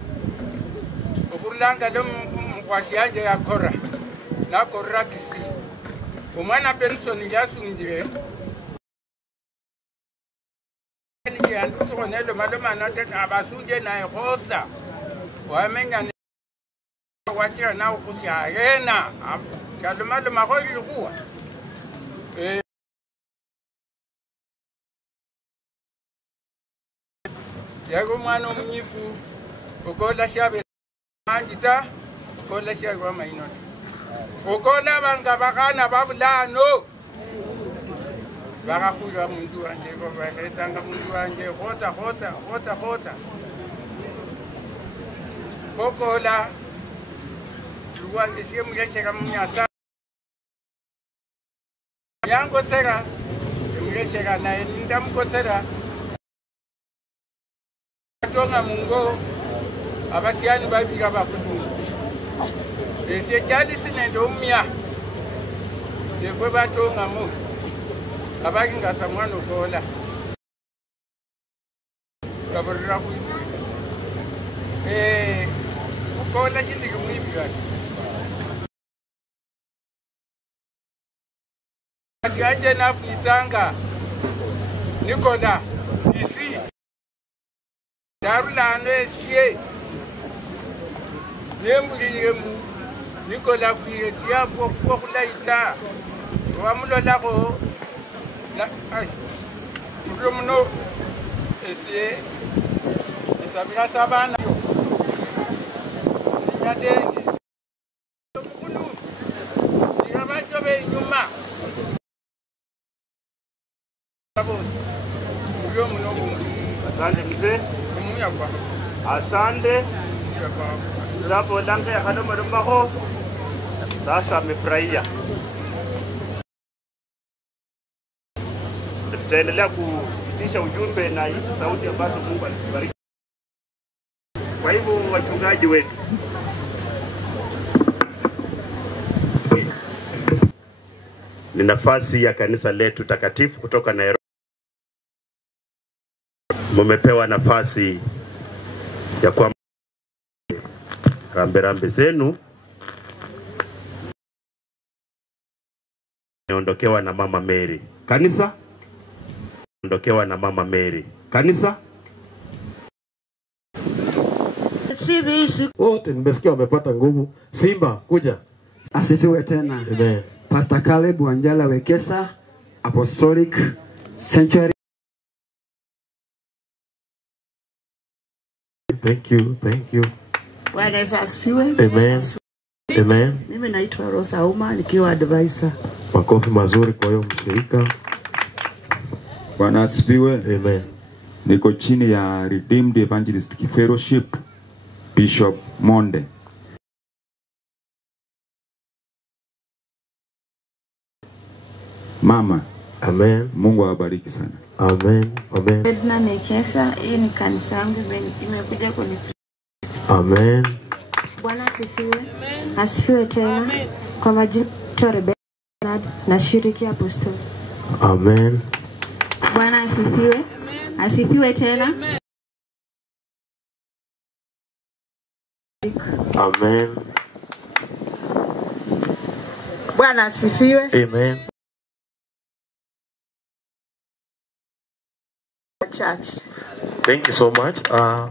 okulanga lo mkwasi yanje yakora nakorra kisi umwana Benson yasunjire ni yandu tsonelo maloma na tena abasunje na khotsa wamenya wachira na ukusia yena shalomalo makholi kuwa yago mwana omunyifu ukola shabe manjita ukola shabe mainoti ukola banga bakana babulano bakakhulwa mundu wanje ko bakhetanga mundu wanje khota kokola luwanje simu yesheka munyasa yango sera yesheka na ndamko sera atonga mungo abasiani babira bakudu ese jadi sinendo umya yekwe batonga mu abaki ngasa mwana ukola kabarira ku ukola chindi kumwibira atiaje nafitanga nikola isi darula nesie nembuliyemu nikola fiyetia kwa kulaita wamulola ko na ai muno esie isabira sabana nyadenge kulu nikabacho be nyuma asante mzee, asante sapo lange ya kanoma rumako. Sasa amefurahia. Tutaendelea kupitisha ujumbe na hizi sauti ambazo Mungu alitubariki. Kwa hivyo wachungaji wetu, ni nafasi ya kanisa letu takatifu kutoka Nairobi. Mumepewa nafasi ya kwa rambe zenu ondokewa na Mama Mary. Kanisa ondokewa na Mama Mary. Kanisa wote nimesikia wamepata nguvu. Simba kuja. Asifiwe tena. Amen. Pastor Caleb Wanjala Wekesa, Apostolic Sanctuary. Thank you. Bwana Yesu asifiwe. Amen. Amen. Mimi naitwa Rosa Uma nikiwa advisor. Makofi mazuri kwa hiyo mshirika. Bwana asifiwe. Amen. Niko chini ya Redeemed Evangelistic Fellowship, Bishop Monde. Mama. Amen. Mungu awabariki sana. Amen. Amen. Edna Nekesa, hii ni kanisa yangu imekuja kuni. Amen. Bwana asifiwe. Asifiwe tena. Kwa majina ya Rebecca na shiriki apostoli. Amen. Bwana asifiwe. Asifiwe tena. Amen. Bwana asifiwe. Amen. Church. Thank you so much.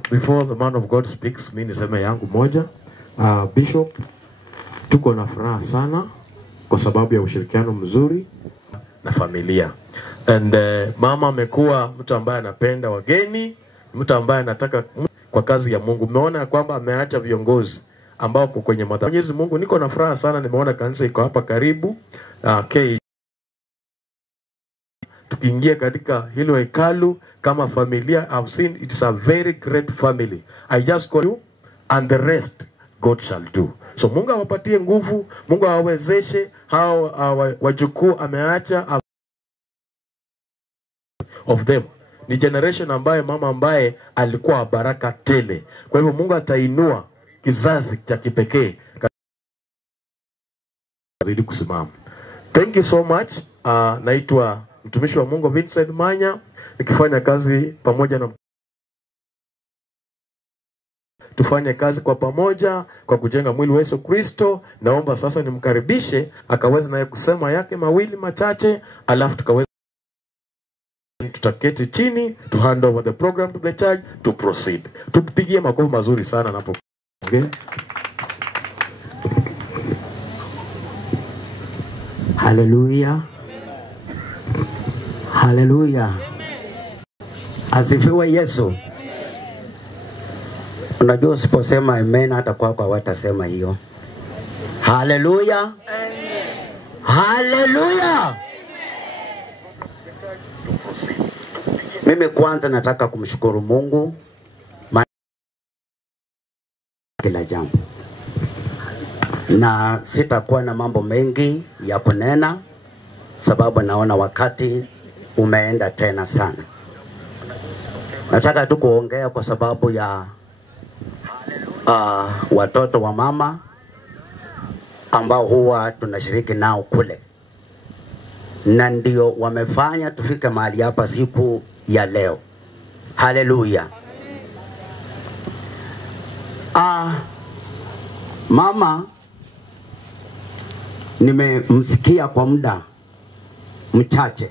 Before the man of God speaks, mimi niseme yangu moja. Bishop, tuko na furaha sana kwa sababu ya ushirikiano mzuri na familia. And mama amekuwa mtu ambaye anapenda wageni, mtu ambaye anataka kwa kazi ya Mungu. Umeona kwamba ameacha viongozi ambao kwenye madhabahu. Mwenyezi Mungu, niko na furaha sana, nimeona kanisa iko hapa karibu. Tukiingia katika hilo hekalu kama familia, I've seen it's a very great family. I just call you and the rest God shall do. So Mungu awapatie nguvu, Mungu awawezeshe hao wajukuu ameacha of them. Ni generation ambaye mama ambaye alikuwa baraka tele. Kwa hivyo Mungu atainua kizazi cha kipekee ili kusimama. Thank you so much. Naitwa mtumishi wa Mungu Vincent Manya, nikifanya kazi pamoja na tufanye kazi kwa pamoja kwa kujenga mwili wa Yesu Kristo. Naomba sasa nimkaribishe akaweza naye kusema yake mawili machache, alafu tukaweza tutaketi chini to hand over the program to the church to proceed. Tupigie makofi mazuri sana napo. Okay? Haleluya. Haleluya. Asifiwe Yesu. Unajua usiposema amen hata kwako hawatasema hiyo. Haleluya. Amen. Haleluya. Mimi kwanza nataka kumshukuru Mungu kila jambo. Na sitakuwa na mambo mengi ya kunena sababu naona wakati umeenda tena sana. Nataka tu kuongea kwa sababu ya watoto wa mama ambao huwa tunashiriki nao kule. Na ndio wamefanya tufike mahali hapa siku ya leo. Haleluya. Mama nimemsikia kwa muda mchache,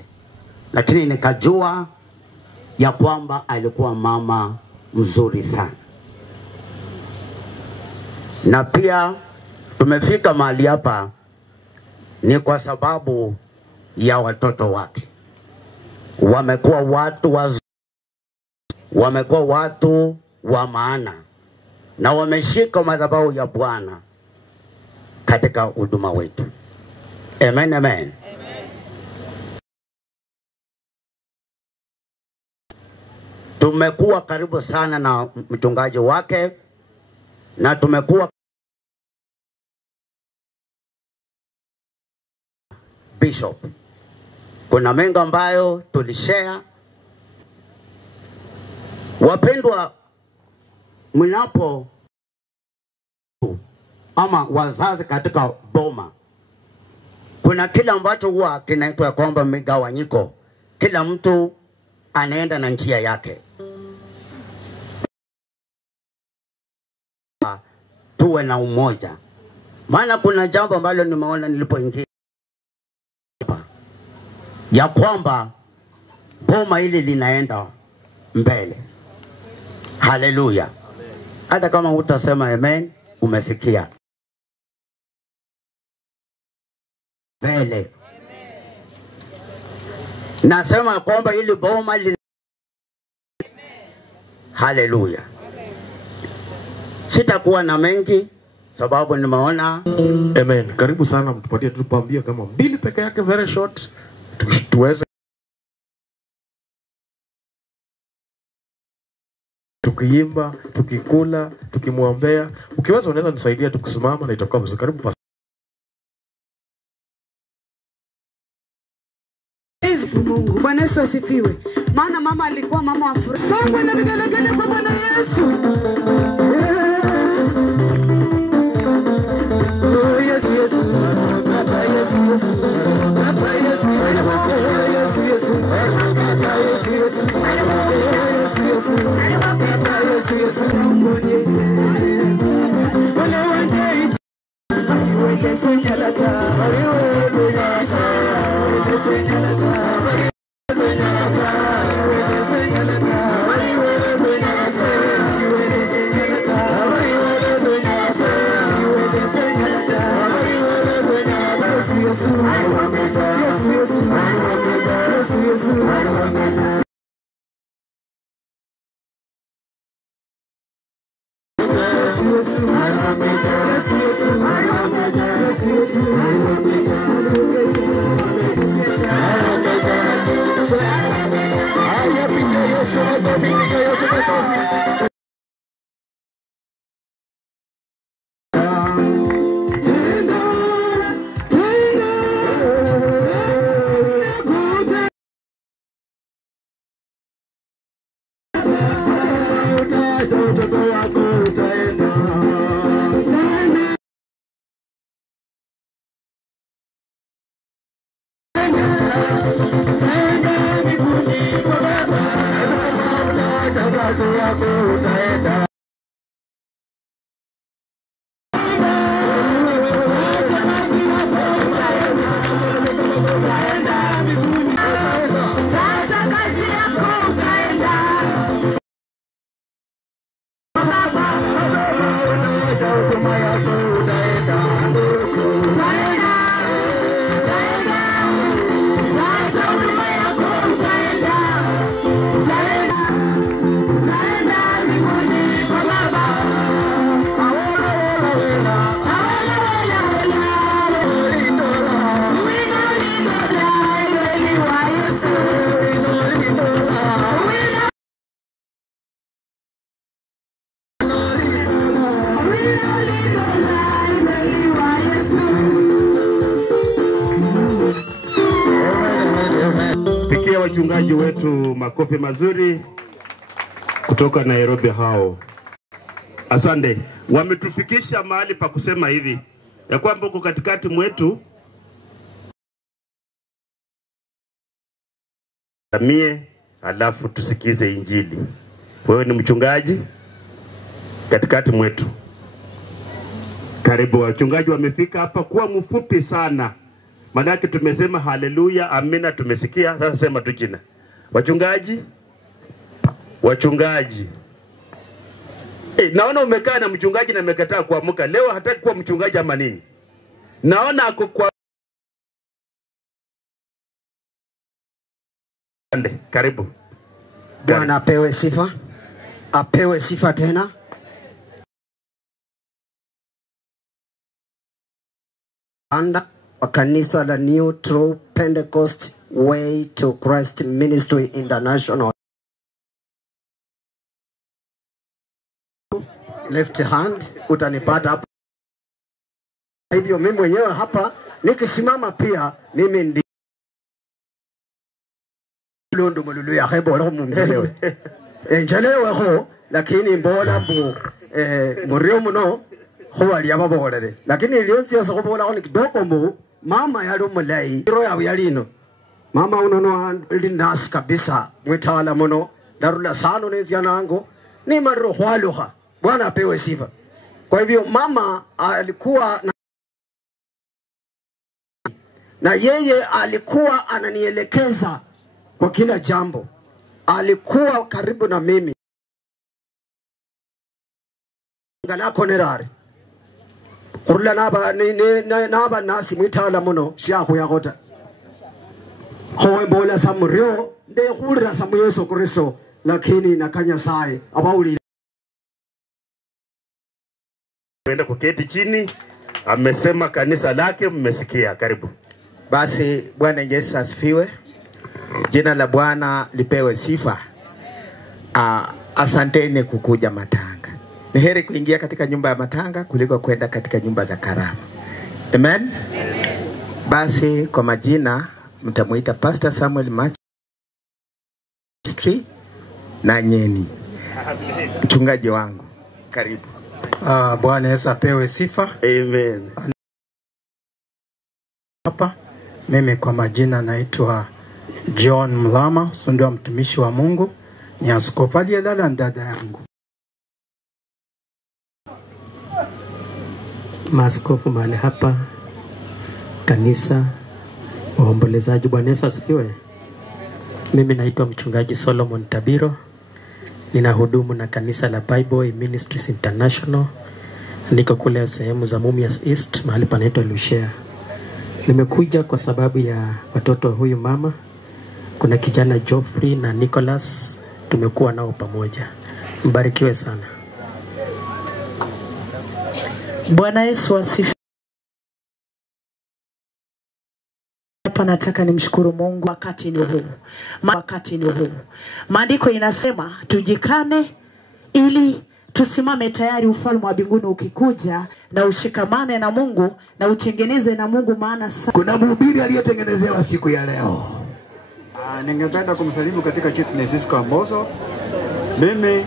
lakini nikajua ya kwamba alikuwa mama mzuri sana. Na pia tumefika mahali hapa ni kwa sababu ya watoto wake. Wamekuwa watu wamekuwa watu wa maana na wameshika madhabahu ya Bwana katika huduma wetu. Amen, amen. Tumekuwa karibu sana na mchungaji wake na tumekuwa Bishop. Kuna mengi ambayo tulishare. Wapendwa, mnapo ama wazazi katika boma, kuna kila ambacho huwa kinaitwa kwamba migawanyiko. Kila mtu anaenda na njia yake. Tuwe na umoja. Maana kuna jambo ambalo nimeona nilipoingia ya kwamba boma hili linaenda mbele. Haleluya. Hata kama utasema amen, umesikia. Mbele. Nasema kwamba hili boma Haleluya. Sitakuwa na mengi sababu nimeona. Amen. Karibu sana, mtupatie tupambie kama 2 peke yake, very short, tuweze tukiimba, tukikula, tukimwombea. Ukiweza unaweza nisaidia tukisimama na itakuwa vizuri. Karibu. Mungu. Bwana Yesu asifiwe. Maana mama alikuwa mama wa furaha. Sangwe na vigelegele kwa Bwana Yesu. Oh yes yes. Baba yes yes. Baba yes yes. Yes yes. Baba yes yes. Yes yes. Baba yes yes. Mungu yes. Wale wanje iwe senyalata. Iwe senyalata. Iwe senyalata. Wachungaji wetu makofi mazuri kutoka Nairobi hao. Asante. Wametufikisha mahali pa kusema hivi ya kwamba uko katikati mwetu. Mie alafu tusikize injili. Wewe ni mchungaji katikati mwetu. Karibu. Wachungaji wamefika hapa, kuwa mfupi sana. Manake tumesema haleluya, amina tumesikia, sasa sema tu jina. Wachungaji. Naona umekaa na mchungaji na umekataa kuamka. Leo hataki kuwa mchungaji ama nini? Naona ako kwa karibu. Bwana apewe sifa. Apewe sifa tena. Anda wa kanisa la New True Pentecost Way to Christ Ministry International. Left hand utanipata hapa. Hivyo mimi mwenyewe hapa nikisimama pia mimi ndi Londo mululu ya hebo roho mumzelewe. Enjelewe ho lakini mbola bu murio muno ho ali ababolere. Lakini ilionzi ya sokobola ho kidogo mu mama yali umulai ro ya yalino. Mama unono linas kabisa mwitawala muno darula sano nezi yanango ni maro hwaluha. Bwana apewe sifa. Kwa hivyo mama alikuwa na yeye alikuwa ananielekeza kwa kila jambo. Alikuwa karibu na mimi. Ngala konerari. Kurula naba nasi mwitala muno shiako ya gota. Hoe mbola samurio nde hurira samu Yesu Kristo lakini nakanya sai abauli ungependa kuketi chini. Amesema kanisa lake, mmesikia. Karibu. Basi Bwana Yesu asifiwe. Jina la Bwana lipewe sifa. Asanteni kukuja matanga. Ni heri kuingia katika nyumba ya matanga kuliko kwenda katika nyumba za karamu. Amen. Basi kwa majina mtamuita Pastor Samuel Machistri na Nyeni, mchungaji wangu. Karibu. Bwana Yesu apewe sifa. Amen. Hapa mimi kwa majina naitwa John Mlama, ndio mtumishi wa Mungu. Ni askofu aliyelala dada yangu. Maaskofu mahali hapa, kanisa, waombolezaji. Bwana Yesu asifiwe. Mimi naitwa mchungaji Solomon Tabiro. Ninahudumu na kanisa la Bible Ministries International. Niko kule sehemu za Mumias East, mahali panaitwa Lushea. Nimekuja kwa sababu ya watoto huyu mama. Kuna kijana Geoffrey na Nicholas, tumekuwa nao pamoja. Mbarikiwe sana. Bwana Yesu asifiwe. Hapa nataka nimshukuru Mungu wakati ni huu. Wakati ni huu. Maandiko inasema tujikane ili tusimame tayari ufalme wa mbinguni ukikuja, na ushikamane na Mungu na utengeneze na Mungu, maana kuna mhubiri aliyetengenezewa siku ya leo. Ningependa kumsalimu katika Chitness kwa Mbozo. Mimi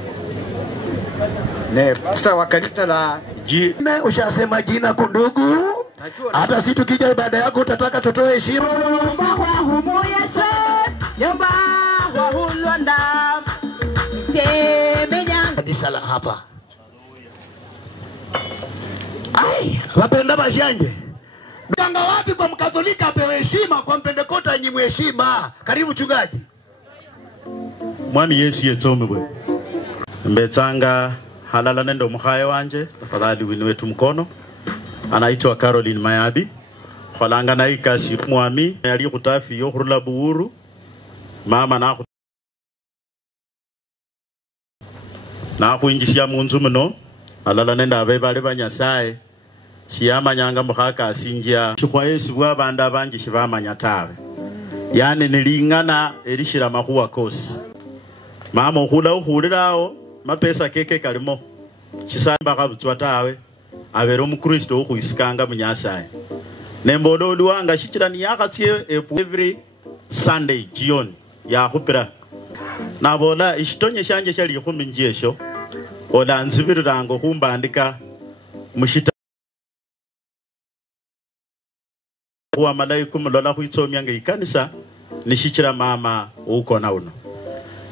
ni pastor wa kanisa la Ushasema jina kundugu. Hata si tukija ibada yako utataka tutoe heshima. Kanisa la hapa. Ai, wapenda bashanje. Mganga wapi kwa Mkatholika apewe heshima, kwa Mpendekota nyimwe heshima? Karibu mchungaji. Mwami Yesu yetsome bwe. Mbetsanga halala nendo mkhaye wanje, tafadhali wini wetu mkono. Anaitwa Caroline Mayabi. Kholanga na ikasi mwami yali kutafi yo khurula buuru. Mama na kuingishia munzu muno. Alala nenda abebale banyasaye. Shiyama nyanga mukhaka asingia. Shikwa Yesu bwa banda banji shibamanya tawe. Yani nilingana elishira mahuwa kosi. Mama ukhula ukhulirawo mapesa keke kalimo. Chisamba kabutswa tawe. Abero mukristo ukhuisikanga munyasaye. Nembodo oluwanga shichira ni yakatsie every Sunday jioni ya khupira. Nabola ishitonye shanje shali khuminjesho. Ola nzibirango kumbandika mushita kwa malaika mulola kuitsomya ngekanisa nishichira mama uko na uno.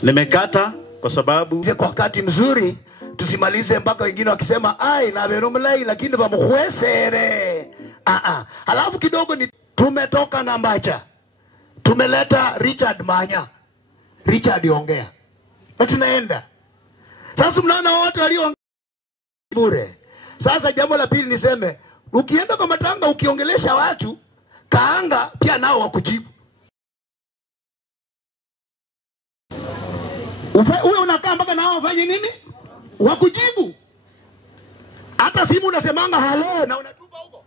Nimekata kwa sababu kwa wakati mzuri tusimalize mpaka wengine wakisema ai na veromlai lakini bamukhwesere. Halafu kidogo ni tumetoka na Mbacha. Tumeleta Richard Manya. Richard ongea. Na tunaenda. Sasa mnaona wote walio bure. Sasa jambo la pili niseme, ukienda kwa matanga ukiongelesha watu, kaanga pia nao wakujibu. Uwe unakaa mpaka nao wafanye nini? Wakujibu. Hata simu unasemanga halo na unatupa huko.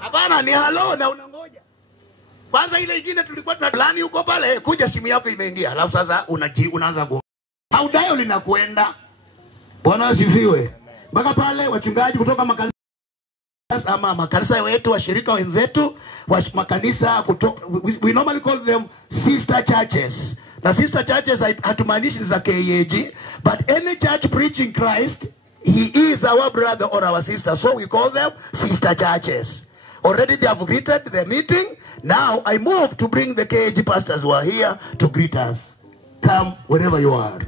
Hapana, ni halo na unangoja. Kwanza ile ingine tulikuwa tunalani huko pale, kuja simu yako imeingia. Alafu sasa unaanza ku haudayo linakwenda. Bwana asifiwe. Mpaka pale wachungaji kutoka makanisa ama makanisa wetu, washirika wenzetu, makanisa kutoka, we normally call them sister churches. Na sister churches hatumaanishi za KAG, but any church preaching Christ, he is our brother or our sister. So we call them sister churches. Already they have greeted the meeting. Now I move to bring the KAG pastors who are here to greet us. Come wherever you are.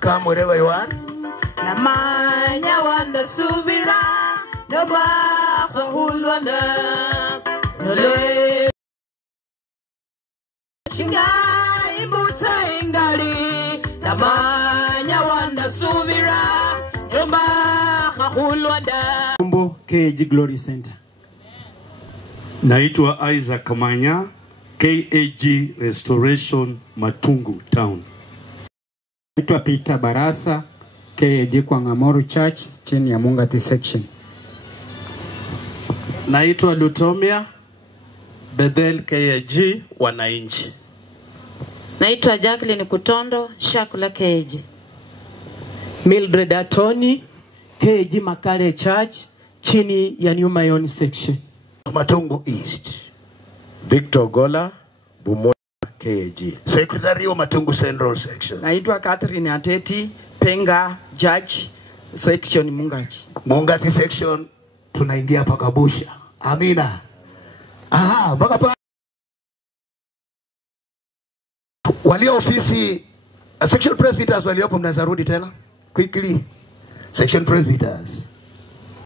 Come wherever you are. Namanya wanda subira no ba khulwana no le shinga ibuta ingali namanya wanda subira no ba khulwana. KAG Glory Center. Naitwa Isaac Kamanya, KAG Restoration Matungu Town. Naitwa Peter Barasa, KAG kwa Ngamoru Church chini ya Mungati section. Naitwa Lutomia Bethel KAG wananchi. Naitwa Jacqueline Kutondo, Shakula KAG. Mildred Atoni, KAG Makale Church chini ya New Mayoni section. Matungu East. Victor Gola, Bumoya KAG. Secretary wa Matungu Central section. Naitwa Catherine Ateti, Penga Judge section Mungati. Mungati section tunaingia paka Busha. Amina. Aha, mpaka pa walio ofisi section presbyters waliopo mnazarudi tena quickly. Section presbyters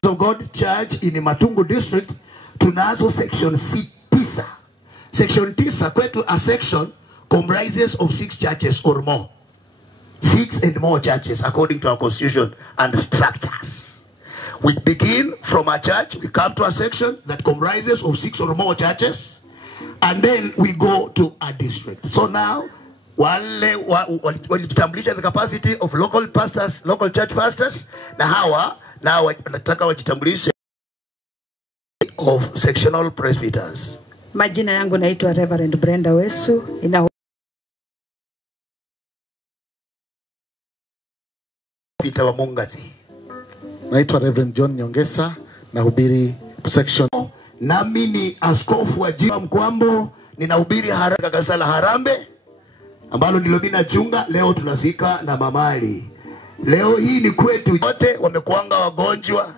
of God Church in Matungu district tunazo section 9. Section 9 kwetu a section comprises of 6 churches or more. 6 and more churches according to our constitution and structures. We begin from a church, we come to a section that comprises of 6 or more churches, and then we go to a district. So now, walijitambulisha the capacity of local pastors, local church pastors, na hawa, now wanataka wajitambulishe of sectional presbyters. Majina yangu naitwa Reverend Brenda Wesu, Peter wa Mungati. Naitwa Reverend John Nyongesa, nahubiri section. Nami ni askofu wa Jimbo Mkwambo, ninahubiri haraka kanisa la Harambe ambalo ndilo mimi nachunga. Leo tunasika na mamali. Leo hii ni kwetu. Wote wamekuanga wagonjwa,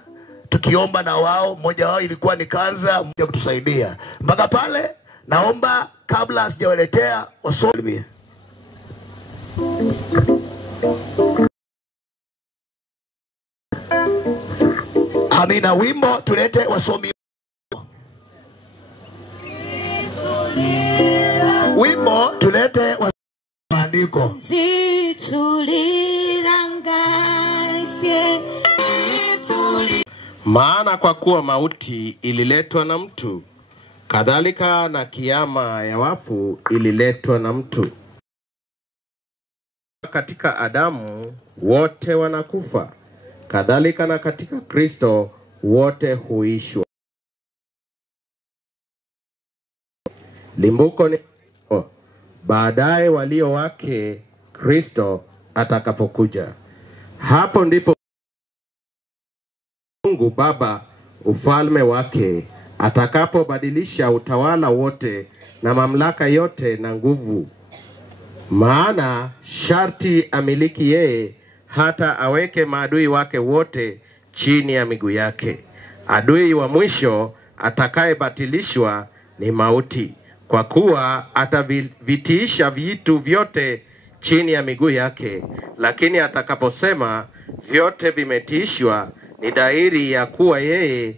tukiomba na wao, mmoja wao ilikuwa ni kansa, mmoja kutusaidia. Mpaka pale naomba kabla sijawaletea wasomi. Amina, wimbo tulete wasomi. Wimbo tulete maandiko. Maana kwa kuwa mauti ililetwa na mtu, kadhalika na kiama ya wafu ililetwa na mtu. Katika Adamu wote wanakufa, kadhalika na katika Kristo wote huishwa. Limbuko ni baadaye walio wake Kristo atakapokuja. Hapo ndipo Mungu Baba ufalme wake atakapobadilisha utawala wote na mamlaka yote na nguvu. Maana sharti amiliki yeye hata aweke maadui wake wote chini ya miguu yake. Adui wa mwisho atakayebatilishwa ni mauti, kwa kuwa atavitiisha vitu vyote chini ya miguu yake. Lakini atakaposema vyote vimetiishwa, ni dhahiri ya kuwa yeye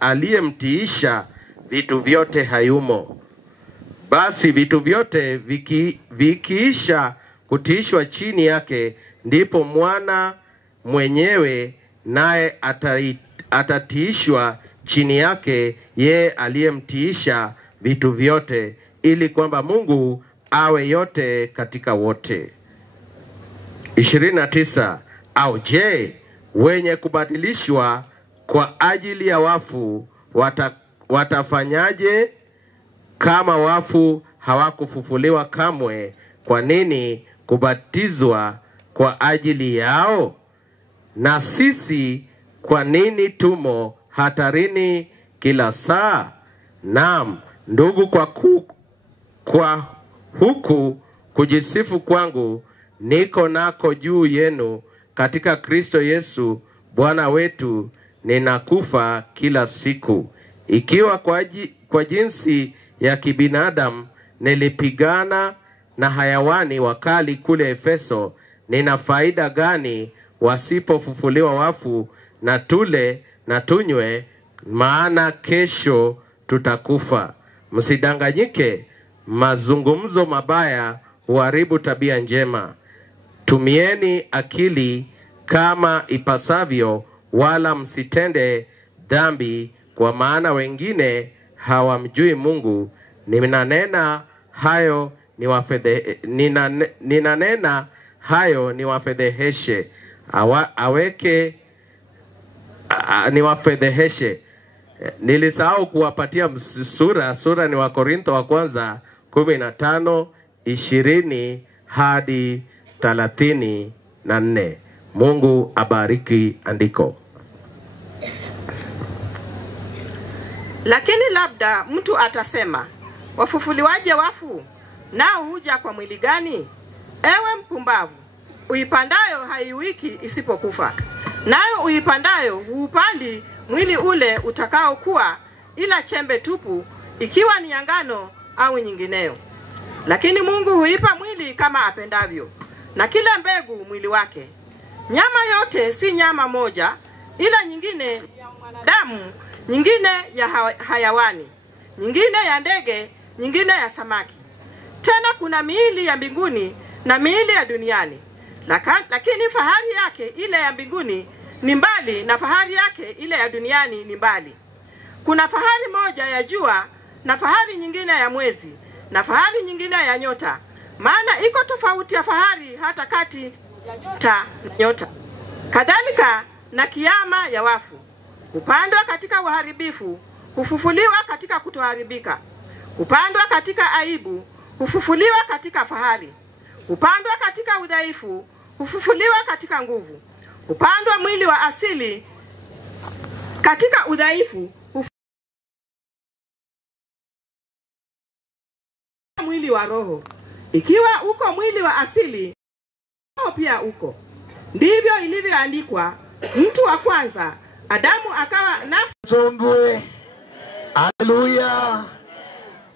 aliyemtiisha vitu vyote hayumo. Basi vitu vyote vikiisha kutiishwa chini yake, ndipo mwana mwenyewe naye atatiishwa chini yake yeye aliyemtiisha vitu vyote, ili kwamba Mungu awe yote katika wote. 29. Au je, wenye kubadilishwa kwa ajili ya wafu watafanyaje? Kama wafu hawakufufuliwa kamwe, kwa nini kubatizwa kwa ajili yao? Na sisi kwa nini tumo hatarini kila saa? Naam, ndugu, kwa huku kujisifu kwangu niko nako juu yenu katika Kristo Yesu Bwana wetu, ninakufa kila siku. Ikiwa kwa jinsi ya kibinadamu nilipigana na hayawani wakali kule Efeso, nina faida gani wasipofufuliwa wafu? Na tule na tunywe, maana kesho tutakufa. Msidanganyike, mazungumzo mabaya huharibu tabia njema. Tumieni akili kama ipasavyo, wala msitende dhambi, kwa maana wengine hawamjui Mungu. ninanena hayo niwafedheheshe, niwafedheheshe. Nilisahau kuwapatia sura ni Wakorintho wa kwanza 15:20 hadi 34. Mungu abariki andiko. Lakini labda mtu atasema, wafufuliwaje wafu? Nao huja kwa mwili gani? Ewe mpumbavu, uipandayo haiwiki isipokufa. Nayo uipandayo huupandi mwili ule utakao kuwa, ila chembe tupu, ikiwa ni ngano au nyingineyo. Lakini Mungu huipa mwili kama apendavyo, na kila mbegu mwili wake. Nyama yote si nyama moja, ila nyingine ya mwanadamu, nyingine ya hayawani, nyingine ya ndege, nyingine ya samaki. Tena kuna miili ya mbinguni na miili ya duniani. Lakini fahari yake ile ya mbinguni ni mbali, na fahari yake ile ya duniani ni mbali. Kuna fahari moja ya jua, na fahari nyingine ya mwezi, na fahari nyingine ya nyota. Maana iko tofauti ya fahari hata kati ya nyota na nyota. Kadhalika na kiyama ya wafu. Upandwa katika uharibifu, hufufuliwa katika kutoharibika. Upandwa katika aibu, hufufuliwa katika fahari. Upandwa katika udhaifu, hufufuliwa katika nguvu. Upandwa mwili wa asili katika udhaifu, mwili wa roho. Ikiwa uko mwili wa asili, roho pia uko. Ndivyo ilivyoandikwa, mtu wa kwanza Adamu akawa nafsi. Sombwe. Haleluya.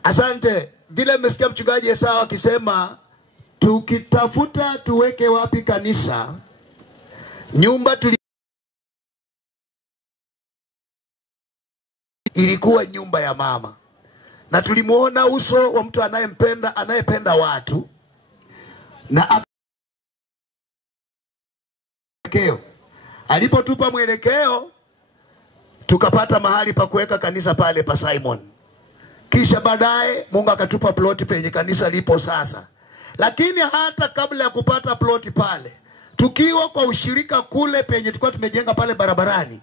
Asante. Vile mmesikia mchungaji Esau akisema tukitafuta tuweke wapi kanisa, nyumba ilikuwa nyumba ya mama, na tulimuona uso wa mtu anayependa watu, na alipotupa mwelekeo tukapata mahali pa kuweka kanisa pale pa Simon. Kisha baadaye Mungu akatupa ploti penye kanisa lipo sasa. Lakini hata kabla ya kupata ploti pale, tukiwa kwa ushirika kule penye tulikuwa tumejenga pale barabarani,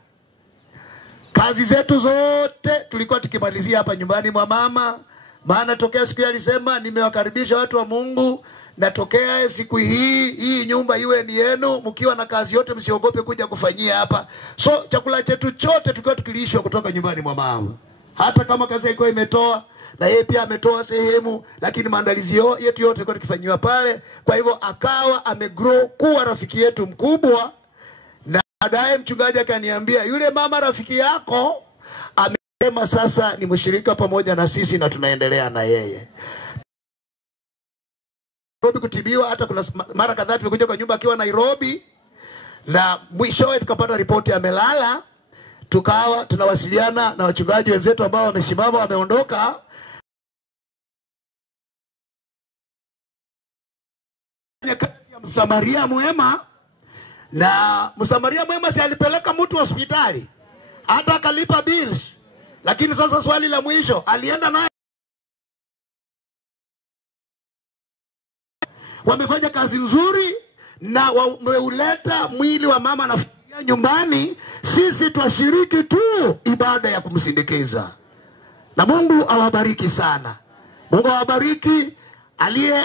kazi zetu zote tulikuwa tukimalizia hapa nyumbani mwa mama. Maana tokea siku alisema nimewakaribisha watu wa Mungu, na tokea siku hii nyumba iwe ni yenu, mkiwa na kazi yote msiogope kuja kufanyia hapa. So chakula chetu chote tulikuwa tukilishwa kutoka nyumbani mwa mama. Hata kama kazi ilikuwa imetoa, na yeye pia ametoa sehemu, lakini maandalizi yetu yote tulikuwa tukifanywa pale. Kwa hivyo akawa amegrow kuwa rafiki yetu mkubwa. Na baadaye mchungaji akaniambia, yule mama rafiki yako amesema sasa ni mshirika pamoja na sisi na tunaendelea na yeye. Nairobi kutibiwa, hata kuna mara kadhaa tumekuja kwa nyumba akiwa Nairobi, na mwishowe tukapata ripoti amelala. Tukawa tunawasiliana na wachungaji wenzetu ambao wamesimama wameondoka. Kazi ya Msamaria mwema, na Msamaria mwema si alipeleka mtu hospitali, hata akalipa bills. Lakini sasa swali la mwisho, alienda naye. Wamefanya kazi nzuri na wameuleta mwili wa mama na nyumbani. Sisi twashiriki tu ibada ya kumsindikiza. Na Mungu awabariki sana. Mungu awabariki.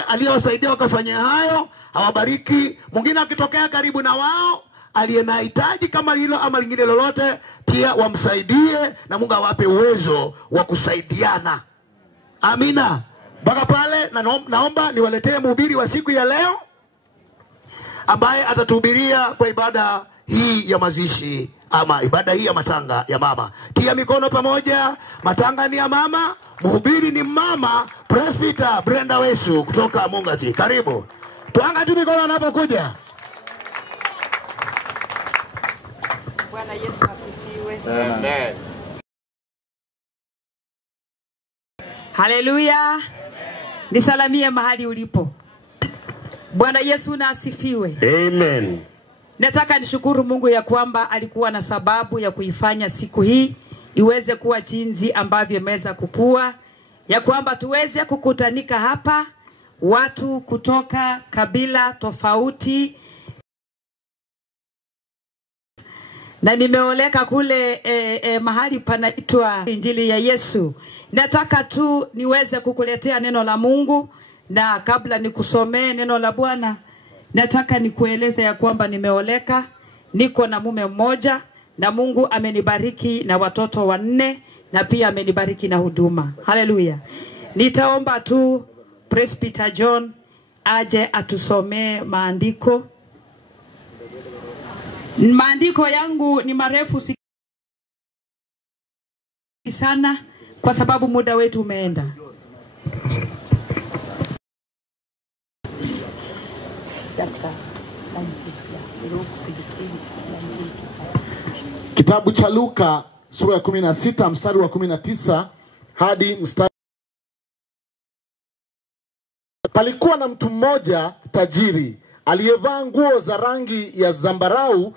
Aliyewasaidia wakafanya hayo, awabariki. Mwingine akitokea karibu na wao, aliyenahitaji kama hilo ama lingine lolote, pia wamsaidie, na Mungu awape uwezo wa kusaidiana. Amina. Mpaka pale naomba niwaletee mhubiri wa siku ya leo ambaye atatuhubiria kwa ibada hii ya mazishi ama ibada hii ya matanga ya mama. Tia mikono pamoja. Matanga ni ya mama, mhubiri ni mama Presbyter Brenda Wesu kutoka Mungati. Karibu. Tuanga tu mikono anapokuja. Bwana Yesu asifiwe. Amen. Haleluya. Nisalamie mahali ulipo. Bwana Yesu na asifiwe. Amen. Nataka nishukuru Mungu ya kwamba alikuwa na sababu ya kuifanya siku hii iweze kuwa jinsi ambavyo imeweza kukua. ya kwamba tuweze kukutanika hapa watu kutoka kabila tofauti, na nimeoleka kule mahali panaitwa Injili ya Yesu. Nataka tu niweze kukuletea neno la Mungu, na kabla nikusomee neno la Bwana, nataka nikueleze ya kwamba nimeoleka, niko na mume mmoja, na Mungu amenibariki na watoto 4, na pia amenibariki na huduma. Haleluya. Nitaomba tu Presbyter John aje atusomee maandiko. Maandiko yangu ni marefu sana kwa sababu muda wetu umeenda. Kitabu cha Luka sura ya 16 mstari wa 19 hadi mstari. Palikuwa na mtu mmoja tajiri aliyevaa nguo za rangi ya zambarau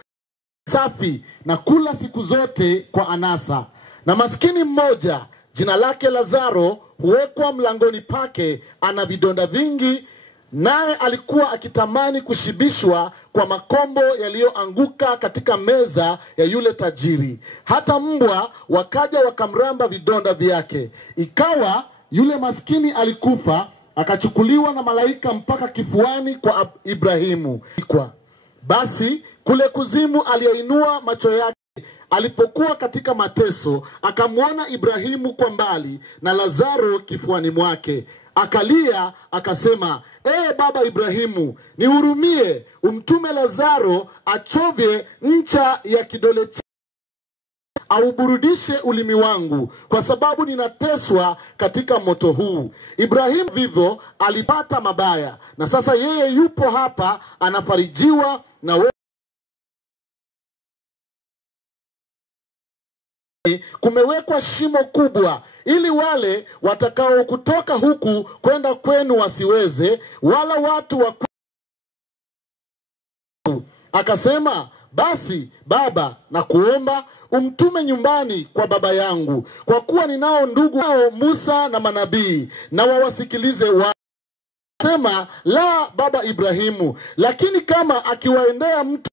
safi na kula siku zote kwa anasa. Na maskini mmoja jina lake Lazaro huwekwa mlangoni pake, ana vidonda vingi, naye alikuwa akitamani kushibishwa kwa makombo yaliyoanguka katika meza ya yule tajiri. Hata mbwa wakaja wakamramba vidonda vyake. Ikawa yule maskini alikufa, akachukuliwa na malaika mpaka kifuani kwa Ibrahimu. Basi kule kuzimu aliyainua macho yake alipokuwa katika mateso, akamwona Ibrahimu kwa mbali na Lazaro kifuani mwake. Akalia akasema, baba Ibrahimu, nihurumie, umtume Lazaro achovye ncha ya kidole chake auburudishe ulimi wangu, kwa sababu ninateswa katika moto huu. Ibrahimu vivyo alipata mabaya, na sasa yeye yupo hapa anafarijiwa na wewe. Kumewekwa shimo kubwa, ili wale watakao kutoka huku kwenda kwenu wasiweze, wala watu wa Akasema, basi baba, na kuomba umtume nyumbani kwa baba yangu, kwa kuwa ninao ndugu hao Musa na manabii, na wawasikilize wao. Sema, la baba Ibrahimu, lakini kama akiwaendea mtu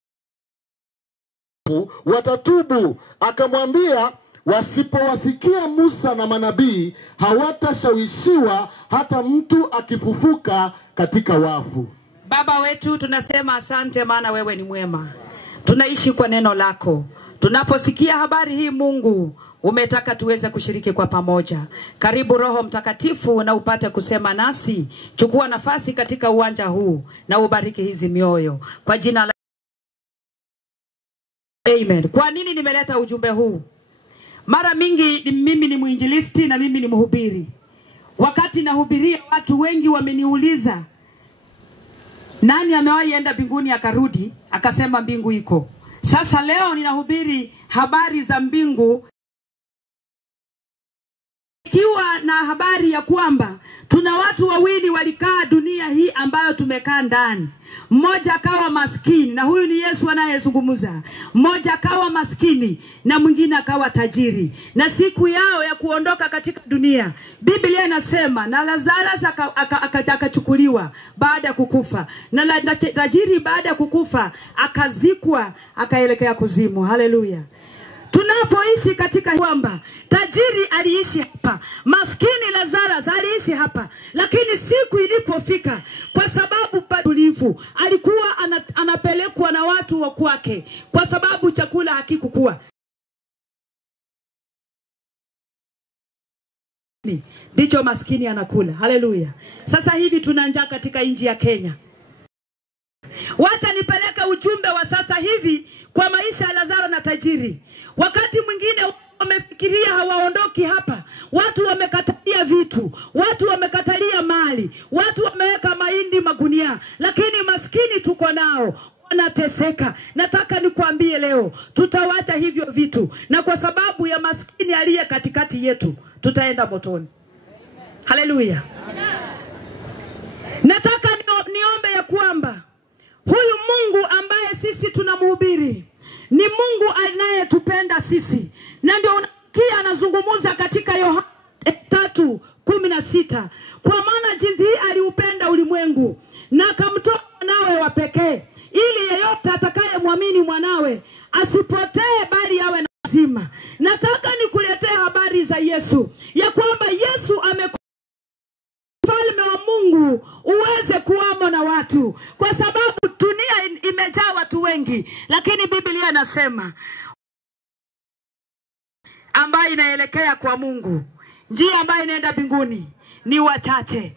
watatubu. Akamwambia, wasipowasikia Musa na manabii hawatashawishiwa hata mtu akifufuka katika wafu. Baba wetu, tunasema asante, maana wewe ni mwema. Tunaishi kwa neno lako. Tunaposikia habari hii, Mungu, umetaka tuweze kushiriki kwa pamoja. Karibu Roho Mtakatifu na upate kusema nasi. Chukua nafasi katika uwanja huu na ubariki hizi mioyo kwa jina la Amen. Kwa nini nimeleta ujumbe huu? Mara mingi mimi ni mwinjilisti na mimi ni mhubiri. Wakati nahubiria, watu wengi wameniuliza, nani amewahi enda mbinguni akarudi akasema mbingu iko? Sasa leo ninahubiri habari za mbingu, ikiwa na habari ya kwamba tuna watu wawili walikaa dunia hii ambayo tumekaa ndani. Mmoja akawa maskini, na huyu ni Yesu anayezungumza. Mmoja akawa maskini na mwingine akawa tajiri. Na siku yao ya kuondoka katika dunia, Biblia inasema na Lazarus akachukuliwa baada ya kukufa, na tajiri baada ya kukufa akazikwa, akaelekea kuzimu. Haleluya. Tunapoishi katika kwamba tajiri aliishi hapa, maskini Lazarus aliishi hapa, lakini siku ilipofika, kwa sababu patulivu, alikuwa anapelekwa na watu wa kwake, kwa sababu chakula hakikukua. Ndicho maskini anakula. Haleluya. Sasa hivi tuna njaa katika nchi ya Kenya. Wacha nipeleke ujumbe wa sasa hivi kwa maisha ya Lazaro na tajiri. Wakati mwingine wamefikiria hawaondoki hapa. Watu wamekatalia vitu, watu wamekatalia mali, watu wameweka mahindi magunia, lakini maskini tuko nao wanateseka. Nataka nikuambie leo, tutawacha hivyo vitu, na kwa sababu ya maskini aliye katikati yetu, tutaenda motoni. Haleluya. Nataka niombe ya kwamba huyu Mungu ambaye sisi tunamhubiri ni Mungu anayetupenda sisi. Na ndio unasikia anazungumza katika Yohana 3 16, kwa maana jinsi hii aliupenda ulimwengu na akamtoa mwanawe wa pekee, ili yeyote atakayemwamini mwanawe asipotee bali awe na uzima. Nataka nikuletee habari za Yesu, ya kwamba Yesu amekuja ufalme wa Mungu uweze kuwamo na watu, kwa sababu dunia imejaa watu wengi, lakini Biblia inasema ambayo inaelekea kwa Mungu, njia ambayo inaenda mbinguni ni wachache.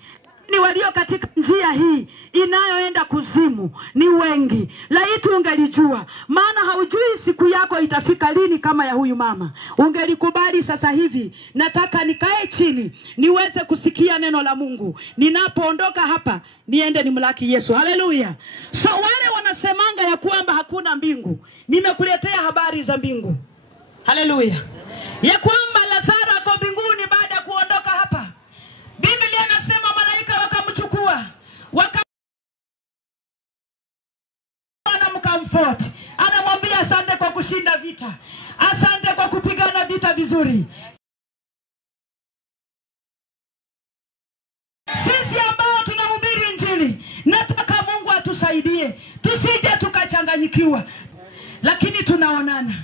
Ni walio katika njia hii inayoenda kuzimu ni wengi. Laiti ungelijua, maana haujui siku yako itafika lini kama ya huyu mama. Ungelikubali sasa hivi. Nataka nikae chini niweze kusikia neno la Mungu. Ninapoondoka hapa niende nimlaki Yesu. Haleluya. So wale wanasemanga ya kwamba hakuna mbingu, nimekuletea habari za mbingu. Haleluya. Ya kwamba Lazaro ako mbinguni baada ya kuondoka hapa. Biblia inasema malaika wakamchukua, mkamfort. Anamwambia asante kwa kushinda vita. Asante kwa kupigana vita vizuri. Sisi ambao tunahubiri Injili, nataka Mungu atusaidie tusije tukachanganyikiwa. Lakini tunaonana.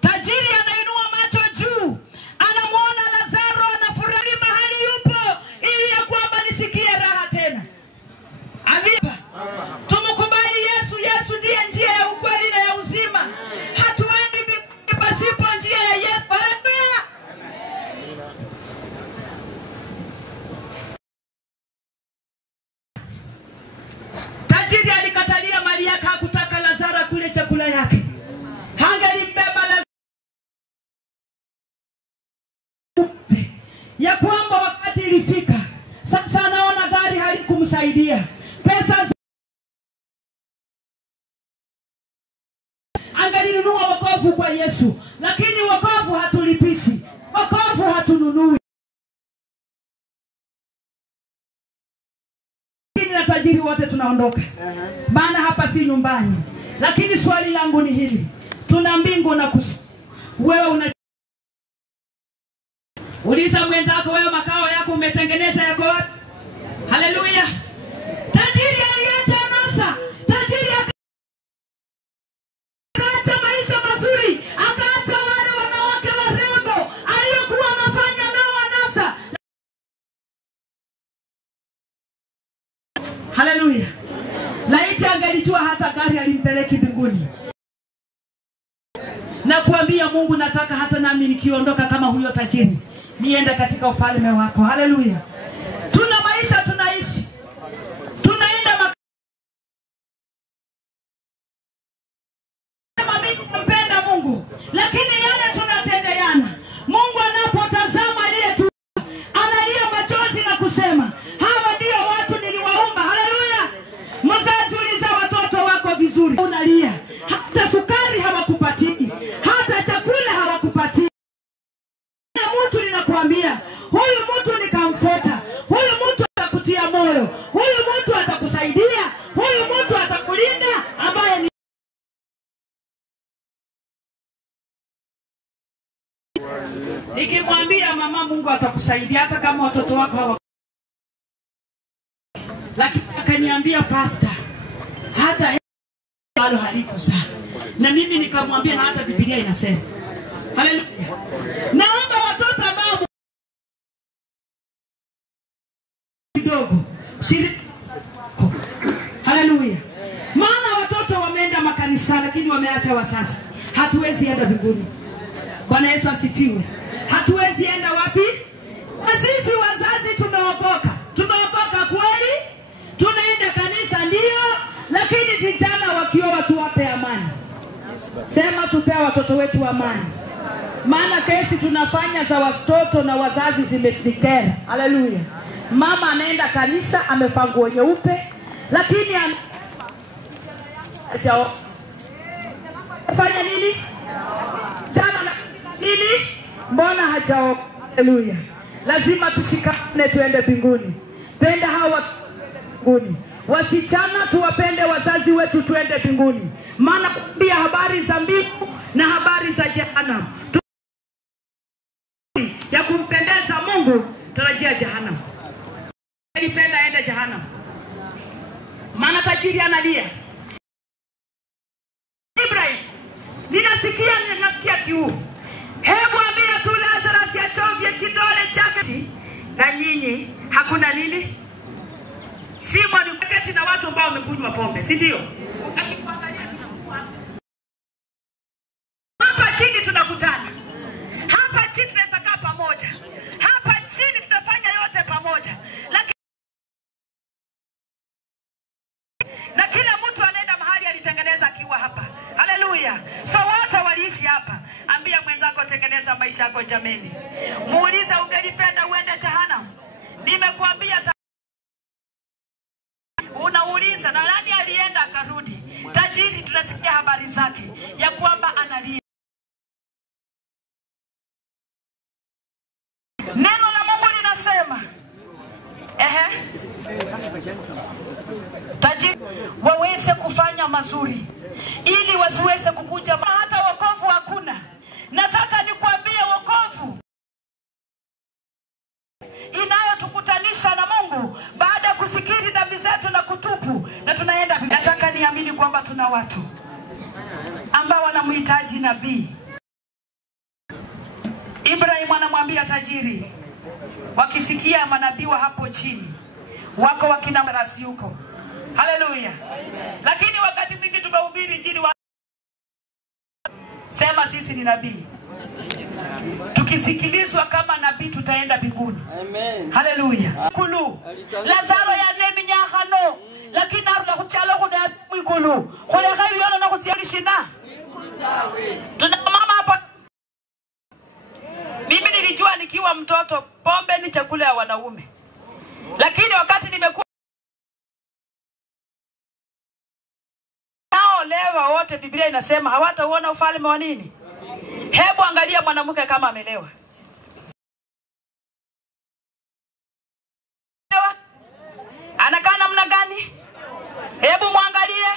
Tajiri anainua macho juu, anamuona Lazaro anafurahi mahali yupo, ili ya kwamba nisikie raha tena. Amina. Tumkubali Yesu. Yesu ndiye njia ya ukweli na ya uzima. Hatuendi mbinguni pasipo njia ya Yesu. Haleluya. Tajiri alikatalia mali yake, hakutaka Lazaro kule chakula yake. Hangelimbeba ya kwamba wakati ilifika sasa anaona gari halikumsaidia, pesa angelinunua wokovu kwa Yesu. Lakini wokovu hatulipishi, wokovu hatununui. Na tajiri wote tunaondoka, maana hapa si nyumbani. Lakini swali langu ni hili, tuna mbingu na wewe una uliza mwenzako, wewe makao yako umetengeneza yako wapi? Haleluya. Tajiri aliacha anasa, tajiri akaacha maisha mazuri, akaacha wale wanawake warembo aliyokuwa anafanya nao anasa. Haleluya. Laiti angelijua hata gari alimpeleki mbinguni. Na kuambia Mungu, nataka hata nami nikiondoka kama huyo tajiri niende katika ufalme wako. Haleluya. Tuna maisha tunaishi, tunaenda mpenda Mungu, lakini yale tunatendeana. Mungu anapotazama aliyetu analia machozi na kusema, hawa ndio watu niliwaumba. Haleluya. Mzazi uliza watoto wako vizuri, unalia. Hata sukari hawakupatii, hata chakula hawakupatii. Mtu ninakuambia, huyu mtu nikamfuata, huyu mtu atakutia moyo, huyu mtu atakusaidia, huyu mtu atakulinda, ambaye ni nikimwambia mama Mungu atakusaidia hata kama watoto wako hawa. Lakini akaniambia pastor, hata bado haliko sana. Na mimi nikamwambia na hata Biblia inasema. Haleluya. Naomba watoto ambao kidogo haleluya. Maana watoto wameenda makanisa lakini wameacha wasasi. Hatuwezi enda mbinguni. Bwana Yesu asifiwe. Hatuwezi enda wapi? Na sisi wazazi tumeokoka. Tumeokoka kweli? Tunaenda kanisa ndio, lakini vijana wakioa tuwape amani. Sema tupea watoto wetu amani. Maana kesi tunafanya za watoto na wazazi zimetikera. Haleluya. Mama anaenda kanisa amevaa nguo nyeupe, lakini fanya nini? Jana nini? Mbona hajao? Haleluya. Lazima tushikane tuende mbinguni. Penda hawa mbinguni. Wasichana tuwapende wazazi wetu tuende mbinguni. Maana kuambia habari za mbingu na habari za jehanamu. Ya kumpendeza Mungu tarajia jehanamu. nasikia kiu. Hebu ambia tu Lazarus achovye kidole chake. Na nyinyi hakuna nini? Shimo ni kati na watu ambao wamekunywa pombe, si ndio? Akikuangalia hapa chini tunakutana. Hapa chini tunaweza kaa pamoja. Hapa chini tunafanya yote pamoja. Lakini na kila mtu anaenda mahali alitengeneza akiwa hapa. Haleluya. So wote waliishi hapa. Ambia mwenzako tengeneza maisha yako jameni. Muulize ungelipenda uende jehanamu. Nimekuambia unauliza na nani alienda akarudi. Tajiri tunasikia habari zake ya kwamba analia. Neno la Mungu linasema tajiri waweze kufanya mazuri ili wasiweze kukuja hata wokovu hakuna. Nataka nikwambie wokovu inayotukutanisha na Mungu baada ya kusikiri dhambi zetu na kutubu na tunaenda. Nataka niamini kwamba tuna watu ambao wanamhitaji nabii. Ibrahim anamwambia tajiri, wakisikia manabii wa hapo chini wako wakina Lazarus yuko. Haleluya. Lakini wakati mwingi tumehubiri injili sema sisi ni nabii. Tukisikilizwa kama nabii tutaenda mbinguni. Amen. Haleluya. Kulu Lazaro ya nemi nyahano lakini arula kuchalo kuna mwikulu. Kule gari yana na kusialishina. Tuna mama hapa. Mimi nilijua nikiwa mtoto pombe ni chakula ya wanaume. Lakini wakati nimekuwa lewa wote Biblia inasema hawataona ufalme wa nini? Hebu angalia mwanamke kama amelewa. Anakaa namna gani? Hebu muangalie.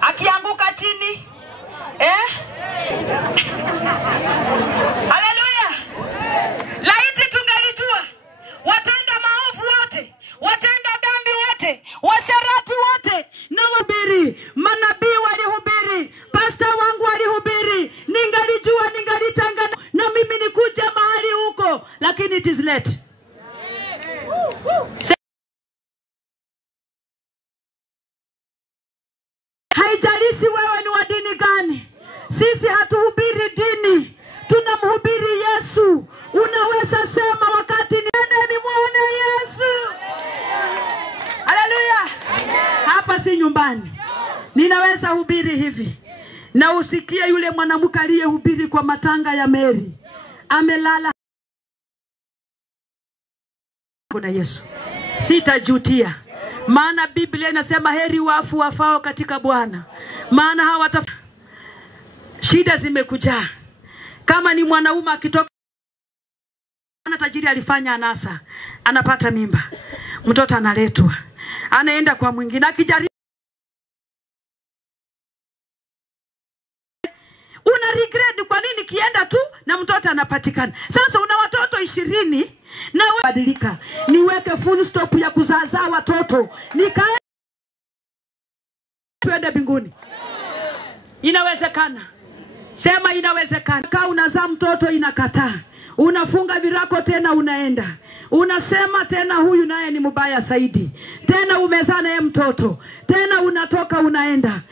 Akianguka chini. Haleluya. Laiti tungalijua watenda maovu wote, watenda dhambi wote, washarati wote na wabiri, manabii walihubiri, pastor wangu walihubiri, ningalijua ningalitanga na mimi nikuja mahali huko, lakini it is late. Haijalishi wewe ni wa dini gani. Sisi hatuhubiri dini, tunamhubiri Yesu. Unaweza sema wakati niende nimuone Yesu. Haleluya. Hapa si nyumbani. Ninaweza hubiri hivi. Na usikie yule mwanamke aliyehubiri kwa matanga ya Mary. Amelala kuna Yesu. Sitajutia. Maana Biblia inasema heri wafu wafao katika Bwana. Maana hawa shida zimekuja. Kama ni mwanaume akitoka tajiri alifanya anasa, anapata mimba. Mtoto analetwa. Anaenda kwa mwingine akijaribu. Una regret kwa nini kienda tu na mtoto anapatikana. Sasa una watoto 20 na badilika. Niweke full stop ya kuzaa watoto. Nikae twende mbinguni. Inawezekana. Sema inawezekana. Kama unazaa mtoto inakataa. Unafunga virako tena unaenda. Unasema tena huyu naye ni mbaya zaidi. Tena umezaa naye mtoto. Tena unatoka unaenda.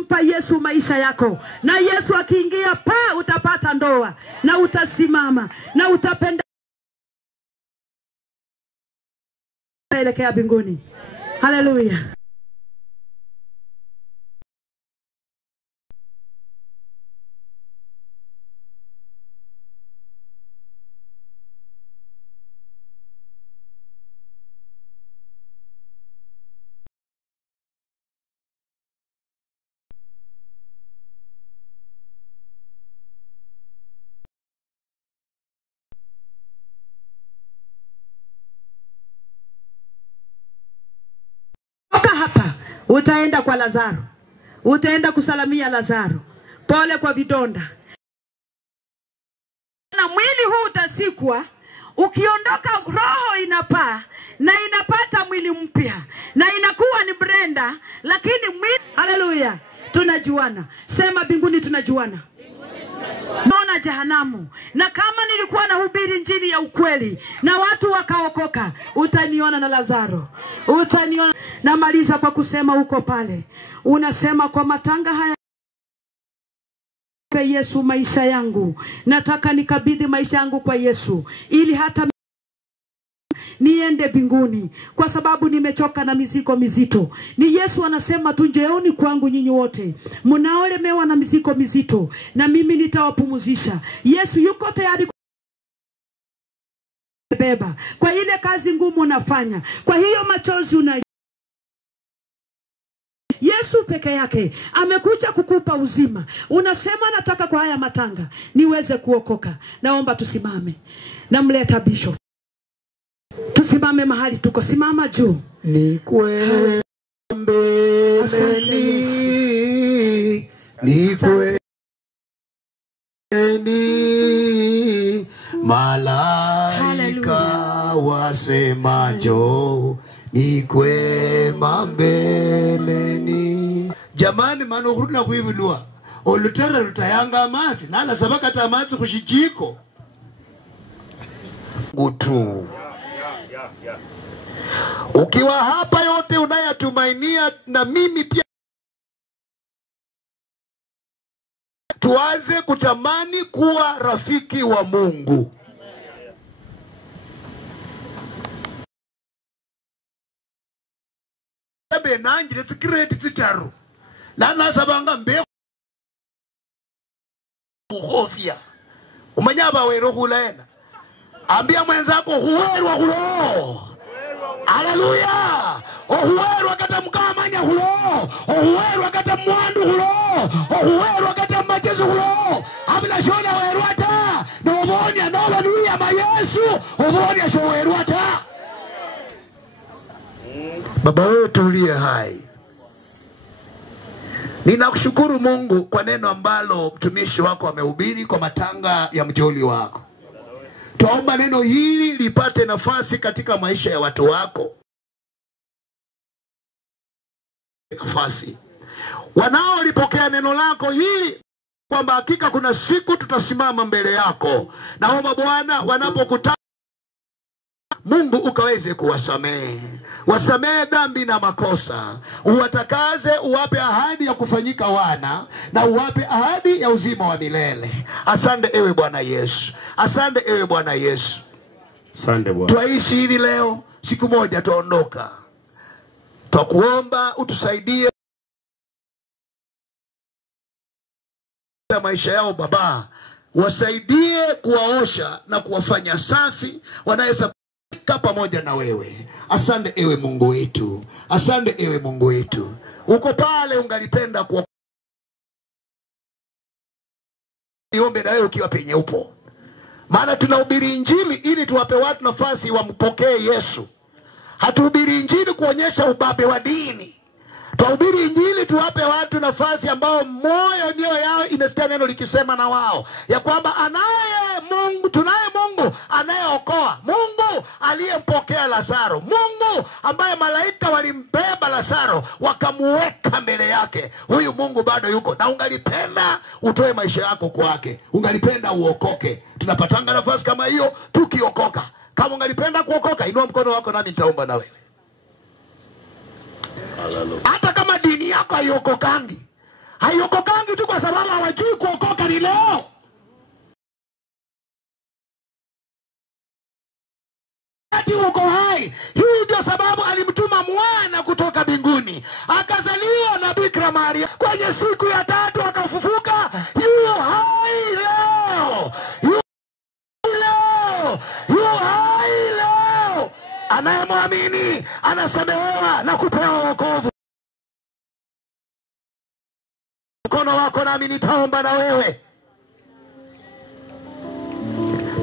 Mpa Yesu maisha yako. Na Yesu akiingia utapata ndoa. Na utasimama. Na utapenda. Elekea mbinguni. Haleluya. Hapa utaenda kwa Lazaro. Utaenda kusalamia Lazaro. Pole kwa vidonda. Na mwili huu utasikwa. Ukiondoka roho inapaa na inapata mwili mpya na inakuwa ni Brenda, lakini mwili haleluya Tunajuana. Sema mbinguni tunajuana. Naona jehanamu. Na kama nilikuwa nahubiri injili ya ukweli na watu wakaokoka, utaniona na Lazaro. Utaniona. Namaliza kwa kusema uko pale. Unasema kwa matanga haya, Yesu maisha yangu. Nataka nikabidhi maisha yangu kwa Yesu ili hata niende mbinguni, kwa sababu nimechoka na mizigo mizito. Ni Yesu anasema tu, njooni kwangu nyinyi wote mnaolemewa na mizigo mizito, na mimi nitawapumzisha. Yesu yuko tayari kubeba kwa ile kazi ngumu unafanya, kwa hiyo machozi una Yesu peke yake amekuja kukupa uzima. Unasema nataka kwa haya matanga niweze kuokoka. Naomba tusimame. Namleta Bishop. Tusimame mahali tuko. Simama juu. Ni kweli mbeleni, ni kweli malaika wasema njoo, ni kwema mbeleni. Jamani, mano kuruna kuivilua olutera rutayanga amazi nala sabakata amazi kushijiko ngutu. Ukiwa hapa yote unayatumainia, na mimi pia tuanze kutamani kuwa rafiki wa Mungu. Benanjire tsikireti tsitaru nana sabanga mbe kuhofia umanyaba wero kulena. Ambia mwenzako huwerwa hulo. Haleluya. Ohuwerwa kata mkamanya hulo. Ohuwerwa kata mwandu hulo. Ohuwerwa kata machezo hulo. Abila shona werwata. Na ubonya na wanuia ma Yesu. Ubonya sho werwata. Baba wetu uliye hai, ninakushukuru Mungu kwa neno ambalo mtumishi wako amehubiri kwa matanga ya mjoli wako. Tuomba neno hili lipate nafasi katika maisha ya watu wako. Nafasi wanaolipokea neno lako hili, kwamba hakika kuna siku tutasimama mbele yako. Naomba Bwana, wanapokutana Mungu ukaweze kuwasamehe. Wasamehe dhambi na makosa. Uwatakaze, uwape ahadi ya kufanyika wana, na uwape ahadi ya uzima wa milele. Asante ewe Bwana Yesu. Asante ewe Bwana Yesu. Asante Bwana. Tuishi hivi leo, siku moja tuondoka. Twakuomba utusaidie maisha yao Baba. Wasaidie kuwaosha na kuwafanya safi wanaweza pamoja na wewe. Asante ewe Mungu wetu. Asante ewe Mungu wetu. Uko pale ungalipenda kuwa niombe na wewe ukiwa penye upo. Maana tunahubiri injili ili tuwape watu nafasi wampokee Yesu. Hatuhubiri injili kuonyesha ubabe wa dini. Tuhubiri injili tuwape watu nafasi ambao mioyo yao inasikia neno likisema na wao ya kwamba tunaye Mungu anayeokoa. Mungu aliyempokea Lazaro. Mungu ambaye malaika walimbeba Lazaro wakamuweka mbele yake. Huyu Mungu bado yuko, na ungalipenda utoe maisha yako kwake. Ungalipenda uokoke. Tunapatanga nafasi kama hiyo tukiokoka. Kama ungalipenda kuokoka, inua mkono wako nami nitaomba na wewe. Hata kama dini yako haiokokangi tu kwa sababu hawajui kuokoka ni leo. Ati uko hai. Hii ndio sababu alimtuma mwana kutoka mbinguni. Akazaliwa na Bikira Maria. Kwenye siku ya tatu akafufuka. Yu hai leo. Yu hai leo. Anayemwamini anasamehewa na kupewa wokovu. Mkono wako nami nitaomba na wewe.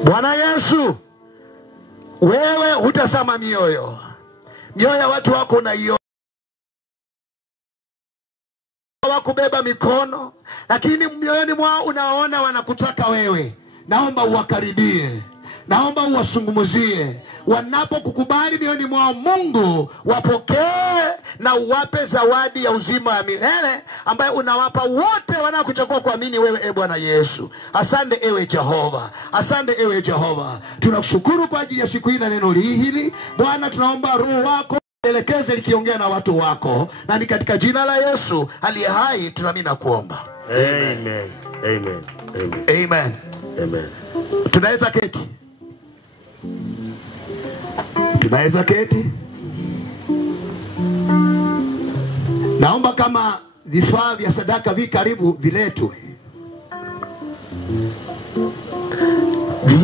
Bwana Yesu, wewe hutazama mioyo ya watu wako, na hiyo wakubeba mikono, lakini mioyoni mwao unaona wanakutaka wewe. Naomba uwakaribie. naomba uwasungumuzie wanapokukubali mioyoni mwao. Mungu wapokee na uwape zawadi ya uzima wa milele ambaye unawapa wote wanaokuchagua kuamini wewe, e Bwana Yesu. Asante ewe Jehova, asante ewe Jehova. Tunakushukuru kwa ajili ya siku hii na neno hili Bwana. Tunaomba Roho wako elekeze likiongea na watu wako, na ni katika jina la Yesu aliye hai tunaamini na kuomba. Amen. Amen. Amen. Amen. Amen. Tunaweza keti. Tunaweza keti. Naomba kama vifaa vya sadaka vi karibu viletwe.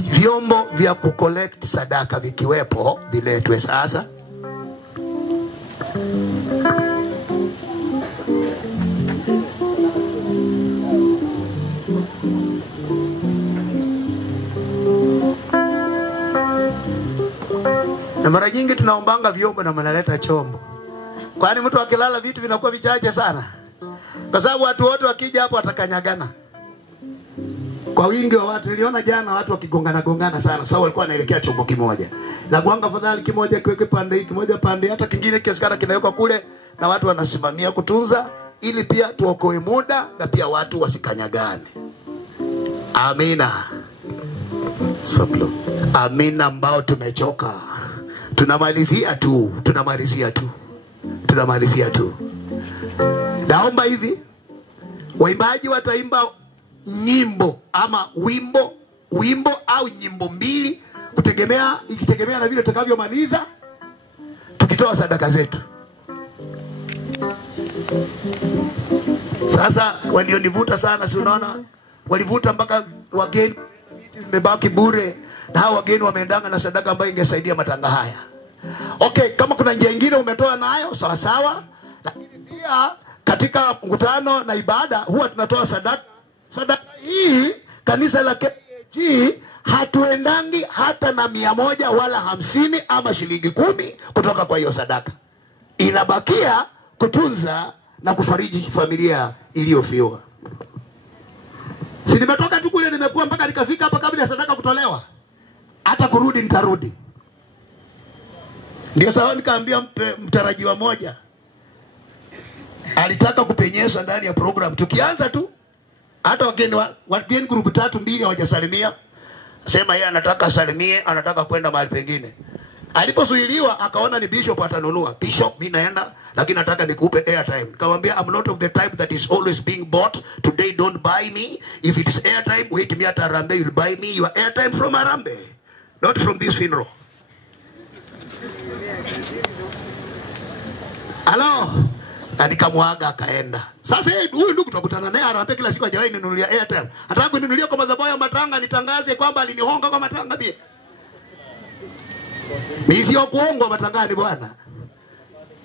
Vyombo vya kucollect sadaka vikiwepo viletwe sasa. Na mara nyingi tunaombanga vyombo na mnaleta chombo. Kwani mtu akilala vitu vinakuwa vichache sana? Kwa sababu watu wote wakija hapo watakanyagana. Kwa wingi wa watu niliona jana watu wakigongana sana. Sawa, walikuwa wanaelekea chombo kimoja. Na kuanga fadhali kimoja kiweke pande hii, kimoja pande, hata kingine kiaskara kinawekwa kule na watu wanasimamia kutunza ili pia tuokoe muda na pia watu wasikanyagane. Amina. Sablo. Amina ambao tumechoka. Tunamalizia tu. Naomba hivi, waimbaji wataimba nyimbo ama wimbo au nyimbo mbili ikitegemea na vile tutakavyomaliza tukitoa sadaka zetu. Sasa walionivuta sana, si unaona? Walivuta mpaka wageni vimebaki bure, na hao wageni wameendanga na sadaka ambayo ingesaidia matanga haya. Okay, kama kuna njia nyingine umetoa nayo sawa sawa, lakini pia katika mkutano na ibada huwa tunatoa sadaka. Sadaka hii kanisa la KAG hatuendangi hata na 100 wala 50 ama shilingi 10 kutoka kwa hiyo sadaka. Inabakia kutunza na kufariji familia iliyofiwa. Si nimetoka tu kule, nimekuwa mpaka nikafika hapa kabla ya sadaka kutolewa. Hata kurudi nitarudi. Ndio sawa, nikaambia mtarajiwa moja alitaka kupenyesha ndani ya program. Tukianza tu hata wageni group 3-2 hawajasalimia. Sema yeye anataka salimie, anataka kwenda mahali pengine. Alipozuiliwa akaona ni bishop atanunua. Bishop, mimi naenda lakini nataka nikupe airtime. Nikamwambia I'm not of the type that is always being bought. Today don't buy me. If it is airtime, wait me at Harambee, you'll buy me your airtime from Harambee, not from this funeral. Hello. Na nikamwaga akaenda. Sasa huyu ndugu tukutana naye Harambee kila siku, hajawahi ninunulia airtime. Anataka kuninunulia kwa madhabahu ya matanga nitangaze kwamba alinihonga kwa matanga pia. Mimi sio kuongo matangani bwana.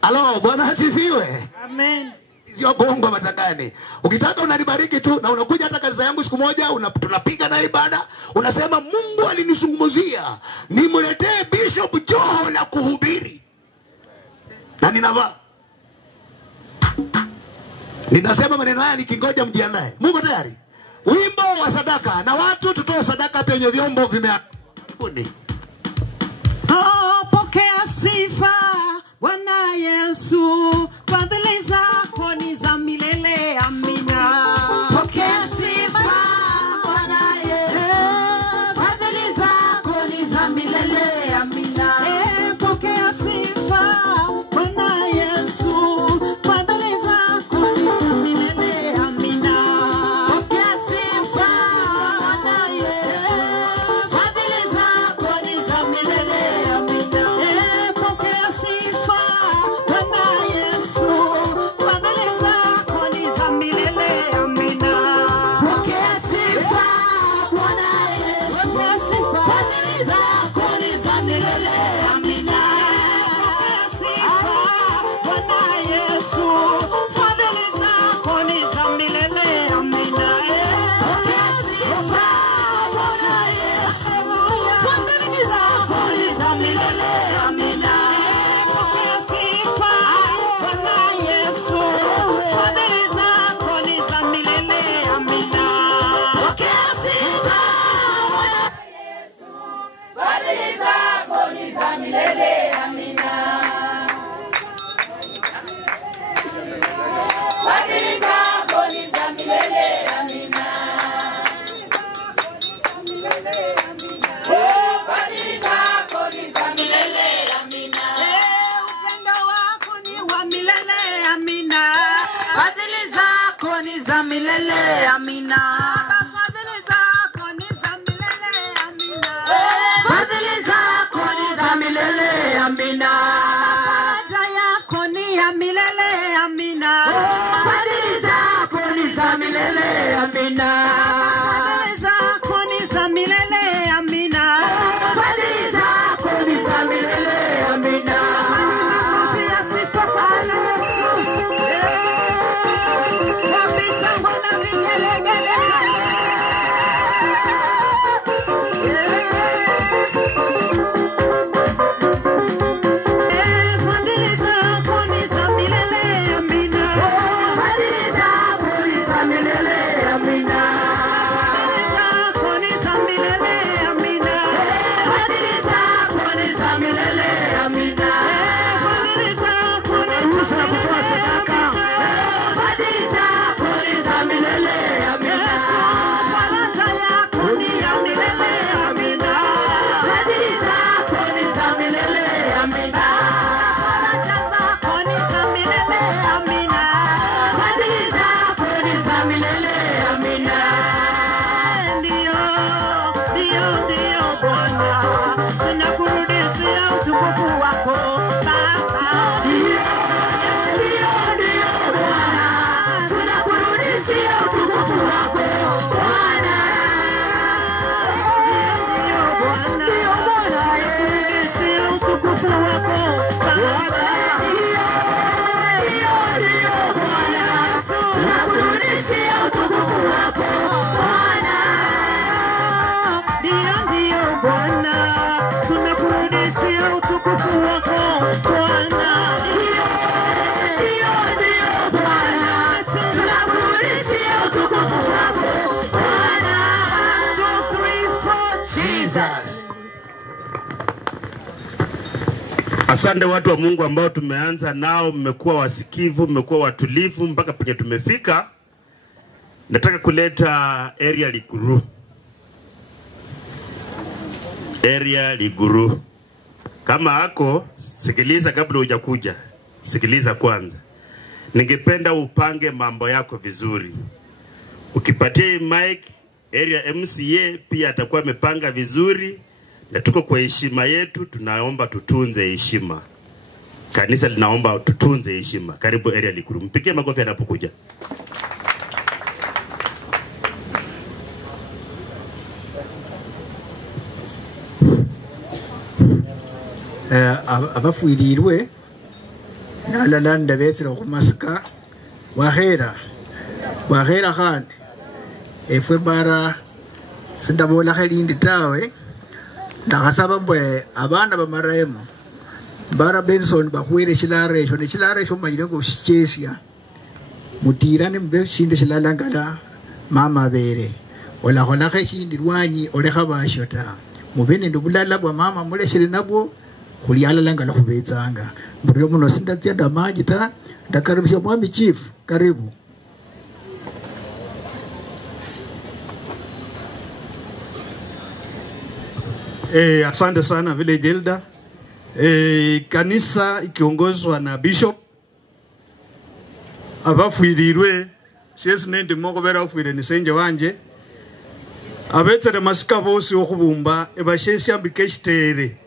Halo, Bwana asifiwe. Amen. Sio kuongo matangani. Ukitaka unanibariki tu na unakuja hata kanisa yangu siku moja tunapiga na ibada, unasema Mungu alinizungumzia nimletee Bishop Joho na kuhubiri. Na ninavaa. Ninasema maneno haya nikingoja mjiandae. Mungu tayari. Wimbo wa sadaka na watu tutoe sadaka penye vyombo vimeakuni. Pokea sifa Bwana Yesu, fadhili zako ni za milele. Amina. Pokea sifa Bwana Yesu, fadhili zako ni za milele. Amina. Pokea sifa Bwana Yesu, fadhili zako ni za milele. Amina. Pokea sifa Bwana Yesu, fadhili zako ni za milele. Pokea sifa Bwana Yesu, fadhili zako ni za milele. milele, amina. Fadhili zako ni za milele, amina. Fadhili zako ni za milele, amina. Faraja yako ni ya milele, amina. Fadhili zako ni za milele, amina. Fadhili zako ni za milele, amina. Fadhili zako ni za milele, amina. Pia sifa kwa Yesu. Wabisha wana vigelegele. Fadhili zako ni za milele, amina. Fadhili zako ni za milele, amina. Fadhili zako ni za milele, amina. Fadhili zako ni za milele, amina. Fadhili zako ni Ruhusa ya kutoa sadaka. Fadhili zako ni za milele, amina. faraja yako ni ya milele, amina. Fadhili zako ni za milele, amina. Faraja zako ni za milele, amina. Fadhili zako ni za milele, amina. Ndio, ndio, ndio Bwana, tunakurudishia utukufu wako Baba. Ndio, ndio Bwana, tunakurudishia utukufu wako Bwana. Ndio Bwana, tunakurudishia utukufu wako Baba. Tunakurudishia utukufu wako Bwana. Ndio, ndio Bwana, tunakurudishia utukufu wako Bwana. Ndio, ndio Bwana, tunakurudishia utukufu wako Bwana. 2, 3, 4, Jesus. Asante watu wa Mungu ambao tumeanza nao, mmekuwa wasikivu, mmekuwa watulivu mpaka penye tumefika. Nataka kuleta area Liguru. Area Liguru. Kama hako, sikiliza kabla hujakuja. Sikiliza kwanza. Ningependa upange mambo yako vizuri. Ukipatia hii mic, area MCA pia atakuwa amepanga vizuri. Na tuko kwa heshima yetu, tunaomba tutunze heshima. Kanisa linaomba tutunze heshima. Karibu area Liguru. Mpigie makofi anapokuja. abafuirirwe nalala ndabetsera okumasika wahera khane efwe mara sindabolakho elindi tawe ndakhasaba mbwe abana bamaremo mbara Benson bakhwere shilaro esho neshilaro esho manyire ngoshichesia mutirane mbe shinde shilalangala mama bere olakholakho eshindi lwanyi olekha basho ta mube nende bulala bwa mama muleshere nabwo khuli alalangala khubetsanga mburio muno sindatsia ndamaji ta ndakaribisha mwami chief karibu. Asante sana village elder. Kanisa ikiongozwa na bishop abafuirirwe siesi nendi moko bera ufuire nisenje wanje abetsere masika bosi okubumba ebashesi ambi keshitere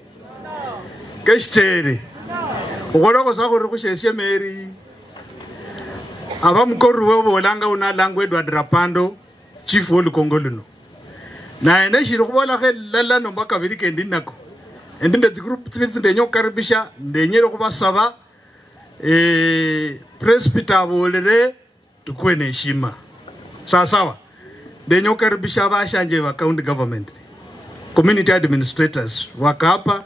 ukoloko sakore kusheshe meri abamukoruwe bolanga una langu Edward Rapando chief wolu Kongoluno na ene shiri kubola ke lala no bakabiri kendi nako endinde group tsitsi ndenyo karibisha ndenyero kubasaba presbyter bolere tukwene heshima sawa ndenyo karibisha bashanje wa county government community administrators wakapa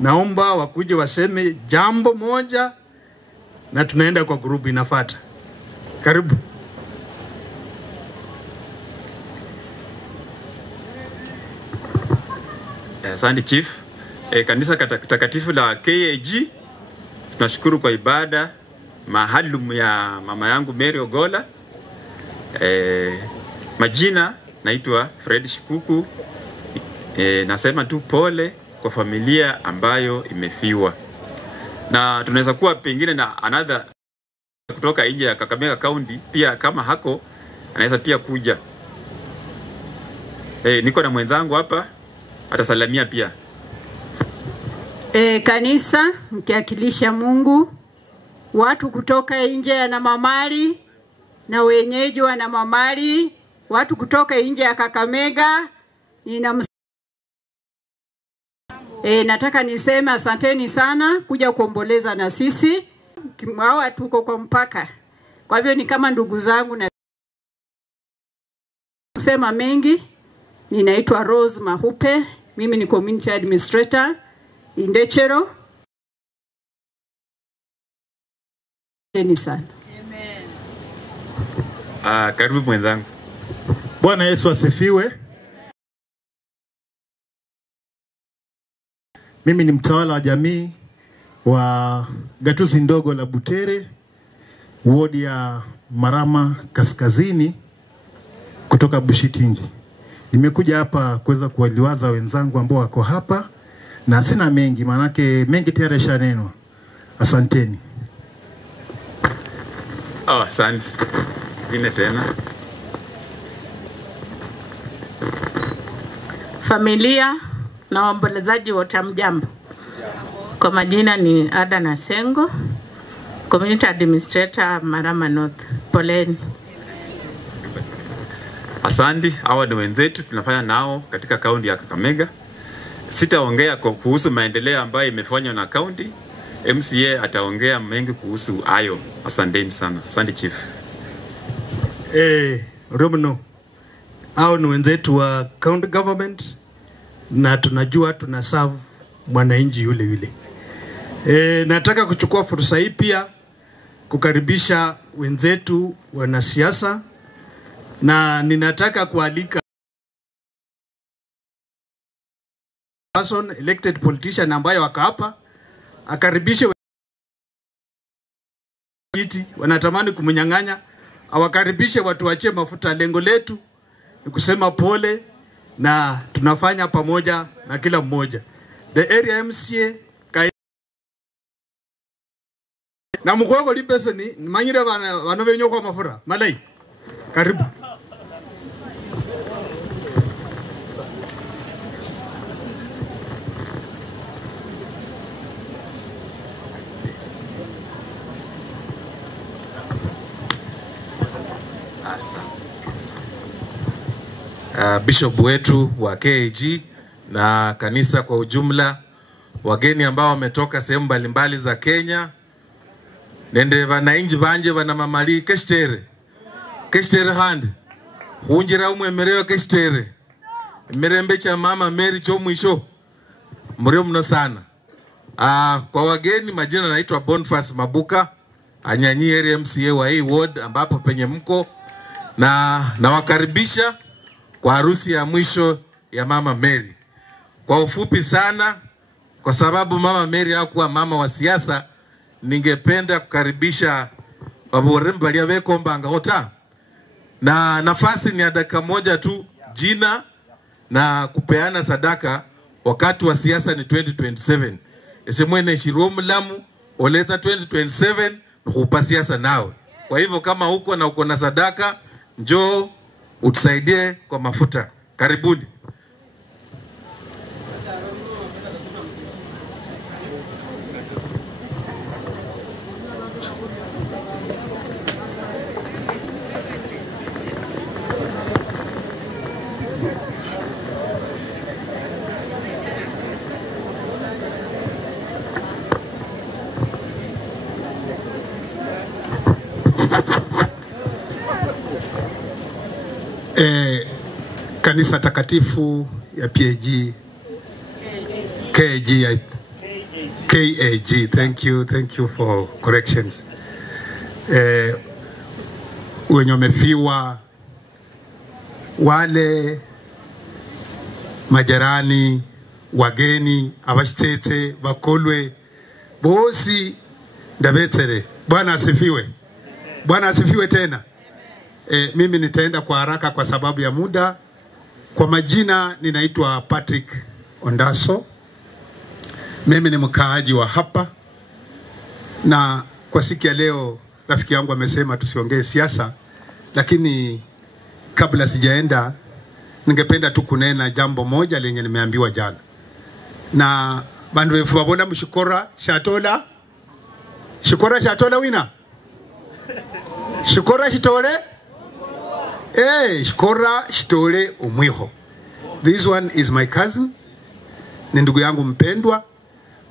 naomba wakuje waseme jambo moja na tunaenda kwa group inafuata. Karibu. Asante chief. Kanisa takatifu la KAG tunashukuru kwa ibada maalum ya mama yangu Mary Ogola. Majina naitwa Fred Shikuku. Nasema tu pole kwa familia ambayo imefiwa. Na tunaweza kuwa pengine na another kutoka nje ya Kakamega County pia kama hako anaweza pia kuja. Niko na mwenzangu hapa atasalamia pia. Kanisa mkiakilisha Mungu, watu kutoka nje ya Namamari na wenyeji wa Namamari, watu kutoka nje ya Kakamega, nataka niseme asanteni sana kuja kuomboleza na sisi. Hawa tuko kwa mpaka, kwa hivyo ni kama ndugu zangu na kusema mengi. Ninaitwa Rose Mahupe, mimi ni community administrator Indechero. Asanteni sana. Karibu mwenzangu. Bwana Yesu asifiwe. Mimi ni mtawala wa jamii wa gatuzi ndogo la Butere, wodi ya Marama Kaskazini kutoka Bushitinji. Nimekuja hapa kuweza kuwaliwaza wenzangu ambao wako hapa, na sina mengi manake mengi tayari yashanenwa. Asanteni. Asante. Vine tena. Familia na waombolezaji wote mjambo. Kwa majina ni Ada Nasengo, Community Administrator Marama North. Poleni. Asante. Hawa ni wenzetu tunafanya nao katika kaunti ya Kakamega. Sitaongea kuhusu maendeleo ambayo imefanywa na kaunti. MCA ataongea mengi kuhusu hayo. Asanteni sana. Asante chief. Romno, hao ni wenzetu wa county government na tunajua tunaserve mwananchi yule yule. Nataka kuchukua fursa hii pia kukaribisha wenzetu wanasiasa, na ninataka kualika person elected politician ambayo wako hapa akaribishe wanatamani kumnyang'anya, awakaribishe watu wachie mafuta. Lengo letu ni kusema pole na tunafanya pamoja na kila mmoja. The area MCA na mkwako lipesa ni manyire wanavenyo kwa mafura. Malai, karibu. Bishop wetu wa KAG na kanisa kwa ujumla, wageni ambao wametoka sehemu mbalimbali za Kenya, nende wananchi banje wana mamali kestere hand hunjira umwemereo kestere mirembe cha mama Mary cho mwisho mrio mno sana. Kwa wageni, majina naitwa Boniface Mabuka, Anyanyi area MCA wa hii ward ambapo penye mko, na nawakaribisha kwa harusi ya mwisho ya mama Mary. Kwa ufupi sana, kwa sababu mama Mary hakuwa mama wa siasa, ningependa kukaribisha waboremba ya weko mbanga ota, na nafasi ni ya dakika moja tu, jina na kupeana sadaka. Wakati wa siasa ni 2027. Esemwene shiromu lamu oleta 2027 kupa siasa nawe. Kwa hivyo kama uko na uko na sadaka, njoo utusaidie kwa mafuta. Karibuni. Kanisa takatifu ya PAG KAG. Thank you for corrections. Wenye wamefiwa, wale majarani, wageni, abashtete, bakolwe, bosi ndabetere. Bwana asifiwe. Bwana asifiwe tena. Mimi nitaenda kwa haraka kwa sababu ya muda. Kwa majina ninaitwa Patrick Ondaso. Mimi ni mkaaji wa hapa, na kwa siku ya leo rafiki yangu amesema tusiongee siasa, lakini kabla sijaenda, ningependa tu kunena jambo moja lenye nimeambiwa jana. Na bandu wefu wabona mshikora shatola. Shikora shatola wina. Shikora shitole. Shikora shitole umwiho. This one is my cousin. Ni ndugu yangu mpendwa.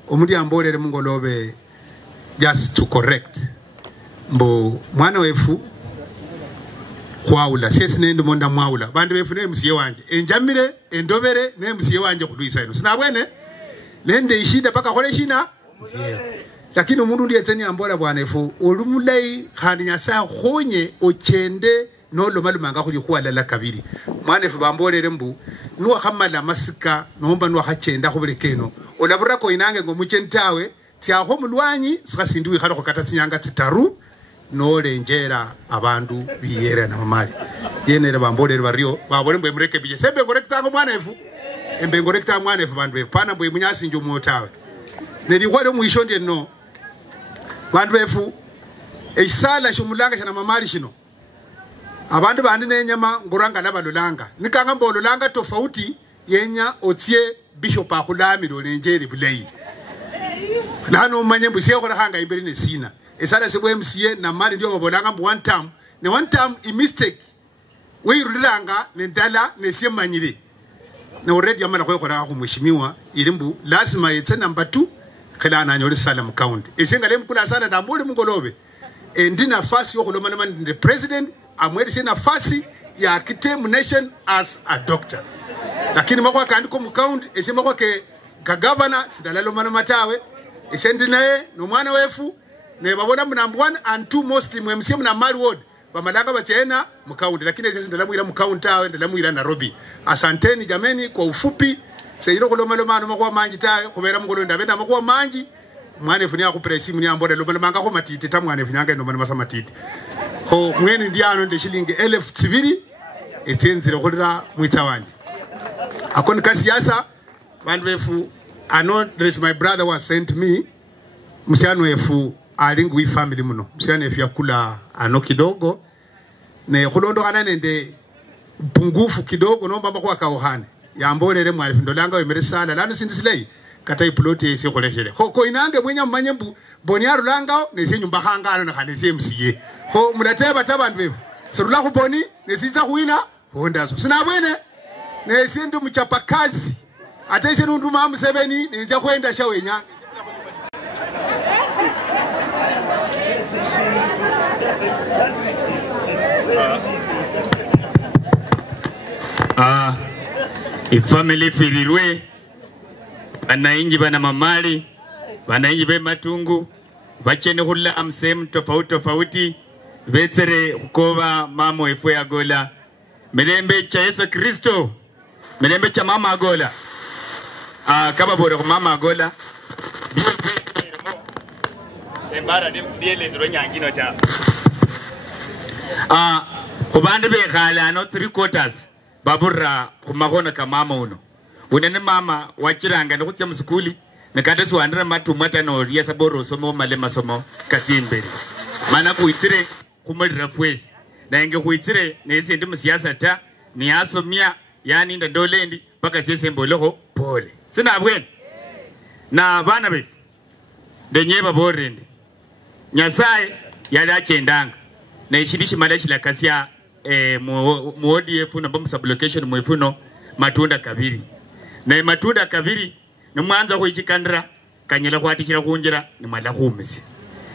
Omudi ambolele mungolobe just to correct. Mbo mwana wefu kwaula sesi nende monda mwaula bandu wefu ne msiye wanje enjamire endobere ne msiye wanje kudwisa ino sinabwene nende ishida paka kole shina lakini umundu ndiye teni ambola bwana efu olumulai khani nyasa khonye ochende nolo malumanga khuli khwalala kabiri mwana efu bambolere mbu nuwa khamala masika nomba nuwa khachenda khubulekeno olabura ko inange ngomuchentawe tiaho mulwanyi sikasindiwe khalo kata tsinyanga tsitaru nolenjera abantu biyera na mamali yenere bambolere baryo babole mbwe mureke bije sembe ngorektango mwana efu embe ngorektango mwana efu bandu bepana mbwe munyasi njo motawe neri kwale muisho ndiye no bandu befu eisala shumulanga shana mamali shino abantu bandi nenyama nguranga nabalolanga nikanga mbololanga tofauti yenya otie bishop akhulami lolenjeri bulei lano manye mbusiye khola hanga imbere ne sina esala sebwe MCA na mali ndio babolanga mbu one time I mistake we rulanga ne ndala ne siemanyire na already amana khola khu mheshimiwa ilimbu lazima yetse number 2 khela na nyori salam count esenga mkula sana na mbole mungolobe ndi nafasi yokulomana man the president amwedi nafasi ya kitem nation as a doctor lakini makwa kandiko mcount esema kwa ke governor sidalalo mana matawe esendi naye no mwana wefu ne babona number 1 and 2 mostly MCA na Mali ward bamalanga batena mcount lakini sisi ndalamuira mcount tawe ndalamuira Nairobi. Asanteni jameni kwa ufupi seyiro kulomalo makwa manji tawe kubera mugolo ndabenda makwa manji mwana efu ni akupresi muni ambole lomalo manga ko matiti tamwana efu nyanga ndo masa matiti ho mwene ndiano nde shilingi 1200 etenzire kulira mwitawandi akoni kasiyasa bandu befu I know there is my brother was sent me msiano efu alingu hii family muno msiano efu yakula ano kidogo ne kulondo kana nende pungufu kidogo nomba makwa kaohane yambolere mwalifu ndolanga wemere sala lano sindisilei kata iploti ese koleshere ko inange mwenya mmanyembu boniaru langao nese nyumba hangano na kanese MCA ho mulateba tabandu befu sirula kuboni nesiza kuina hondazo sinabwene nese ndu mchapakazi ate ise ndu mamu 7 ninja kwenda shawenya ifamily firirwe banainji bana mamali banainji be matungu bachene hulla amsem tofauti betsere kukoba mamo efwe agola melembe cha Yesu Kristo melembe cha mama agola kaba bore mama agola sembara diele ndro nyangino ta kubande be khala no 3/4 babura kumagona kamama uno unene mama wachiranga nokutya msukuli nekade swandira matumata no riesa boro somo male masomo katimbere mana kuitire kumulira fwesi na nge kuitire nese ndi msiasa ta ni asomia yani ndolendi paka sese mboloho pole sina bwen na bana befu denyeba borendi nyasaye yali achendanga na ishirishi malashi la kasia muodi efuno bomba sublocation mwefuno matunda kabiri na matunda kabiri ni mwanza kuichikandira kanyela kwatishira kunjira ni mala kumisi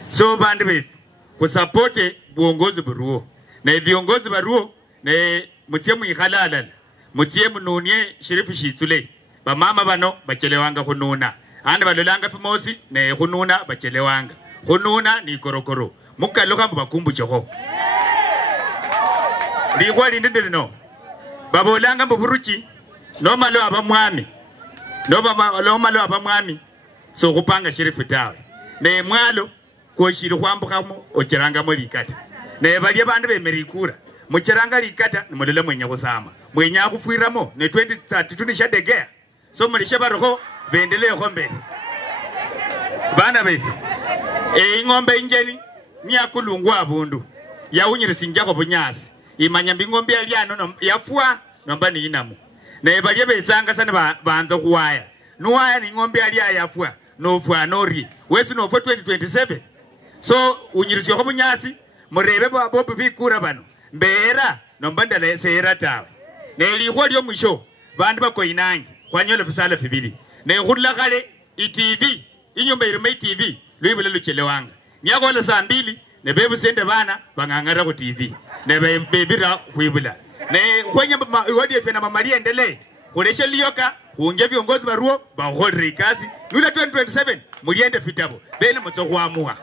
so bandu befu kusapote buongozi buruo na viongozi baruo na mutie muikhalala mutie mununie shirifu shitsule ba mama bano bachelewanga kununa ande balolanga fimosi na kununa bachelewanga kununa ni korokoro mukaloka mbakumbucheho Ligwa lindende no babolanga mburuchi no malo abamwami no malo abamwami so kupanga shirifu tawe ne mwalo ko shiri kwambukamo ocheranga mo likata ne bali bandu bemerikura mucheranga likata nimulele mwenya kusama mwenya kufuiramo ne 2032 ni shadegea so mulishe baroko bendelee ko mbele bana befu ingombe injeni ni akulungwa abundu ya unyirisinja ko bunyasi imanya mbingombe aliano yafua nomba ni inamu na balia bezanga sana baanza kuwaya nuwaya ni ngombe alia yafua nofua nori wesi nofua 2027 so unyirisyo ko munyasi murebe bobo bikura bano mbera nomba ndale sera tawe neli kwa lyo mwisho bandu bako inangi kwanyole fusala fibili ne khudla kale iTV inyumba irime iTV lwibule luchelewanga nyakola saa 2 ne bebu sende bana bangangara ku TV ne bebira kwibula ne kwenye wadi efena mamalia endele kulesha liyoka kuongea viongozi baruo bahodri kazi nula 2027 muliende fitabo bene mutsokwamua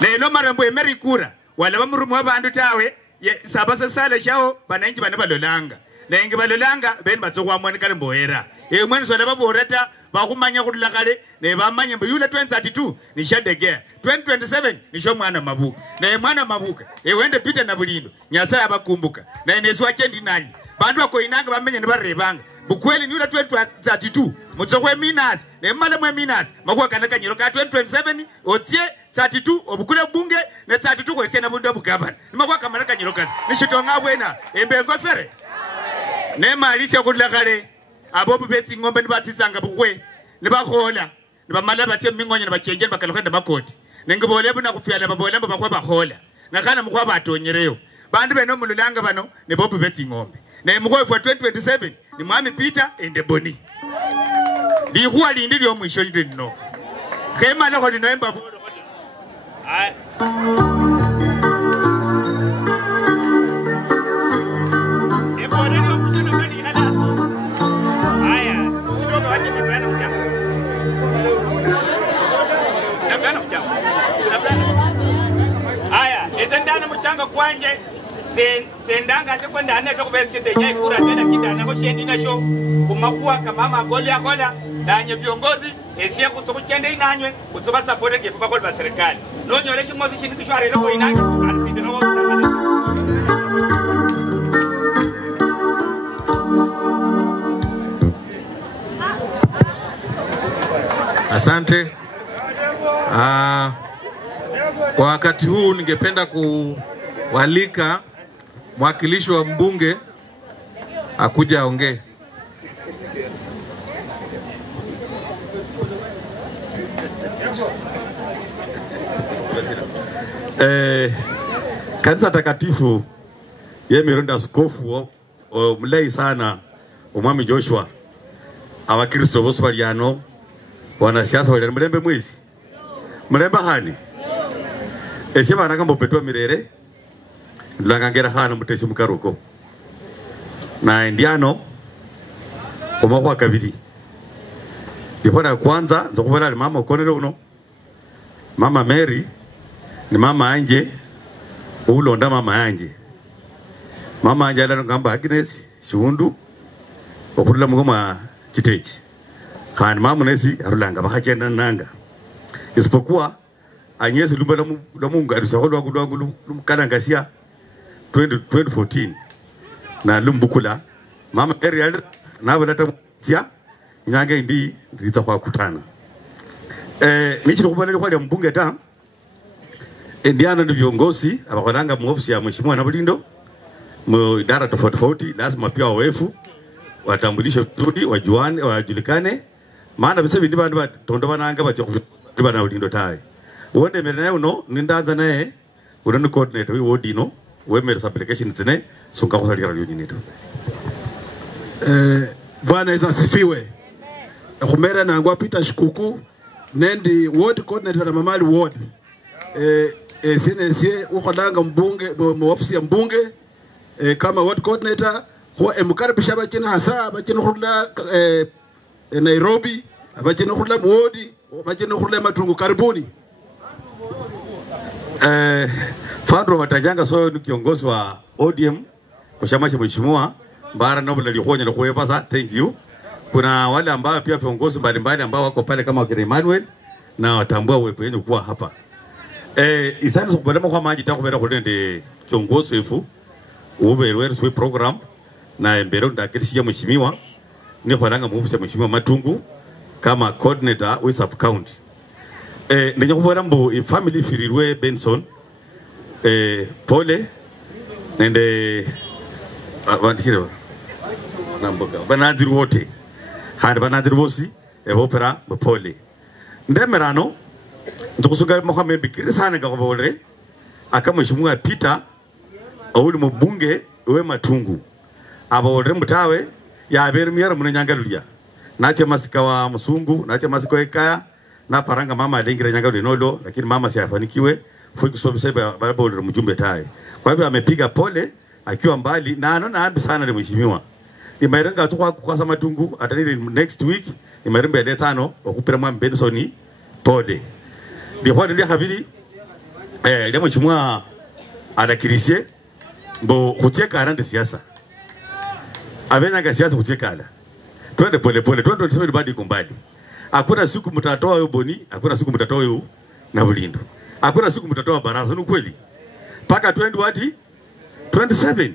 lelo marambo emerikura wala bamurumu abandu tawe sabasa sala shao banangi bana balolanga nengi balolanga bene batsokwamua ni kalimboera mwana sola baborata bakumanya kudula kale ne bamanya mbu yule 2032 ni shadege 2027 ni shomwana mabuka na mwana mabuka wende pita na bulindo nyasa abakumbuka na neswa chendi nani bandu bako inanga bamenye ne barebanga bukweli ni yule 2032 mutsokwe minas ne mala mwe minas makwa kanaka nyiro ka 2027 otye 32 obukule bunge ne 32 ko sena bundu bugabana makwa kamaraka nyiro kazi nishitonga bwena embengo sere ne malisi kudula kale abobu beti ngombe ni batizanga bukwe ni bakhola ni bamala batye mingonye ni bachenje bakalokenda makoti nengibole buna kufyala babole bakwa bakhola nakana mukwa batonyereyo bandu beno mululanga bano ne bobu beti ngombe na mukwe for 2027 ni mwami Peter endeboni lihuwa lindi lyo mwisho ndino khema na kholi noemba bolo ay Esendana mchanga kwanje sendanga sekwenda ane tokubesinde nyai kura tena kidana ko shendi nasho kumakuwa kama magoli akola danye viongozi esia kutokuchende inanywe kutoba support gefuka kwa serikali no nyole shimozi shindi kishware loko inanywe alifinde no. Asante. Kwa wakati huu ningependa kualika mwakilishi wa mbunge akuja aongee. Kanisa takatifu yemironda askofu mlei sana umwami Joshua abakristo bose baliano wanasiasa wale mlembe mwezi mlemba hani ese bana kambo petwa mirere langangera hana mutesi mukaruko na indiano koma kwa kabiri dipona kwanza nzokubona ali mama ukonero uno mama Mary ni mama anje ulonda mama anje ala ngamba Agnes Shundu okudula mugoma chitechi khani mama nesi arulanga bakachenda nanga isipokuwa anyesi lumba la mungarisha kwa lwangu lumkanangasia 2014 na lumbukula mama area na balata tia nyange ndi riza kwa kutana nichiro kubana kwa mbunge ta ndiana ni viongozi abakonanga mu ofisi ya mheshimiwa na bulindo mu idara tofauti lazima pia wawefu watambulishe tudi wajuane wajulikane maana bisebi ndi bandu batondo bananga bache kubana bulindo tae wonde merena uno nindanza naye urani coordinator we wodino we mere applications zine sunga kusalia radio nyinito bwana Yesu asifiwe. Khumera nangwa Peter Shikuku nendi ward coordinator na mamali ward sinesie ukholanga mbunge mu ofisi ya mbunge kama ward coordinator kwa emkaribisha abakina hasa abakina khula Nairobi abakina khula Muodi abakina khula Matungu karibuni. Fadro watajanga so ni kiongozi wa ODM kushama cha mheshimiwa bara nobla likonya na kuepa sa thank you. Kuna wale ambao pia viongozi mbalimbali ambao wako pale kama wakina Emmanuel na watambua uwepo wenu kuwa hapa. Isani sokubelema kwa maji takubera kulende kiongozi wefu uberewe swe program na mbero ndakirishia mheshimiwa ni kholanga mu ofisi ya mheshimiwa Matungu kama coordinator we sub county. Nenye kubora mbo family firirwe Benson pole nende bandikire namboka banaziri wote handi banaziri bosi ebopera bapole ndemerano ntukusuga Mohamed bikiri sana ngakobole akamweshimwa Peter owuli mubunge we Matungu abole mutawe yabere myara munanyangalulia nache masika wa Musungu nache masika ekaya na paranga mama alingira nyangalulia nolo lakini mama siyafanikiwe fukisobisa barabole mjumbe tae kwa hivyo amepiga pole akiwa mbali na anaona sana ni mheshimiwa imerenga tu kwa Matungu atanile next week imerembe ya 5 okupira mwa Benson pole ndio kwa ndio habili ndio mheshimiwa anakirishe mbo kutieka arande siasa abenyaga siasa kutieka ala twende pole pole twende tuseme badi kumbali hakuna siku mtatoa hiyo boni hakuna siku mtatoa hiyo na Bulindo hakuna siku mtatoa baraza ni kweli paka 27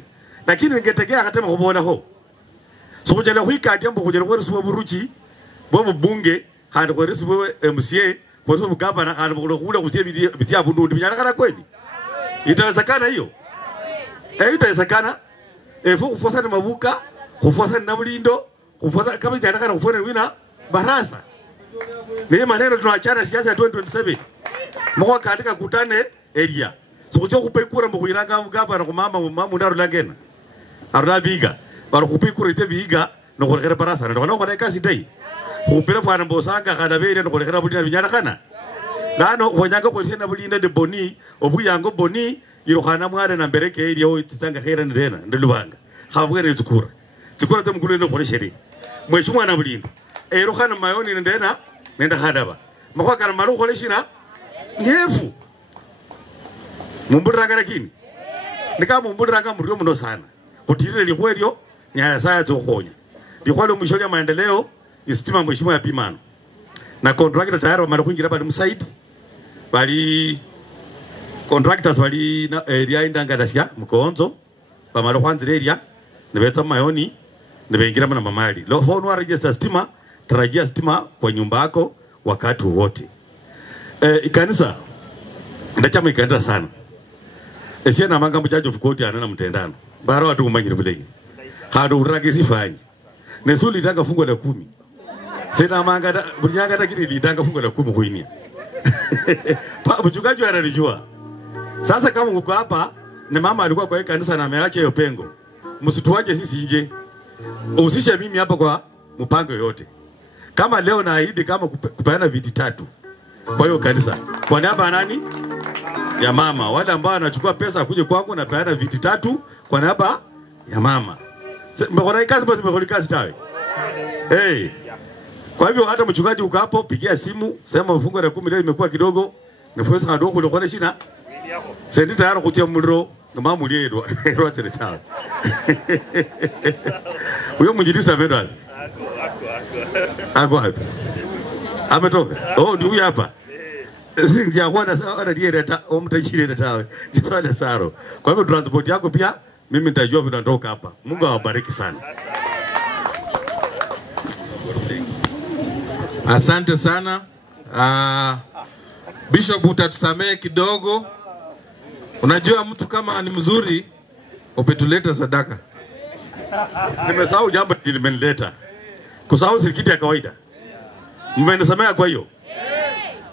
lakini ningetegea hata mhobola ho so kujala huika atembo kujala kwa rusuwa buruchi bo bunge handi kwa rusuwa MCA kwa rusuwa gavana handi kwa kula kutia bitia bundu binyana kana kweli itawezekana hiyo itawezekana kufosa ni mabuka kufosa ni Bulindo kufosa kama itataka kufanya wina baraza ni maneno tunaachana siasa ya 2027 mwa katika kutane area so kucho kupekura mkuiranga gavana kwa mama ndaro langena arula biga baro kupikura ite biga no kolekera baraza ndo kwa kasi dai kupira fana mbosanga kana bere no kolekera Bulindo binyana kana lano wanyanga kwa sina Bulindo de boni obuyango boni irohana mware na mbereke area o titanga hera ndena ndilubanga habwere zukura te mkulu ndo kwa sheri mheshimiwa na Bulindo irohana mayoni ndena nenda hadaba makwa kana maru kwa shina nyefu mumbura lakini nika mumbura kama mrio mno sana kutirire likwelio nyaya saya zokonya likwalo mwisholia maendeleo istima mheshimiwa ya Pimano na contractor tayari wamara kuingira bali msaidi bali contractors bali na area indangadasia mkonzo bamara kwanzira area nebeta mayoni nebengira mana mamali lo hono register stima tarajia stima kwa nyumba yako wakati wote ikanisa ndachama ikaenda sana esia na manga mjaji of court anana mtendano bara watu kumanyira bule hado urage sifanyi nesuli danga fungo la 10 sena manga bunyanga takiri danga fungo la 10 kuinia pa mchungaji analijua sasa kama uko hapa na mama alikuwa kwa kanisa na ameacha hiyo pengo msituaje sisi nje usishe mimi hapa kwa mpango yote kama leo naahidi kama kupeana viti 3 kwa hiyo kanisa kwa niaba nani ya mama wale ambao anachukua pesa akuje kwangu na peana viti 3 kwa niaba ya mama mbona kazi basi mbona kazi tawe kwa hivyo hata mchungaji uko hapo pigia simu sema mfungo la 10 leo imekuwa kidogo nifweza kadogo kule kwa shina sendi tayari kutia mliro na mama uliedwa ero tawe huyo mjidisa bado ako hapo ametoka ndio huyu hapa singia kwana sawa direta omtajire tawe jitwale saro kwa hivyo transport yako pia mimi nitajua vile natoka hapa Mungu awabariki sana asante sana Bishop utatusamee kidogo unajua mtu kama ni mzuri upetuleta sadaka nimesahau jambo limenileta kusahau sirikiti ya kawaida mmenisamea kwa hiyo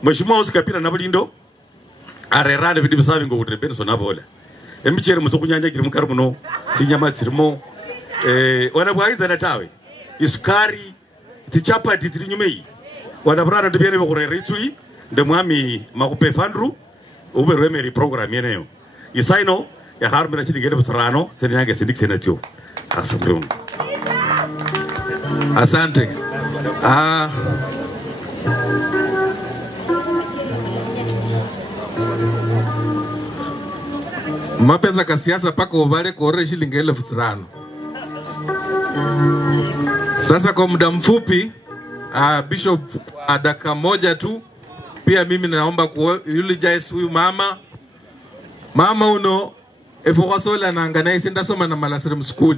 mheshimiwa usikapira na Bulindo arerane bidi bisabi ngo utre Benson abola emichere mutukunyanya kiri mukaru muno sinyama tsirimo wana bwaiza na tawe isukari tichapati tiri nyumei wana brana ndibere bokurera itsuli ndemwami makupe fandru uberwemeri program yeneyo isaino ya harmira chini ngere butrano tsenyange sindikse nacho asabrum asante mapesa kasiasa pako ubale kuore shilingi 1500 sasa kwa muda mfupi Bishop dakika moja tu pia mimi naomba kuulize huyu mama uno efokasola nangana isinda soma na Malasrim school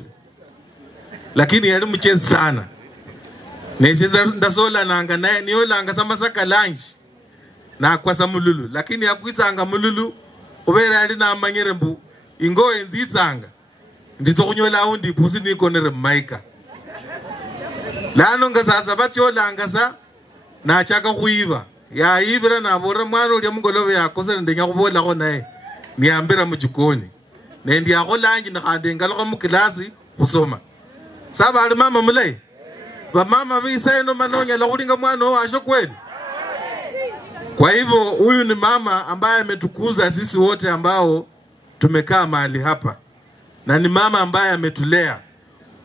lakini yali mchezi sana naisinda ndasola nangana niyo langa sama saka lunch na kwa samululu lakini yakuisanga mululu ubera ali na manyerembu ingo enzitsanga nditso kunyola undi pusi niko nere maika lano ngasaza batyolanga sa na chaka kuiba ya ibira na bora mwana uli mugolobe yakosera ndenya kubola ko naye niambira mu jikoni nendi yakolangi na kande ngalo mu klasi kusoma saba ali mama mulai ba mama biseno manonya la kulinga mwana washo kweli. Kwa hivyo huyu ni mama ambaye ametukuza sisi wote ambao tumekaa mahali hapa, na ni mama ambaye ametulea.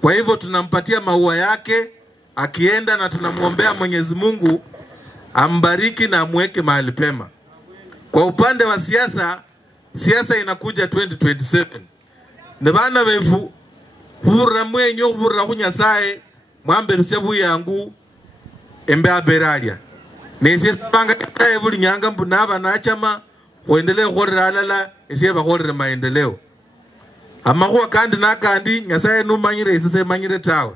Kwa hivyo tunampatia maua yake akienda, na tunamuombea Mwenyezi Mungu ambariki na amweke mahali pema. Kwa upande wa siasa, siasa inakuja 2027. Nebana wefu hura mwenyo hura kunyasaye mwambe risebu yangu embe aberalia. Nesi panga kae buli nyanga mbunaba na chama kuendelea kuhorera alala esiye bakorera maendeleo. Amakuwa kandi na kandi nyasaye numanyire isise manyire tawe.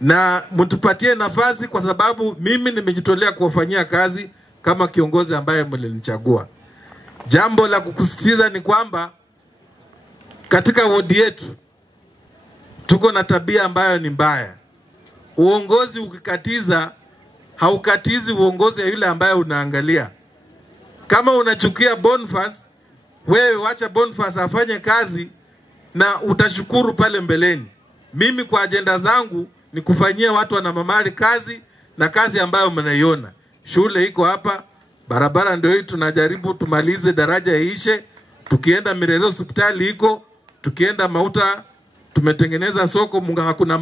Na mtupatie nafasi kwa sababu mimi nimejitolea kuwafanyia kazi kama kiongozi ambaye mlinichagua. Jambo la kukusitiza ni kwamba katika wodi yetu tuko na tabia ambayo ni mbaya. Uongozi ukikatiza haukatizi uongozi ya yule ambaye unaangalia. Kama unachukia Boniface, wewe wacha Boniface afanye kazi na utashukuru pale mbeleni. Mimi kwa agenda zangu ni kufanyia watu wana mamali kazi, na kazi ambayo mnaiona. Shule iko hapa, barabara ndio hii tunajaribu tumalize, daraja iishe, tukienda Mirero hospitali iko, tukienda Mauta tumetengeneza soko, munga hakuna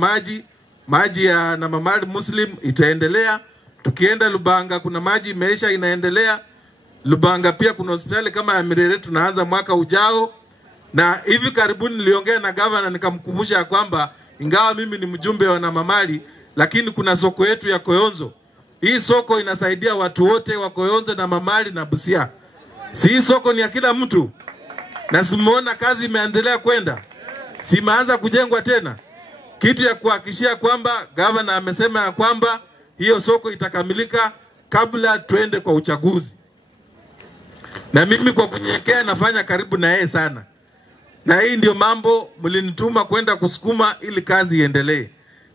maji ya na mamali Muslim itaendelea. Tukienda Lubanga kuna maji imeisha inaendelea. Lubanga pia kuna hospitali kama ya Mirere tunaanza mwaka ujao. Na hivi karibuni niliongea na governor nikamkumbusha kwamba ingawa mimi ni mjumbe wa Namamali, lakini kuna soko yetu ya Koyonzo. Hii soko inasaidia watu wote wa Koyonzo na Mamali na Busia. Si hii soko ni ya kila mtu. Na simuona kazi imeendelea kwenda. Si imeanza kujengwa tena. Kitu ya kuhakikishia kwamba governor amesema ya kwamba hiyo soko itakamilika kabla tuende kwa uchaguzi. Na mimi kwa kunyenyekea nafanya karibu na yeye sana. Na hii ndio mambo mlinituma kwenda kusukuma ili kazi iendelee.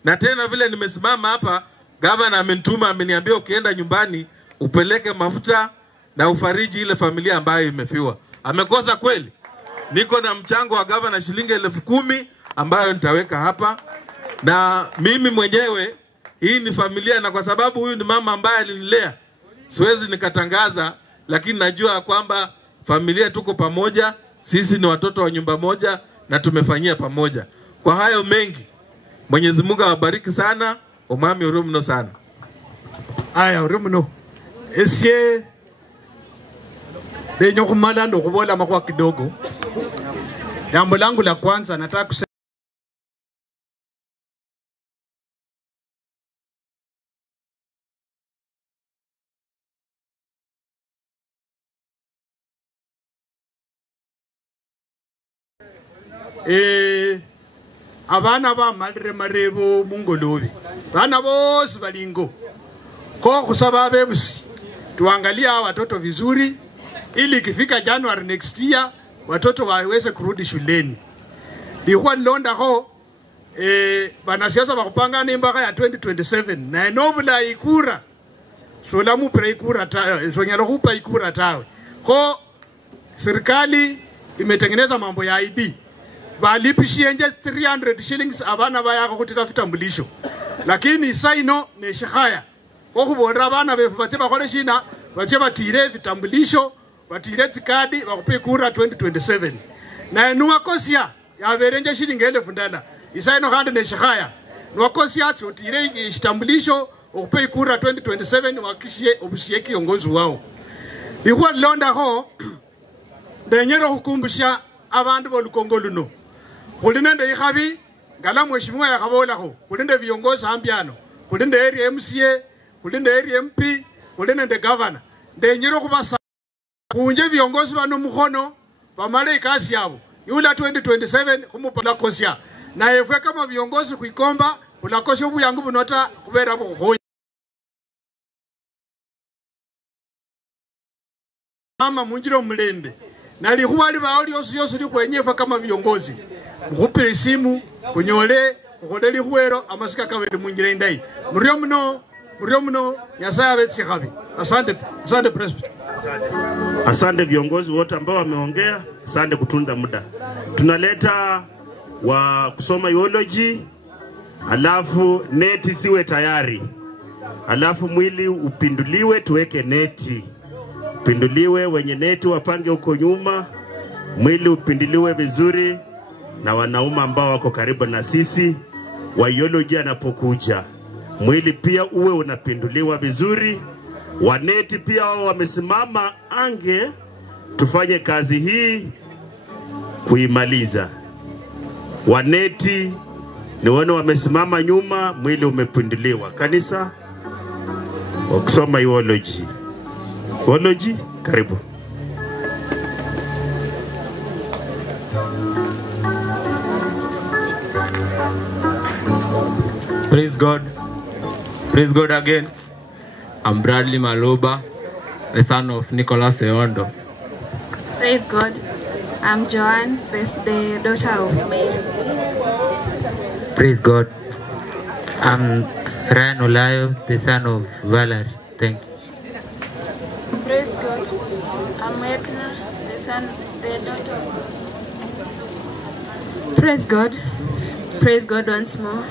Na tena vile nimesimama hapa, governor amenituma, ameniambia ukienda nyumbani upeleke mafuta na ufariji ile familia ambayo imefiwa. Amekosa kweli? Niko na mchango wa governor shilingi 10,000 ambayo nitaweka hapa. Na mimi mwenyewe hii ni familia, na kwa sababu huyu ni mama ambaye alinilea, siwezi nikatangaza, lakini najua kwamba familia tuko pamoja, sisi ni watoto wa nyumba moja na tumefanyia pamoja. Kwa hayo mengi, Mwenyezi Mungu awabariki sana, omami urumno sana. Aya urumno. Esie denyo kumala ndo kubola makwa kidogo. Jambo langu la kwanza nataka kusema abana ba malire marebo mungolobi bana bosi balingo kwa kusaba bebusi tuangalia watoto vizuri ili ikifika January next year watoto waweze kurudi shuleni. Likuwa nilonda ho banasiasa bakupanga mpaka ya 2027 na enobula ikura sola mupre ikura ta sonyalo kupa ikura tawe. Kwa serikali imetengeneza mambo ya ID. Balipishie nje 300 shillings abana bayako kutita vitambulisho. Lakini saino ne shikaya. Kwa kubonda abana befu bateba kole shina, bateba tire vitambulisho, batire tikadi bakupe kura 2027. Na enuwa kosia ya verenje shilingi 1000 isaino kandi ne shikaya. Nuwa kosia tire vitambulisho ukupe kura 2027 wakishie obushie kiongozi wao. Likuwa londa ho ndenyero hukumbusha abantu bolukongo luno. Kulinende ikhabi ngala mheshimiwa yakabola ho kulinde viongozi ambiano kulinde area MCA kulinde area MP kulinde governor ndenyero kubasa kunje viongozi bano mukhono bamale ikasi yabo yula 2027 kumupala kosia na efwe kama viongozi kuikomba kulakosa ubuyangu bunota kubera bukhonya mama munjiro mulembe na likuwa libao lyosi yosi likwenyefa kama viongozi mkupile simu kunyole kukodeli huwero amasika kaweli munjira indai mrio mno Nyasaye abetse kabi. Asante President. Asante viongozi wote ambao wameongea. Asante kutunza muda. Tunaleta wa kusoma biology, alafu neti siwe tayari, alafu mwili upinduliwe, tuweke neti upinduliwe, wenye neti wapange huko nyuma, mwili upinduliwe vizuri, na wanaume ambao wako karibu na sisi wa biology anapokuja mwili pia uwe unapinduliwa vizuri. Waneti pia wao wamesimama ange, tufanye kazi hii kuimaliza. Waneti ni wana wamesimama nyuma, mwili umepinduliwa. Kanisa wakusoma biology. Biology, karibu. Praise God. Praise God again. I'm Bradley Maloba, the son of Nicholas Eondo. Praise God. I'm Joanne, the daughter of Mary. Praise God. I'm Ryan Olayo, the son of Valerie. Thank you. Praise God. I'm Edna, the daughter of... Praise God. Praise God once more.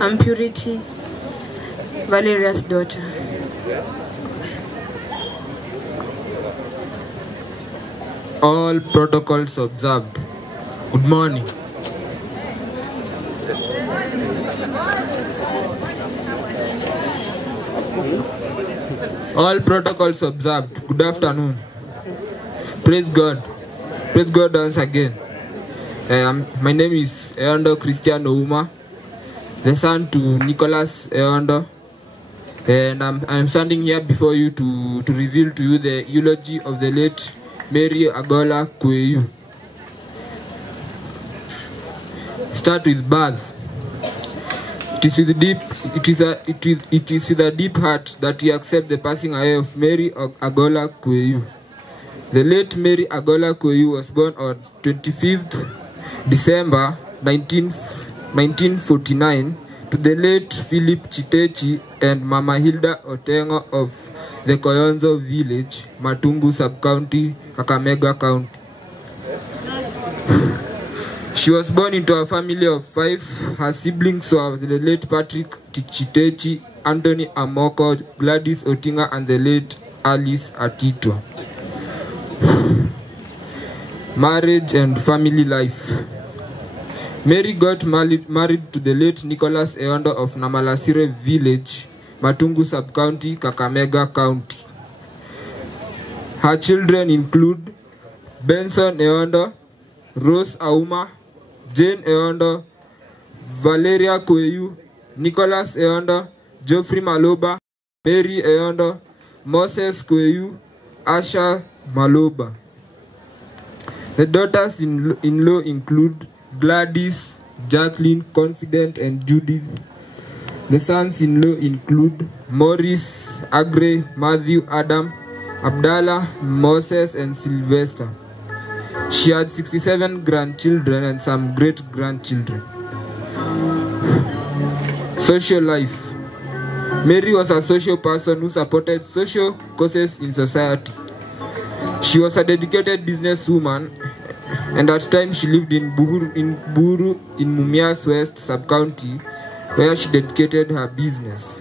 I'm Purity, Valeria's daughter. All protocols observed. Good morning. All protocols observed. Good afternoon. Praise God. Praise God once again. My name is Eondo Christian Ouma, the son to Nicholas Eondo, and I'm standing here before you to reveal to you the eulogy of the late Mary Agola Kweyu. Start with birth. It is with a deep heart that we accept the passing away of Mary Agola Kweyu. The late Mary Agola Kweyu was born on 25th December 1949 to the late Philip Chitechi and Mama Hilda Otengo of the Koyonzo village, Matungu sub-county, Kakamega County. She was born into a family of 5. Her siblings were the late Patrick Chitechi, Anthony Amoko, Gladys Otinga, and the late Alice Atitwa. Marriage and family life. Mary got married to the late Nicholas Eondo of Namalasire village, Matungu sub-county, Kakamega County. Her children include Benson Eondo, Rose Auma, Jane Eondo, Valeria Kweyu, Nicholas Eondo, Geoffrey Maloba, Mary Eondo, Moses Kweyu, Asha Maloba. The daughters-in-law include Gladys, Jacqueline, Confident, and Judith. The sons-in-law include Morris, Agre, Matthew, Adam, Abdallah, Moses, and Sylvester. She had 67 grandchildren and some great-grandchildren. Social life. Mary was a social person who supported social causes in society. She was a dedicated businesswoman, and at times she lived in Buru in Mumias West sub-county, where she dedicated her business.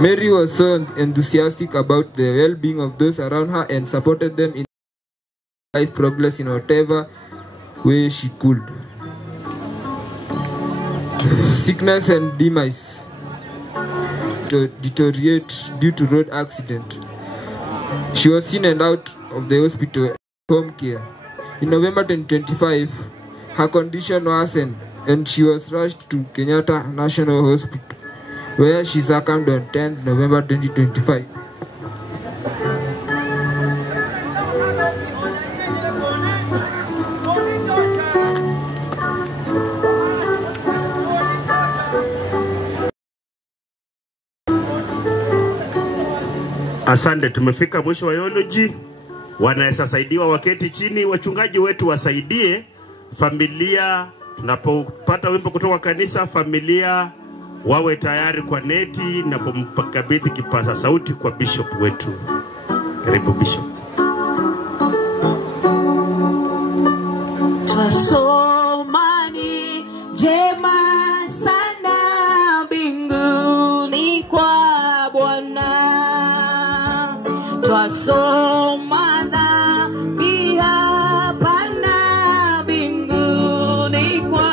Mary was so enthusiastic about the well-being of those around her and supported them in life progress in whatever way she could. Sickness and demise. To deteriorate due to road accident. She was in and out of the hospital home care. In November 2025, her condition worsened and she was rushed to Kenyatta National Hospital, where she succumbed on 10th November 2025. Asante, tumefika mwisho wa eulogy. wanaweza saidiwa waketi chini. Wachungaji wetu wasaidie familia, tunapopata wimbo kutoka kanisa, familia wawe tayari kwa neti na kumkabidhi kipaza sauti kwa bishop wetu. Karibu bishop. Twasomani jema sana mbinguni kwa Bwana. Twasomana pia pana mbinguni kwa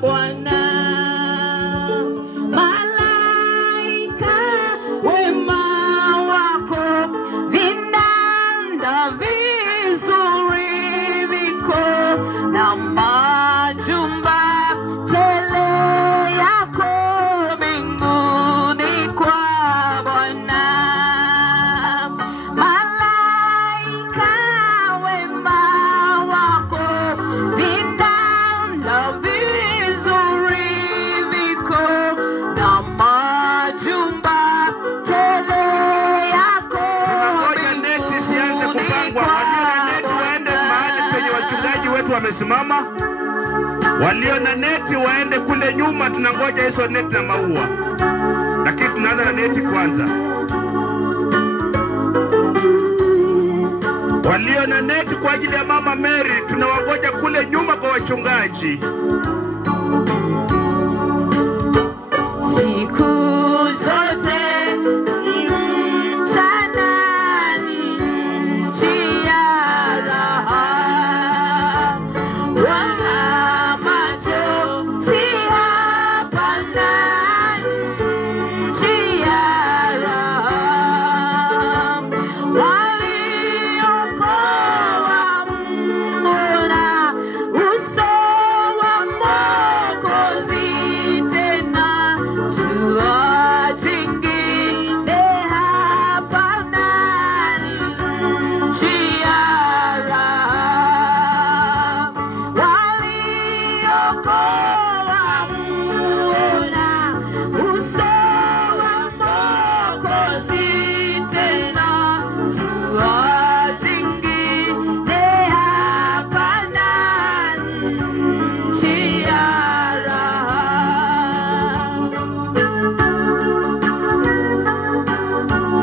Bwana. Malaika wema wako vinanda vizuri viko na majumba tele yako mbinguni kwa Bwana. Malaika wema wako vinanda vizuri viko na majumba tele yako mbinguni kwa Wachungaji wetu wamesimama. Walio na neti waende kule nyuma, tunangoja hizo neti na maua. Lakini tunaanza na neti kwanza. Walio na neti kwa ajili ya Mama Mary tunawangoja kule nyuma kwa wachungaji. Siku zote mchana nchi ya raha, wala machozi hapana nchi ya raha. Waliokoa mbona uso wa Mwokozi, tena jua jingine hapana nchi ya raha. Waliokoa mbona uso wa Mwokozi, tena jua jingine hapana nchi ya raha.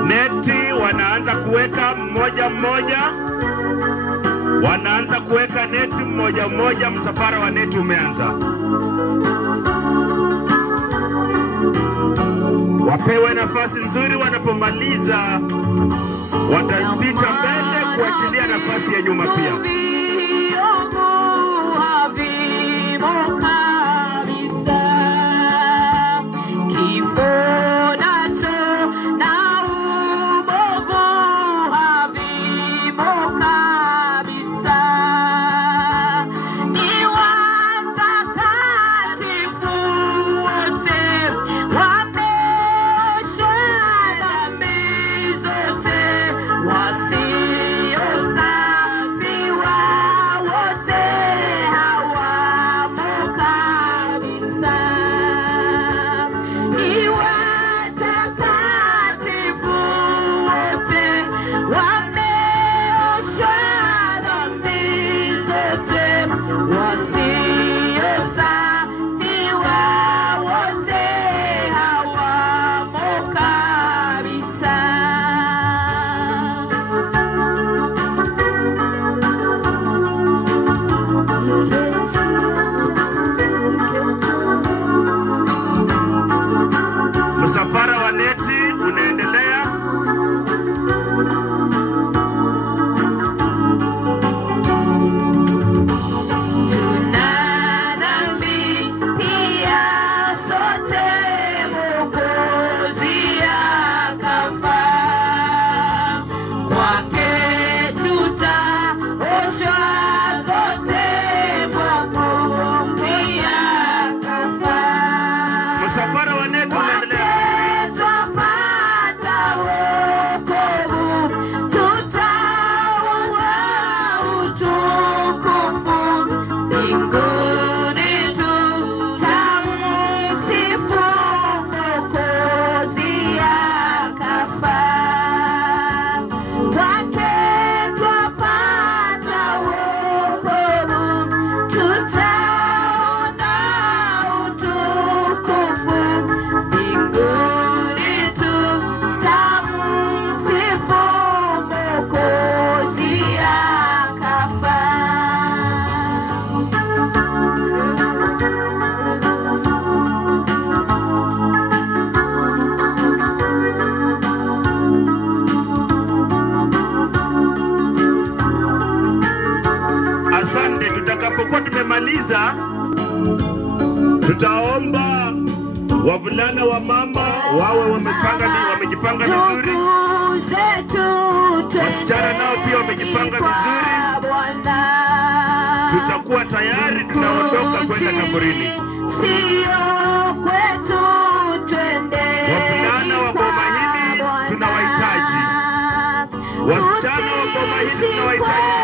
Neti wanaanza kuweka mmoja mmoja. Wanaanza kuweka neti mmoja mmoja. Msafara wa neti umeanza. Wapewe nafasi nzuri, wanapomaliza watapita mbele kuachilia nafasi ya nyuma pia. Msafara wa neti unaendelea. Msafara wa neti unaendelea. Tunaomba wavulana wa mama wawe wamejipanga vizuri, wasichana nao pia wamejipanga vizuri. Tutakuwa tayari, tunaondoka kwenda kaburini. Wavulana wa boma hili tunawahitaji, wasichana wa boma hili tunawahitaji.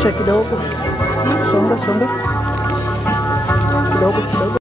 Rusha kidogo. Songa, songa. Kidogo, kidogo.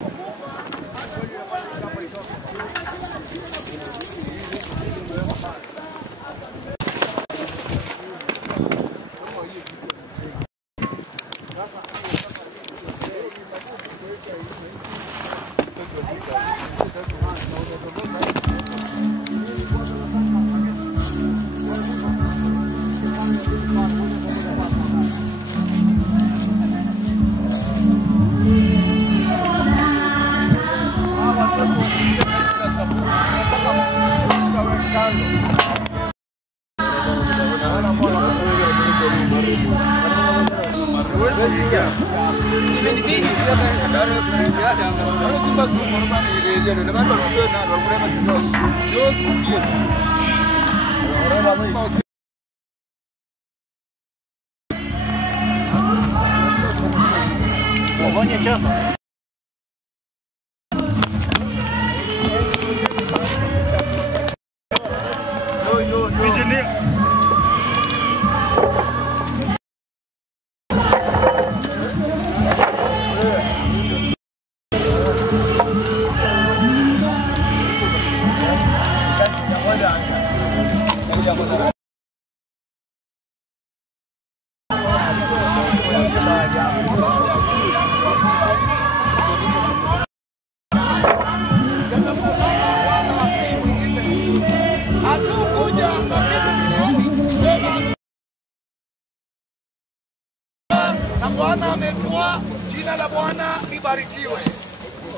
Bwana ametoa, jina la Bwana libarikiwe.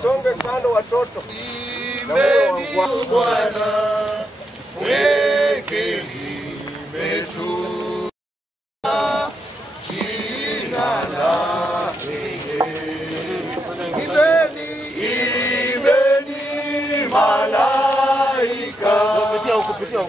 Songe kando watoto. Imbeni Bwana, weke limetu jina lake. Imbeni malaika. Kupitia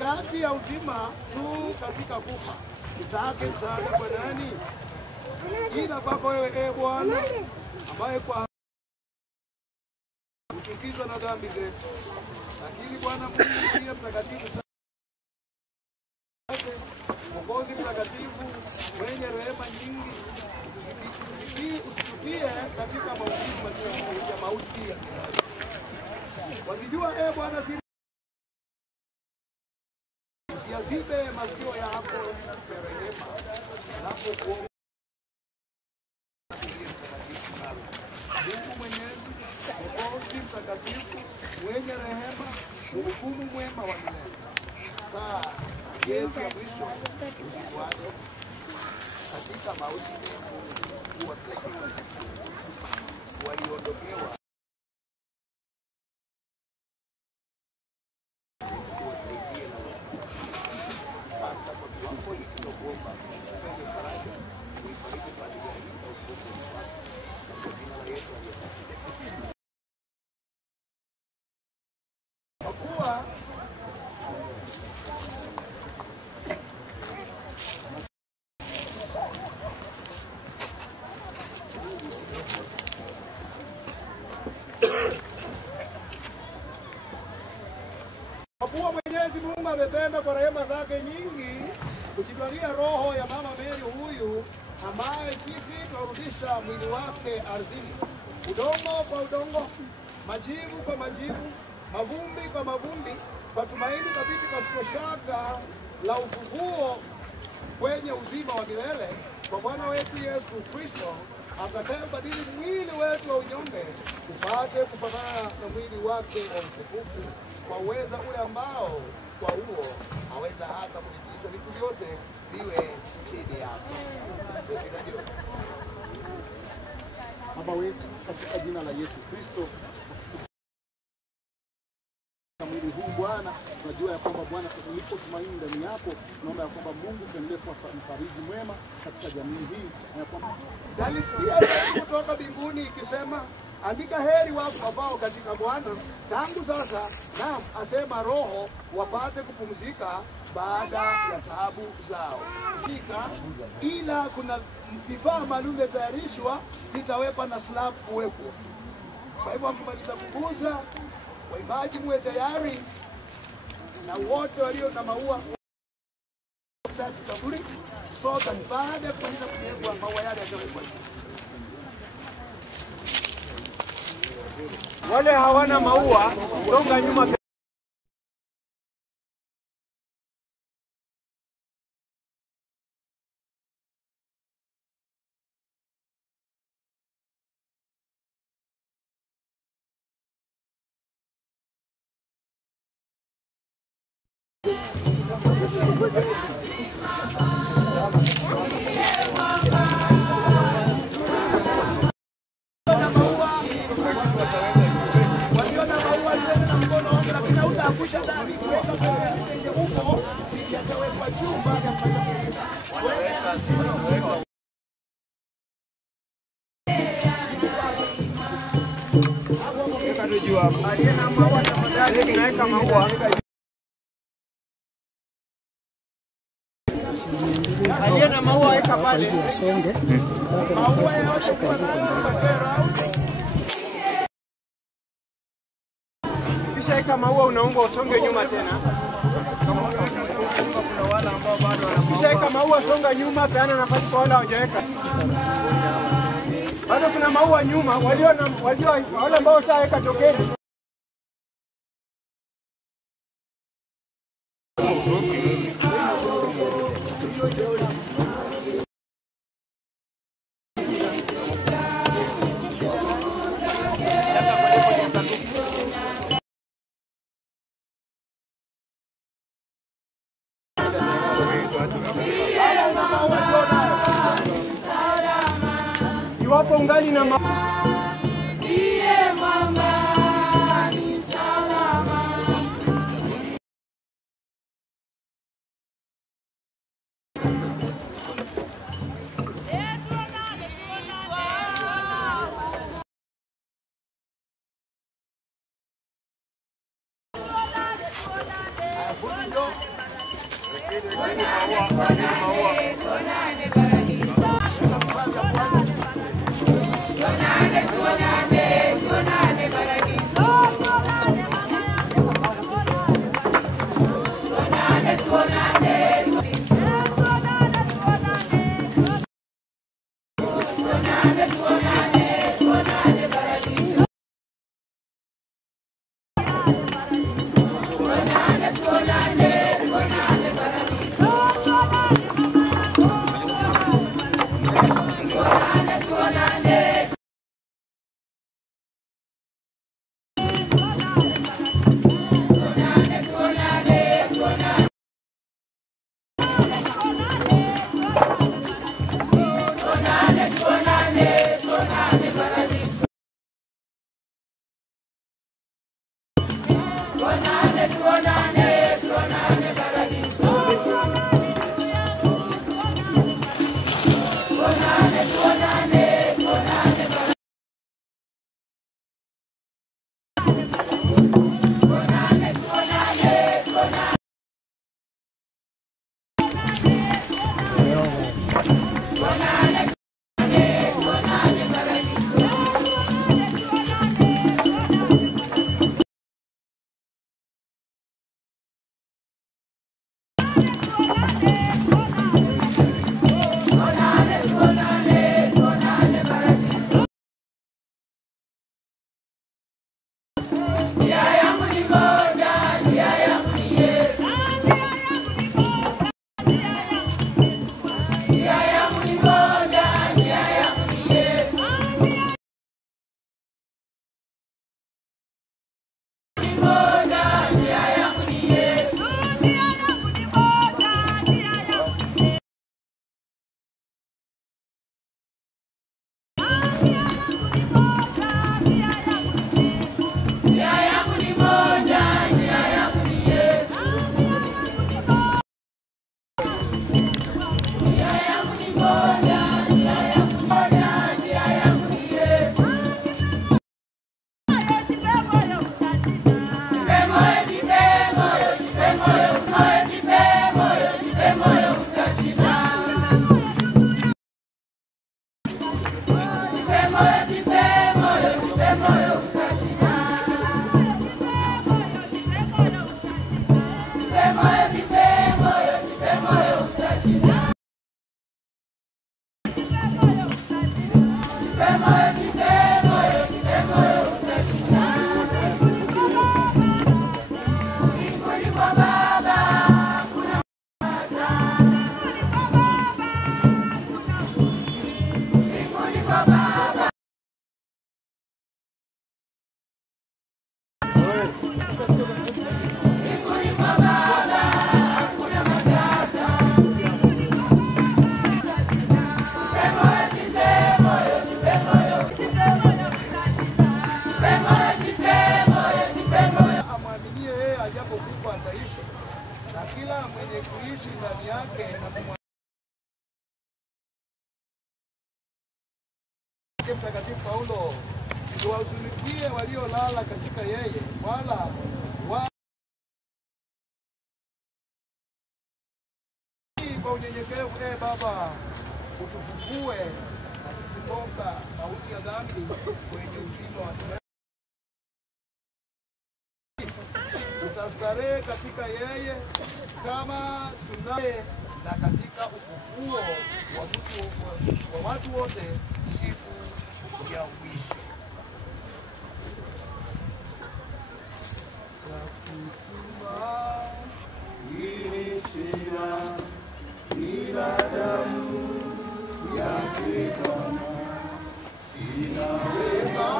Kati ya uzima tu katika kufa, utake msaada kwa nani? Ila kwako wewe Bwana, ambaye kwa kuchukizwa na dhambi zetu. Lakini Bwana Mungu ndiye mtakatifu, Mwokozi mtakatifu, mwenye rehema nyingi, usitutie katika mauti. Wasijua Bwana yazibe masikio yako rehema, napokuomba Mungu Mwenyezi, Mwokozi mtakatifu, mwenye rehema, mhukumu mwema wa milele. Saa yetu ya mwisho usituache katika mauti, waliondokewa kuwa Mwenyezi Mungu amependa kwa rehema zake nyingi kujitwalia roho ya Mama Mary huyu, ambaye sisi twarudisha mwili wake ardhini, udongo kwa udongo, majivu kwa majivu, mavumbi kwa mavumbi, kwa tumaini thabiti pasipo shaka la ufufuo kwenye uzima wa milele kwa Bwana wetu Yesu Kristo, atakayebadili mwili wetu wa unyonge upate kufanana na mwili wake wa utukufu, kwa uweza ule ambao kwa huo aweza hata kuvitisha vitu vyote viwe chini yake. Baba wetu, katika jina la Yesu Kristo, mwili huu Bwana, tunajua ya kwamba Bwana tulipo tumaini ndani yako, tunaomba ya kwamba Mungu tuendelee kuwa mfariji mwema katika jamii hii, na ya kwamba nalisikia sauti kutoka mbinguni ikisema, andika heri wafu wafao katika Bwana tangu sasa, naam asema Roho, wapate kupumzika baada ya taabu zao. Ila kuna vifaa maalum vimetayarishwa, vitawekwa na slab kuwekwa. Kwa hivyo wakimaliza kuguza, waimbaji muwe tayari, na wote walio na maua kaburi soka. Baada ya kumaliza kujengwa, maua yale yatawekwa. Wale hawana maua, songa nyuma. Aliena maua weka pale. Songe. Kisha weka maua, unaomba usonge nyuma tena. Kisha weka maua, songa nyuma, peana nafasi kwa wale hawajaweka. Bado kuna maua nyuma, wale ambao shaweka tokeni. Iwapo ungali na Mtakatifu Paulo, tuwazunikie waliolala katika yeye, wala kwa unyenyekevu. Baba, utufufue na sisi toka mauti ya dhambi kwenye uzima wa milele. Tutastarehe katika yeye kama tunaye, na katika ufufuo wa watu wote siku ya mwisho. Hii sina ila damu yake Bwana, sina wema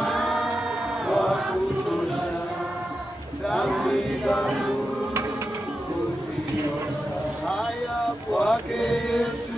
wa kutosha, dhambi zangu kuziosha. Haya kwake Yesu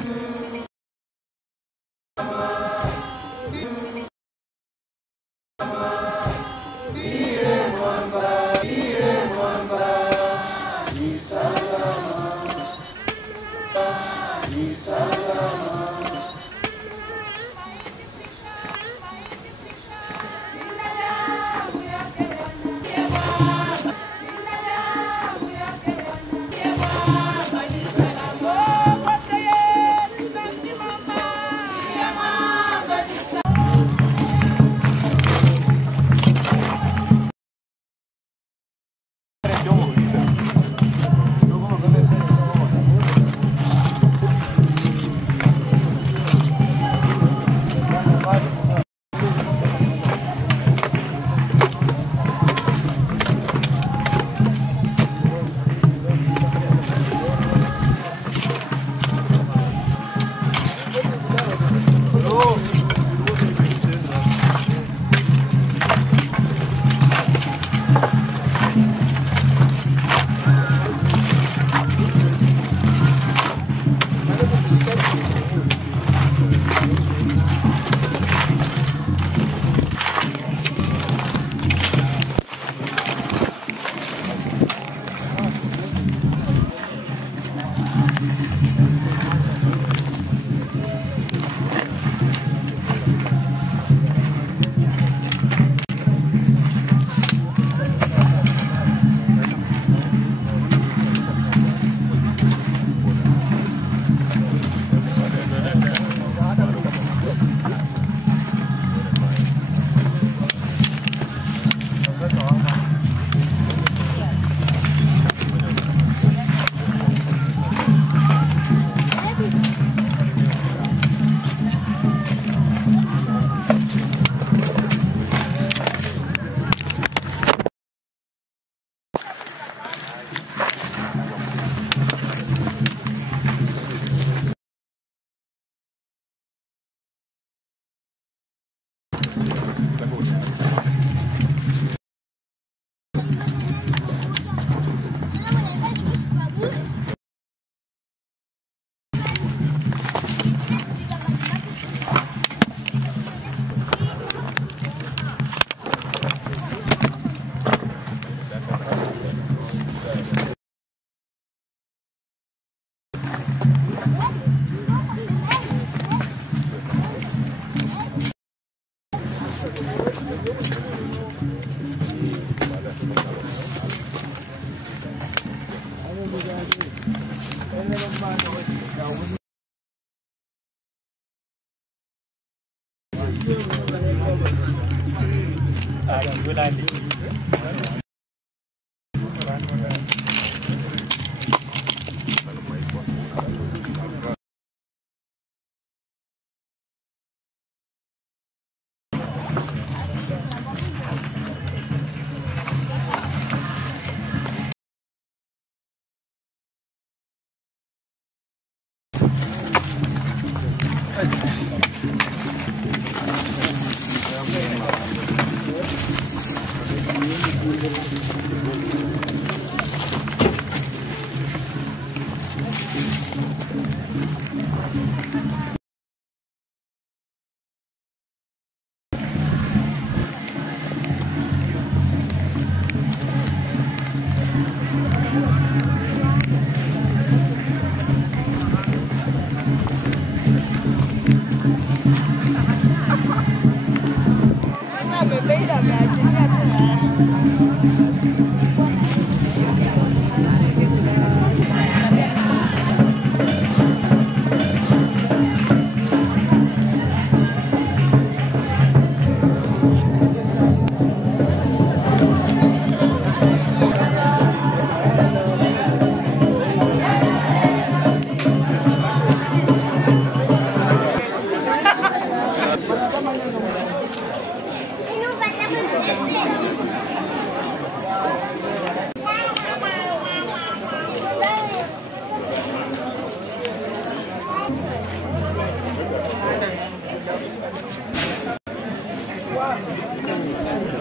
Wow.